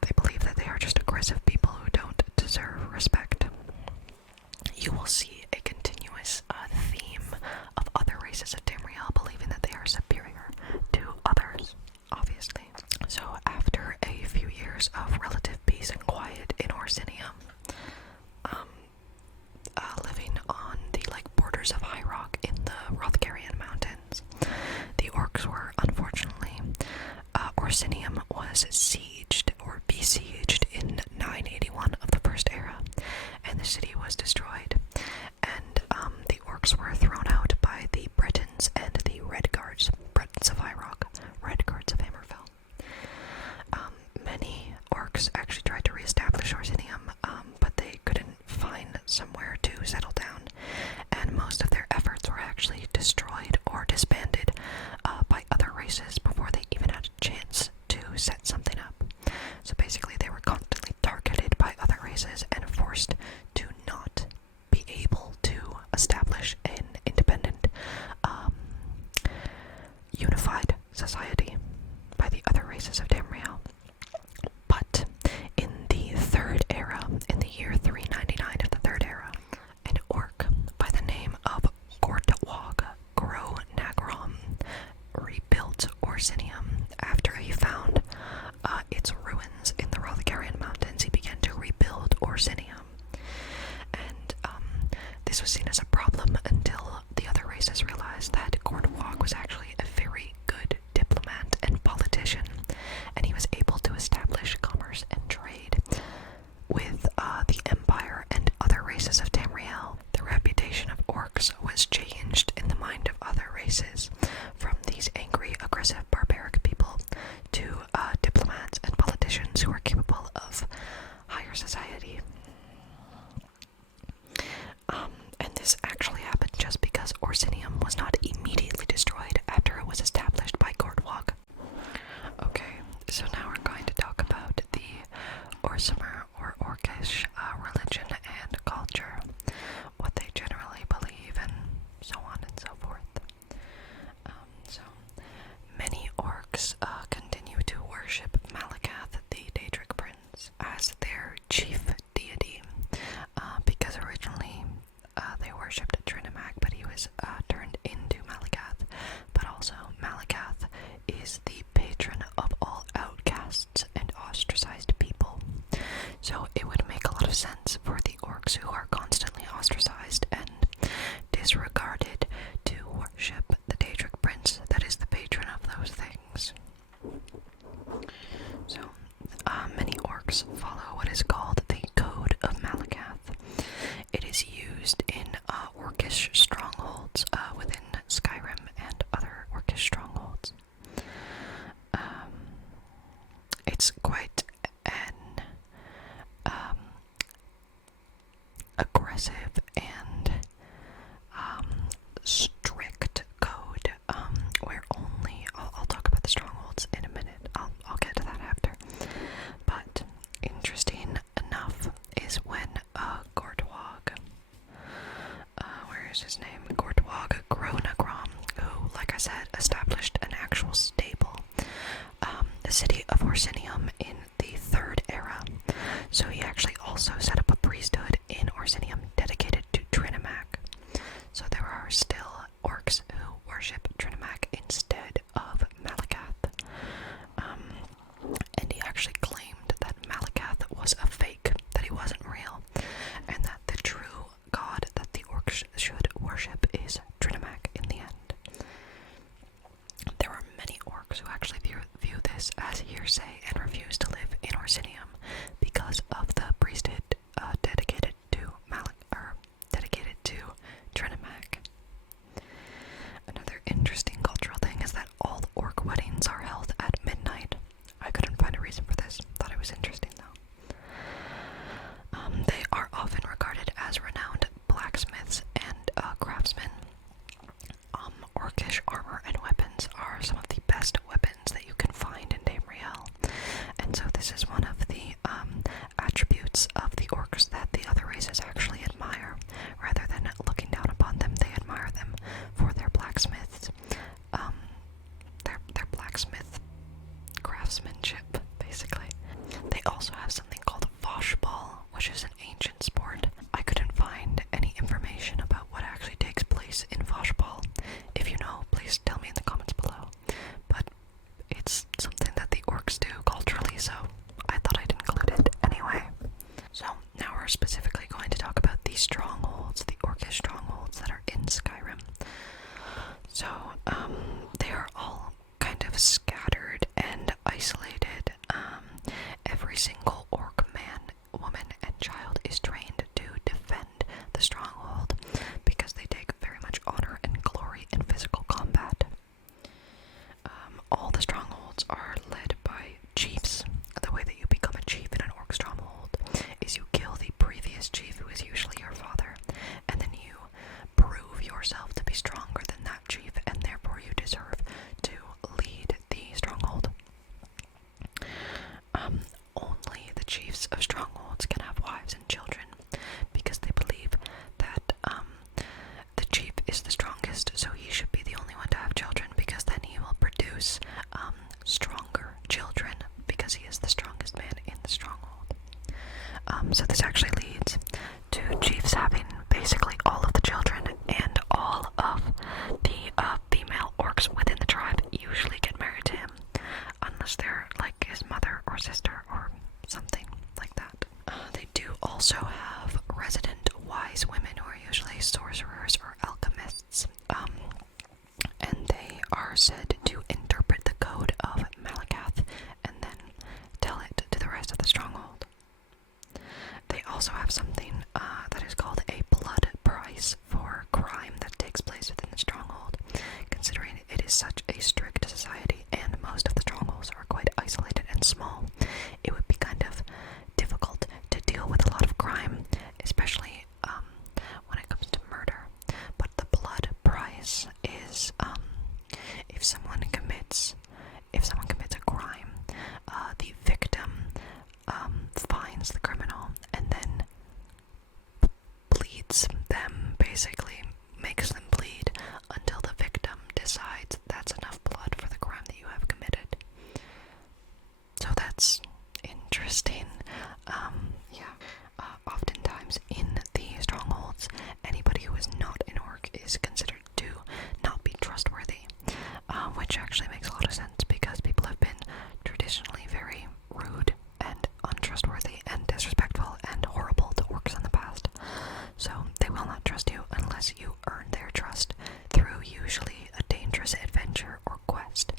they believe that they are just aggressive people who don't deserve respect. You will see a continuous theme of other races of Tamriel believing that they are superior to others, obviously. So after a few years of relative peace and quiet in Orsinium, living on the borders of High Rock in the Rothgarian Mountains, the orcs were unfortunately, Orsinium was sieged or besieged in 981 of the First Era, and the city was destroyed. And the orcs were thrown out by the Britons and the Red Guards, Britons of High Rock, Red Guards of Hammerfell. Many orcs actually tried to reestablish Orsinium, but they couldn't find somewhere to settle down, and most of their efforts were actually destroyed or disbanded by other races before they even had a chance to set something up. So basically they were constantly targeted by other races and forced to not be able to establish an independent, unified society by the other races of Tamriel. But in the Third Era, in the year 399 of the Third Era, an orc by the name of Gortwog Gro Nagrom rebuilt Orsinium after he found its ruins in the Rothgarian Mountains. He began to rebuild Orsinium, and this was seen as a problem until the other races realized that Gortwog was actually a very good diplomat and politician, and he was able to establish commerce and trade with the Empire and other races of Tamriel. The reputation of orcs was changed in the mind of other races from these angry, aggressive, barbaric people to diplomats and politicians who were capable of higher society. And this actually happened just because Orsinium was not immediately destroyed after it was established is the patron of all outcasts and ostracized people. So it would make a lot of sense for the orcs who are constantly ostracized and disregarded to worship the Daedric Prince that is the patron of those things. So, many orcs follow what is called the Code of Malakath. It is used in orcish strongholds within Skyrim and other orcish strongholds. It's quite an aggressive and strict code, where only I'll talk about the strongholds in a minute. I'll get to that after. But interesting enough is when Gortwog, where is his name? Gortwog Gronagrom, who, like I said, established an actual stable, the city of Orsinium in the Third Era. So he actually also set up a priesthood in Orsinium dedicated to Trinimac. So there are still orcs who worship Trinimac instead of Malakath. And he actually claimed that Malakath was a fake, that he wasn't real, and that the true god that the orcs should worship is Trinimac in the end. There are many orcs who actually view this as hearsay and refuse to live in Orsinium because of the priesthood dedicated to Trinimac. Another interesting cultural thing is that all orc weddings are held at midnight. I couldn't find a reason for this. Thought it was interesting though. They are often regarded as renowned blacksmiths and craftsmen. Orcish armor and weapons are some of the best weapons that you can find in Tamriel, and so this is one of the attributes of the orcs that the other races actually admire. Rather than looking down upon them, they admire them for their blacksmiths, their blacksmith craftsmanship, basically. They also have something called Voshball, which is an ancient sport. I couldn't find any information about what actually takes place in Voshball. If you know, please tell me in the comments below. But it's something that the orcs do culturally, so I thought I'd include it anyway. So now we're specifically going to talk about the strongholds, the orcish strongholds that are in Skyrim. So, they are all kind of scattered and isolated. Every single orc man, woman, and child is trained to defend the stronghold because they take very much honor and glory in physical combat. All the strongholds are led by chiefs. The way that you become a chief in an orc stronghold is you kill the previous chief, who is usually your father, and then you prove yourself to be stronger than that chief, and therefore you deserve to lead the stronghold. Only the chiefs of strongholds can have wives and children, because they believe that the chief is the strongest, so he should be the only one to have children, because then he will produce stronger children, because he is the strongest man in the stronghold. So this actually leads to chiefs having basically all of the children, and all of the female orcs within the tribe usually get married to him, unless they're like his mother or sister or something like that. They do also have resident wise women who are usually sorcerers or alchemists, and they are said to interpret the code of Malakath and then tell it to the rest of the stronghold. They also have something that is called a blood price for crime that takes place within the stronghold. Considering it is such a strict society and most of the strongholds are quite isolated and small, it would be kind of difficult to deal with a lot of crime, especially when it comes to murder. But the blood price is if someone commits a crime, the victim finds the criminal and then bleeds them, basically makes them bleed until the victim decides that's enough blood for the crime that you have committed. So that's interesting. Oftentimes in the strongholds, anybody who is not an orc is considered to not be trustworthy, which actually makes a lot a sense, because people have been traditionally very rude and untrustworthy and disrespectful and horrible to orcs in the past. So they will not trust you unless you earn their trust through usually a dangerous adventure or quest,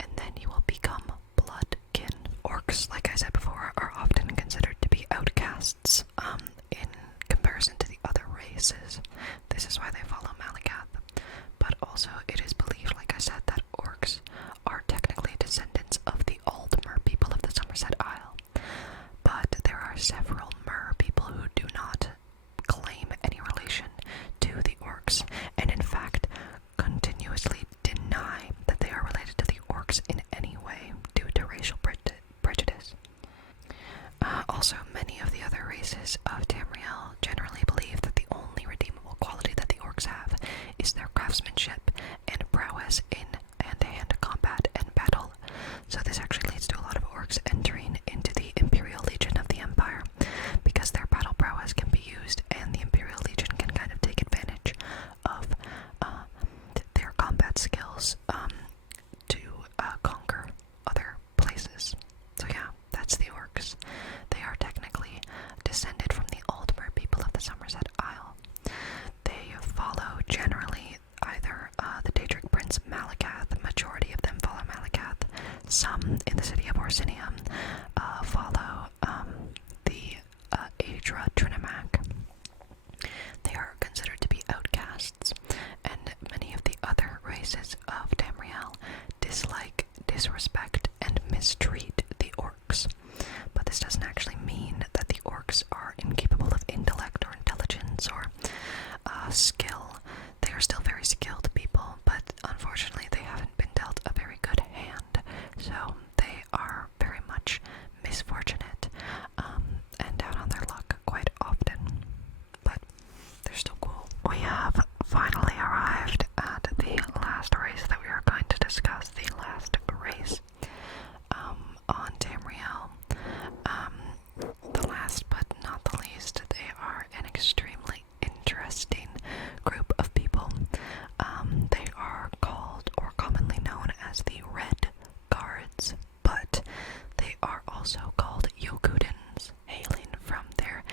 and then you will become bloodkin. Orcs, like I said before, are often considered to be outcasts in comparison to the other races. This is why they follow Malakath. But also it is believed, like I said, that orcs are technically descendants of the Aldmer people of the Somerset Isle. But there are several Mer people who do not claim any relation to the orcs, and in fact continuously deny that they are related to the orcs in any way due to racial prejudice. Also, many of the other races of Tamriel generally believe that the only redeemable quality that the orcs have is their craftsmanship and prowess in hand-to-hand combat and battle. So this actually leads to a lot of orcs entering into the Imperial Legion of the Empire, because their battle prowess can be used, and the Imperial Legion can kind of take advantage of their combat skills to conquer other places. So yeah, that's the orcs. They are technically descended from the Aldmer people of the Somerset Isle. They follow generally either the Daedric Prince Malakath. The majority of them follow Malakath. Some in the city of Orsinium follow the Aedra Trinimac. They are considered to be outcasts, and many of the other races of Tamriel dislike, disrespect, and mistreat the orcs. But this doesn't actually mean that the orcs are incapable of intellect or intelligence or skill. They are still very skilled people, but unfortunately they haven't been dealt a very good hand, so they are very much misfortunate and down on their luck quite often. But they're still cool. We have finally arrived at the last race that we are going to discuss, the last race on Tamriel. The last but not the least, they are an extremely interesting group of people. They are called, or commonly known as, the Red Guards, but they are also called Yokudans, hailing from their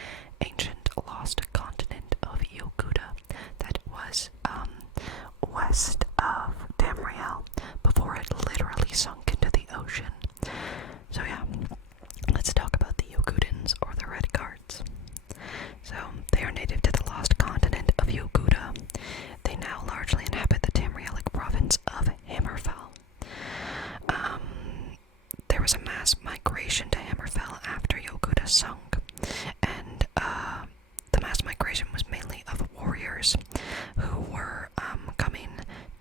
ancient lost continent of Yokuda that was west of Tamriel before it literally sunk into the ocean. So yeah, let's talk about the Yokudans, or the Red Guards. So they are native to the lost continent of Yokuda. They now largely inhabit the Tamrielic province of Hammerfell. There was a mass migration to Hammerfell after Yokuda sunk, and the mass migration was mainly of warriors who were coming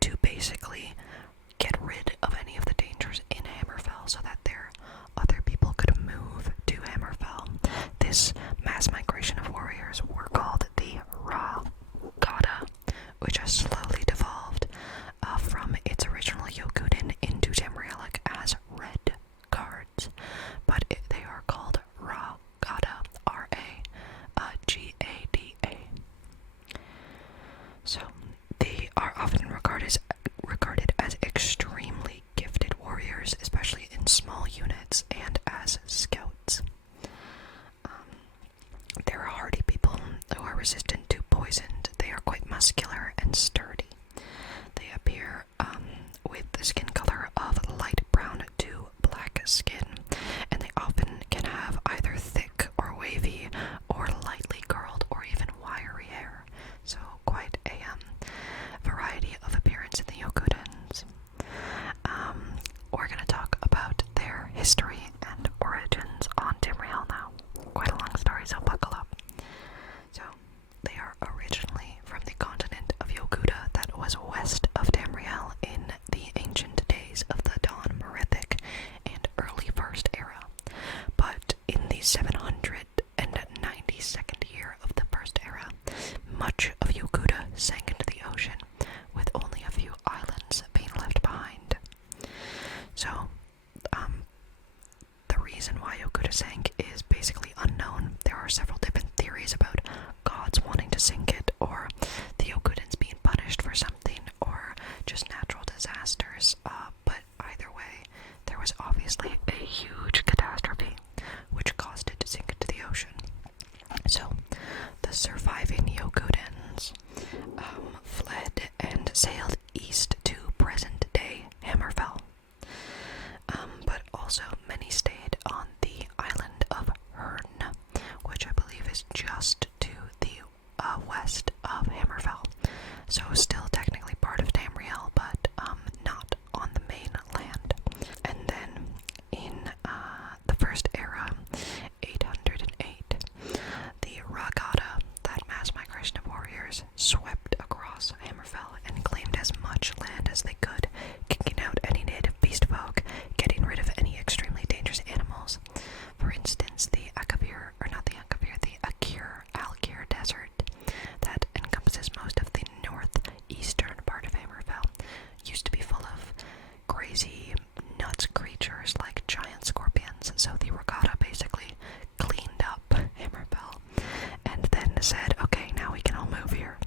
to basically get rid of any of the dangers in Hammerfell so that their other people could move to Hammerfell. This mass migration of warriors were called the Ra-Gada, which has slowly devolved from its original Yokudan into Tamrielic as Red Guards, but they are called Ra-Gada, R-A-G-A-D-A. So they are often regarded as extremely gifted warriors, especially in small units and as scouts. They're hardy people who are resistant to poison. They are quite muscular and sturdy. They appear with the skin color of light brown to black skin, and they often can have either thick or wavy or lightly curled or even wiry hair. So quite a variety of appearance in the Yokudans. We're going to talk about their history and origins on Tamriel now. Quite a long story, so buckle up. So, they are originally from the continent of Yokuda that was west of Tamriel in the ancient days of the Dawn Merethic and early First Era. But in the 792nd year of the First Era, much of Yokuda sank into the ocean, with only a few islands being left behind. So, the reason why Yokuda sank is basically unknown. There are several different theories about gods wanting to sink it, or the Yokudans being punished for something, or just natural disasters, but either way, creatures like giant scorpions. So the Regatta basically cleaned up Hammerfell and then said, okay, now we can all move here.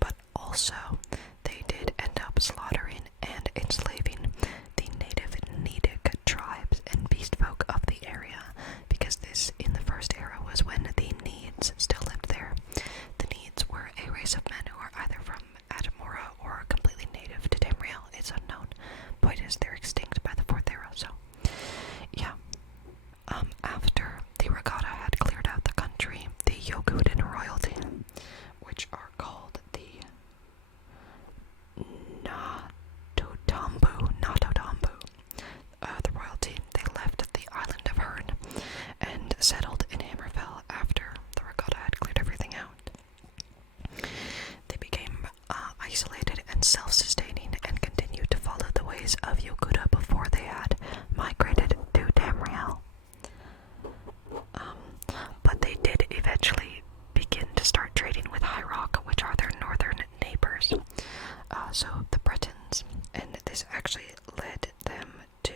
But also, they did end up slaughtering and enslaving the native Nedic tribes and beast folk of the area, because this, in the first era, was when the Needs still lived there. The Needs were a race of men who are either from Adamora or completely native to Tamriel. It's unknown. Point is, they're extinct by the 4th era, so yeah. After the Regatta had cleared out the country, the Yokudan royalty, which are called the Natotambu, the royalty, they left the island of Hern and settled in Hammerfell after the Regatta had cleared everything out. They became isolated and self-sustaining and continued to follow the ways of Yokuda before they had migrated to Tamriel. But they did eventually begin to start trading with High Rock, which are their northern neighbors. So the Bretons, and this actually led them to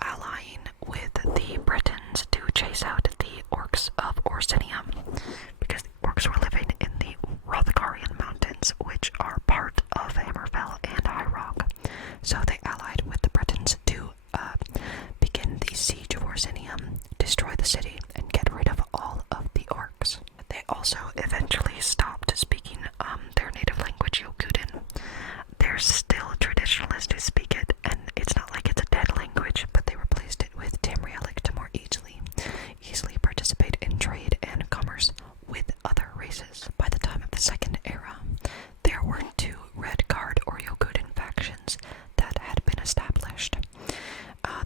allying with the Bretons to chase out the orcs of Orsinium, because the orcs were living in the Rothgarian Mountains, which are part of Hammerfell and High Rock. So they allied with the Bretons to begin the siege of Orsinium, destroy the city, and get rid of all of the orcs. They also eventually stopped speaking their native language, Yokudan. There's still traditionalists who speak it, and it's not like it's a dead language, but they replaced it with Tamrielic to more easily participate in trade and commerce with other races. By the time of the 2nd era, there were 2 Red Guard or Yokudan factions that had been established.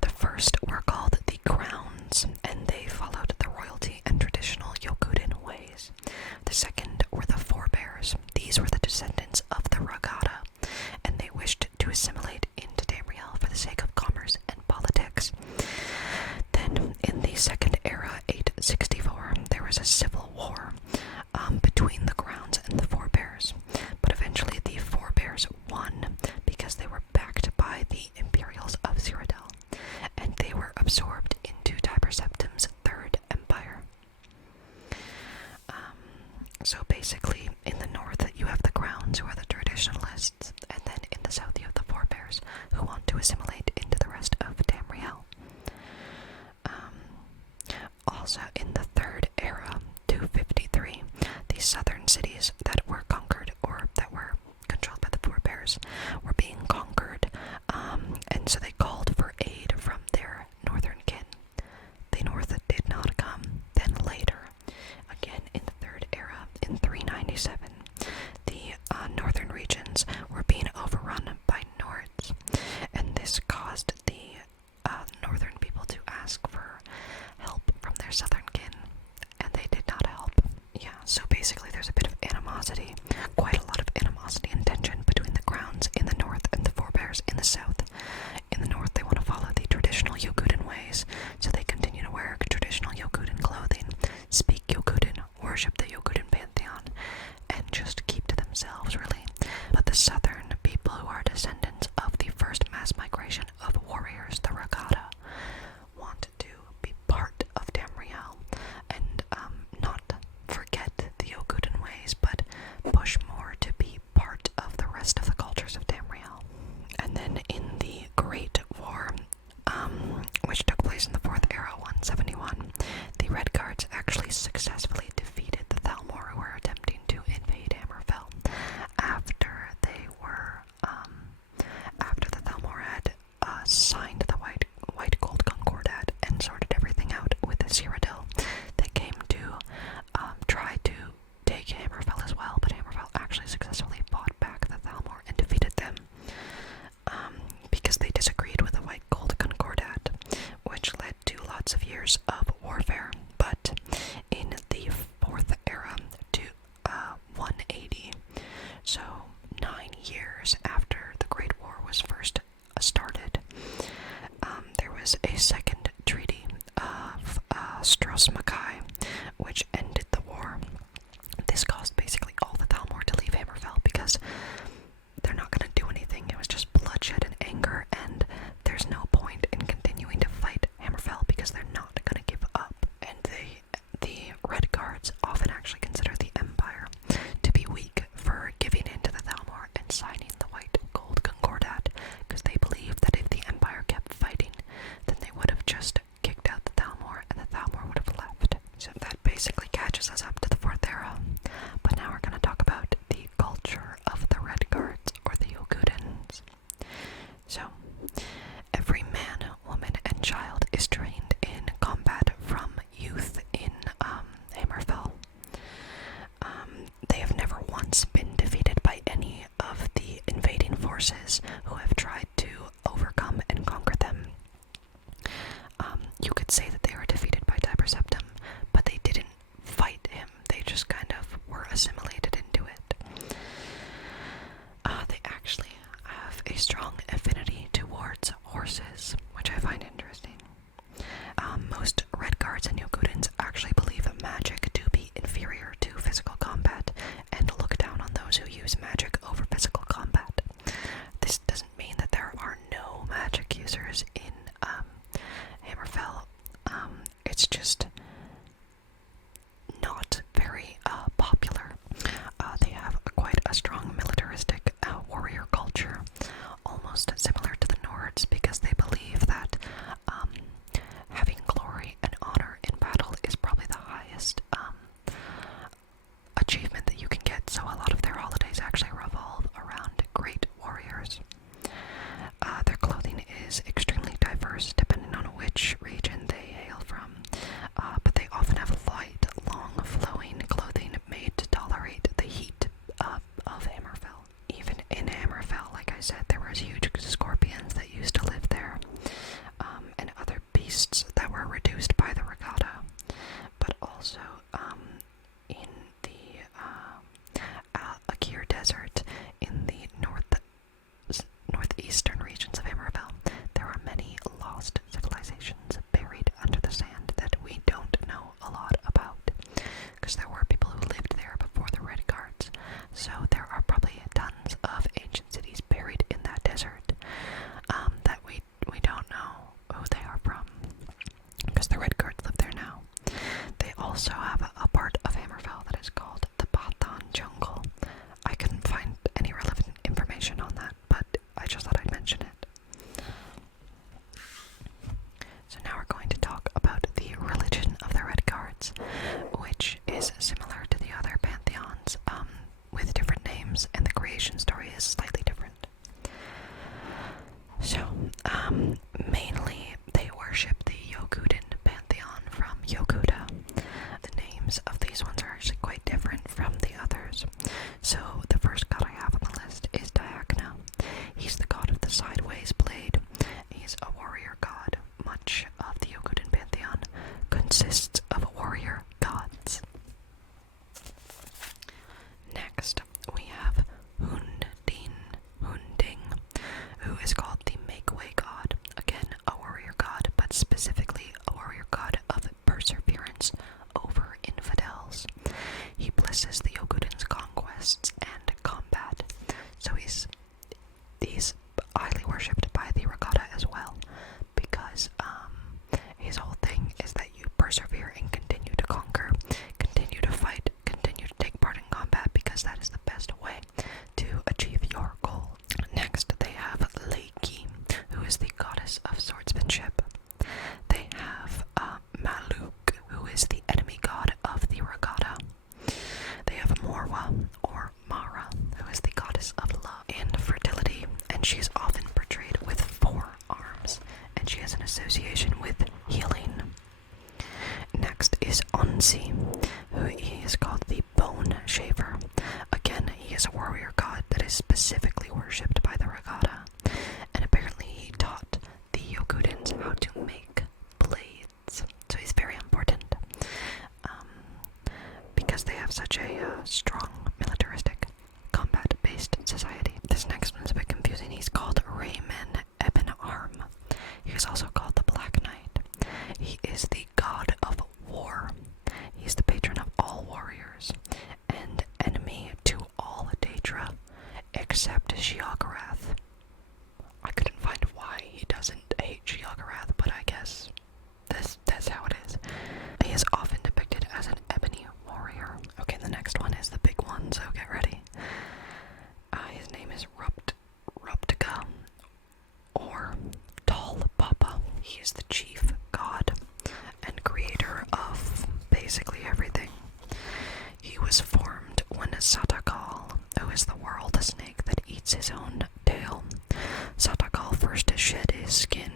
The first were called the Crowns, and they followed the royalty and traditional Yokudan ways. The second were the Forebears. These were the descendants of the Regatta, and they wished to assimilate into Tamriel for the sake of commerce and politics. Then, in the 2nd era, 864, there was a civil war between the Crowns and the Forebears, but eventually the Forebears won because they were backed by the Imperials of Cyrodiil, and they were absorbed into Tiber Septim's 3rd Empire. So basically, in the north you have the Crowns, who are the traditionalists, and then in the south you have the Forebears, who want to assimilate into the rest of Tamriel. Also, in the 3rd era, 253, the southern cities that were conquered, or that were controlled by the Forebears, were being conquered, and so they called for aid from their northern kin. The north did not come. Then later, again in the 3rd era, in 397, the northern regions were being overrun by Nords, and this caused the northern people to ask for help from their southern kin, and they did not help. Yeah, so basically there's a bit of animosity, quite a lot of animosity and tension between the Crowns in the north and the Forebears in the south. In the north, they want to follow the traditional Yokudan ways, so they continue to wear traditional Yokudan clothing, speak Yokudan, worship the Yokudan Pantheon, and just keep to themselves, really. But the southern people, who are descendants of the first mass migration of warriors, the Regatta, want to be part of Tamriel and not forget the Yokudan ways, but push more to be part of the rest of the cultures of Tamriel. And then in the Great War, which took place in the 4th era, 171, the Red Guards actually successfully defeated the Thalmor, who were attempting to invade Hammerfell, after they were forces who have tried to overcome and conquer them. You could say that they were defeated by Tiber Septim, but they didn't fight him. They just kind of were assimilated into it. They actually have a strong affinity towards horses, which I find interesting. Most Red Guards and Yokudans actually believe magic to be inferior to physical combat and look down on those who use magic over physical combat. This doesn't mean that there are no magic users in Hammerfell. It's just not very popular. They have quite a strong militaristic warrior culture, almost similar to the Nords, because they believe that having glory and honor in battle is probably the highest achievement that you can get, so a lot of their holidays actually revolve around great warriors. Their clothing is extremely diverse depending on which region they hail from, but they often have light, long, flowing clothing made to tolerate the heat of Hammerfell. Even in Hammerfell, like I said, there was huge scorpions that used to live there, and other beasts that were reduced by the regatta, but also in the Akir Desert in the northeastern regions of Hammerfell, there are many lost civilizations buried under the sand that we don't know a lot about, because there were people who lived there before the Red Guards, so there are probably tons of ancient cities buried in that desert that we don't know who they are from, because the Red Guards live there now. They also have a part of Hammerfell that is called the Pantheons jungle. I couldn't find any relevant information on that, but I just thought I'd mention it. So now we're going to talk about the religion of the Red Guards, which is similar to the other Pantheons, with different names, and the creation story is slightly different. So, mainly they worship the Yokudan Pantheon from Yokuda. The names of these ones are actually quite different from the others. So, the first god I have on the list is Diakna. He's the god of the sideways blade. He's a warrior god. Much of the Yokudan Pantheon consists of warrior gods. Next, we have Hunding, who is called the Make-Way god. Again, a warrior god, but specifically a warrior god of perseverance over infidels. He blesses the Yokudan's conquests and combat, so he's highly worshipped by the regatta as well, because his whole thing is that you persevere and continue to conquer, continue to fight, continue to take part in combat, because that is the best way to achieve your goal. Next, they have Leiki, who is the goddess of swordsmanship. They have Maluk, who is the enemy god of the regatta. They have Morwa, or Mara, who is the goddess of love and fertility, and she is often portrayed with 4 arms, and she has an association with healing. Next is Onsi, who is called the Bone Shaver. Again, he is a warrior god that is specifically worshipped by the regatta, and apparently he taught the Yokudans how to make blades, so he's very important, because they have such a strong militaristic combat-based society. This next one's a bit confusing. He's called Rayman Ebon Arm. He is also called the Black Knight. He is the god of war. He's the patron of all warriors, and enemy to all Daedra, except Sheogorath. I couldn't find why he doesn't hate Sheogorath, but I guess that's how it is. He is often depicted as an ebony warrior. Okay, the next one is the big one, so get ready. His name is Ruptika, or Tall Papa. He is the chief god and creator of basically everything. He was formed when Satakal, who is the world snake that eats his own tail, Satakal first shed his skin,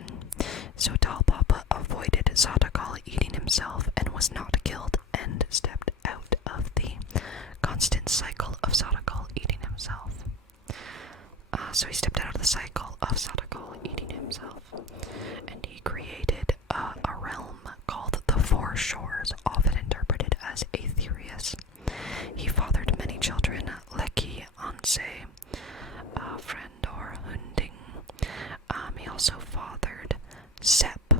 so Tall Papa avoided Satakal eating himself and was not killed, and stepped out of the constant cycle of Satakal eating himself. So he stepped out of the cycle of Sadakal eating himself, and he created a realm called the Four Shores, often interpreted as Aetherius. He fathered many children, Leki, Anse, Frandor, Hunding. He also fathered Sep.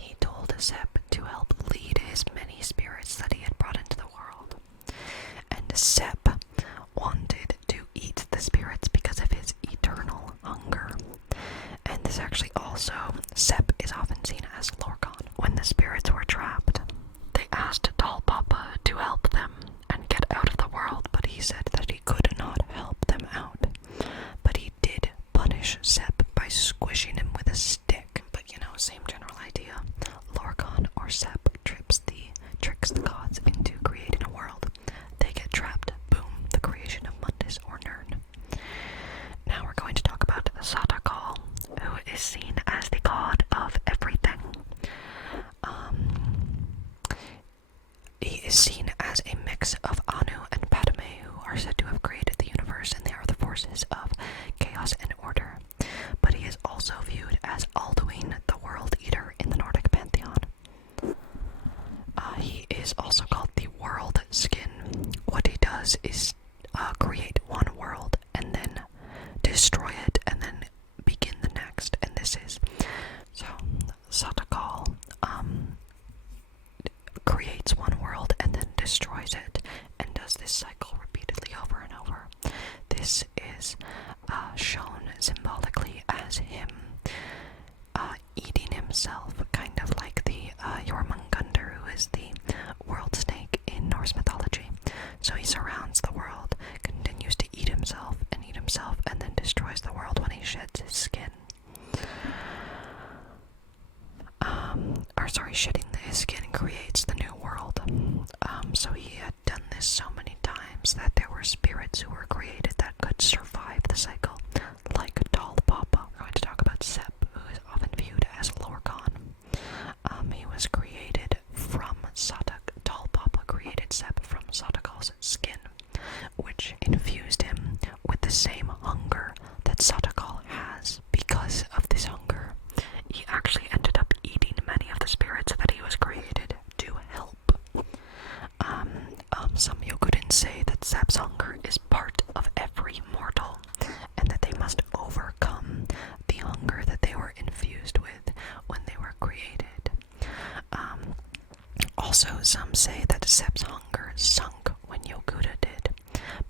He told Sep to help lead his many spirits that he had brought into the world. And Sep wanted to eat the spirits because of his eternal hunger. And this actually also, Sep is often seen as Lorcan. When the spirits were trapped, they asked Tall Papa to help them and get out of the world, but he said that he could not help them out. But he did punish Sep by squishing him with a stick. But same general idea. Lorcan or Sep tricks the gods into creating a world. They get trapped. Boom, the creation of Mundus or Nirn. Now we're going to talk about Sadakal, who is seen as the god of everything. He is seen as a mix of Anu and Padme, who are said to have created the universe, and they are the forces of chaos and order. But he is also viewed as Alduin, the World Eater in the Nordic Pantheon. He is also called the World Skin. What he does is create one world and then destroy it and then begin the next. And this is so Sadakal creates one world and then destroys it and does this cycle repeatedly over and over. This is shown symbolically as him eating himself, kind of like the Jormungandr, who is the world snake in Norse mythology. So he surrounds the world, continues to eat himself, and then destroys the world when he sheds his skin. Shedding his skin creates the new world. So he had done this so many times that there were spirits who were created that could survive the cycle, like Tall Papa. We're going to talk about Sep, who is often viewed as Lorcan. He was created from Sadak. Tall Papa created Sep from Sadakal's skin, which infused him with the same hunger that Sadakal has. Because of this hunger, he actually ended up eating many of the spirits that he was created to help. Some Yokudin say that Sep's hunger is part of every mortal, and that they must overcome the hunger that they were infused with when they were created. Also, some say that Sep's hunger sunk when Yokuda did,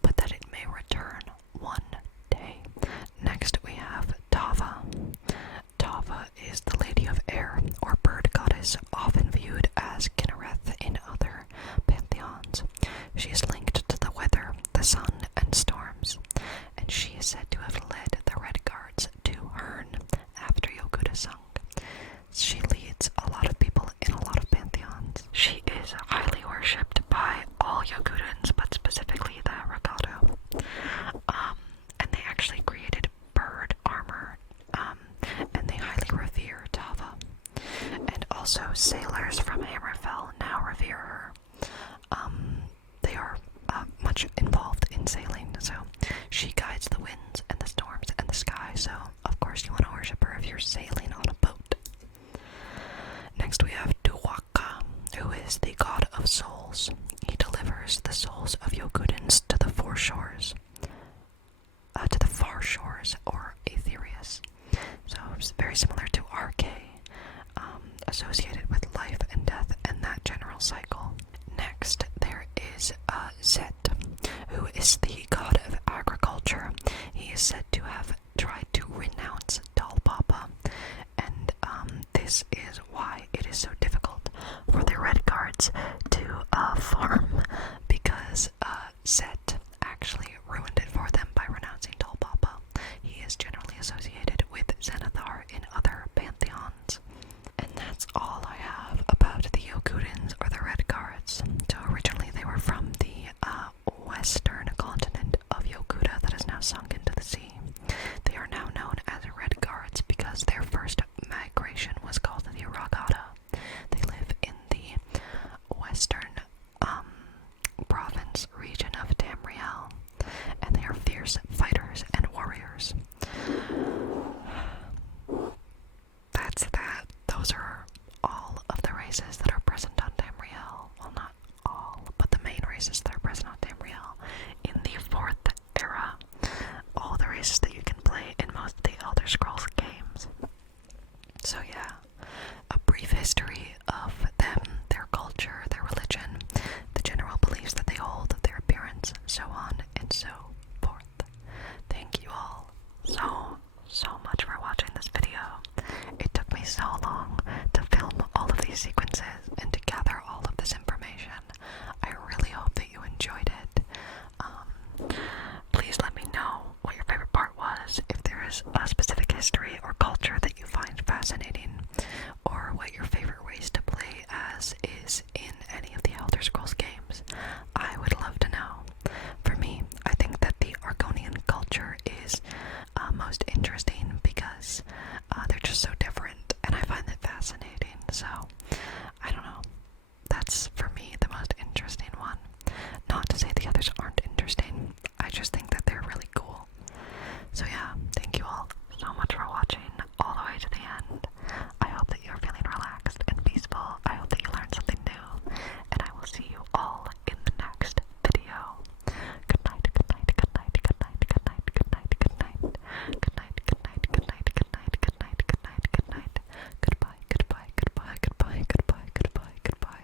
but that it may return one day. Next we have Tava. Tava is the Lady of Air, or bird goddess, often viewed as Kinnereth in other pantheons. She is linked to the weather, the sun, and storms, and she is said to have led the Red Guards to Hern after Yokuda sunk. She leads a lot of people in a lot of pantheons. She is highly worshipped by all Yokudans, but specifically the Ragado. And they actually created bird armor, and they highly revere Tava. And also sailors from Hammerfell now revere her. They are much involved in sailing, so she guides the winds and the storms and the sky, so of course you want to worship her if you're sailing on a boat. Next we have Duwaka, who is the god of souls. He delivers the souls of Yokudans to the Four Shores, to the Far Shores, or Aetherius. So it's very similar to Arche, associated with life and death and that general cycle. Next, there is Zet, who is the god of agriculture. He is said to have tried to renounce Tall Papa, and this is why it is so difficult for the Red Guards to farm, because Zet actually ruined it for them by renouncing Tall Papa. He is generally associated with Zenithar in other pantheons. And that's all I have about the Yokudans, or the Red Guards. So originally they were from the western continent of Yokuda that is now sunk into the sea. They are now known as Red Guards because their first migration was called the Ragada. They live in the western province region of Tamriel, and they are fierce fighters and warriors. is a specific history or culture that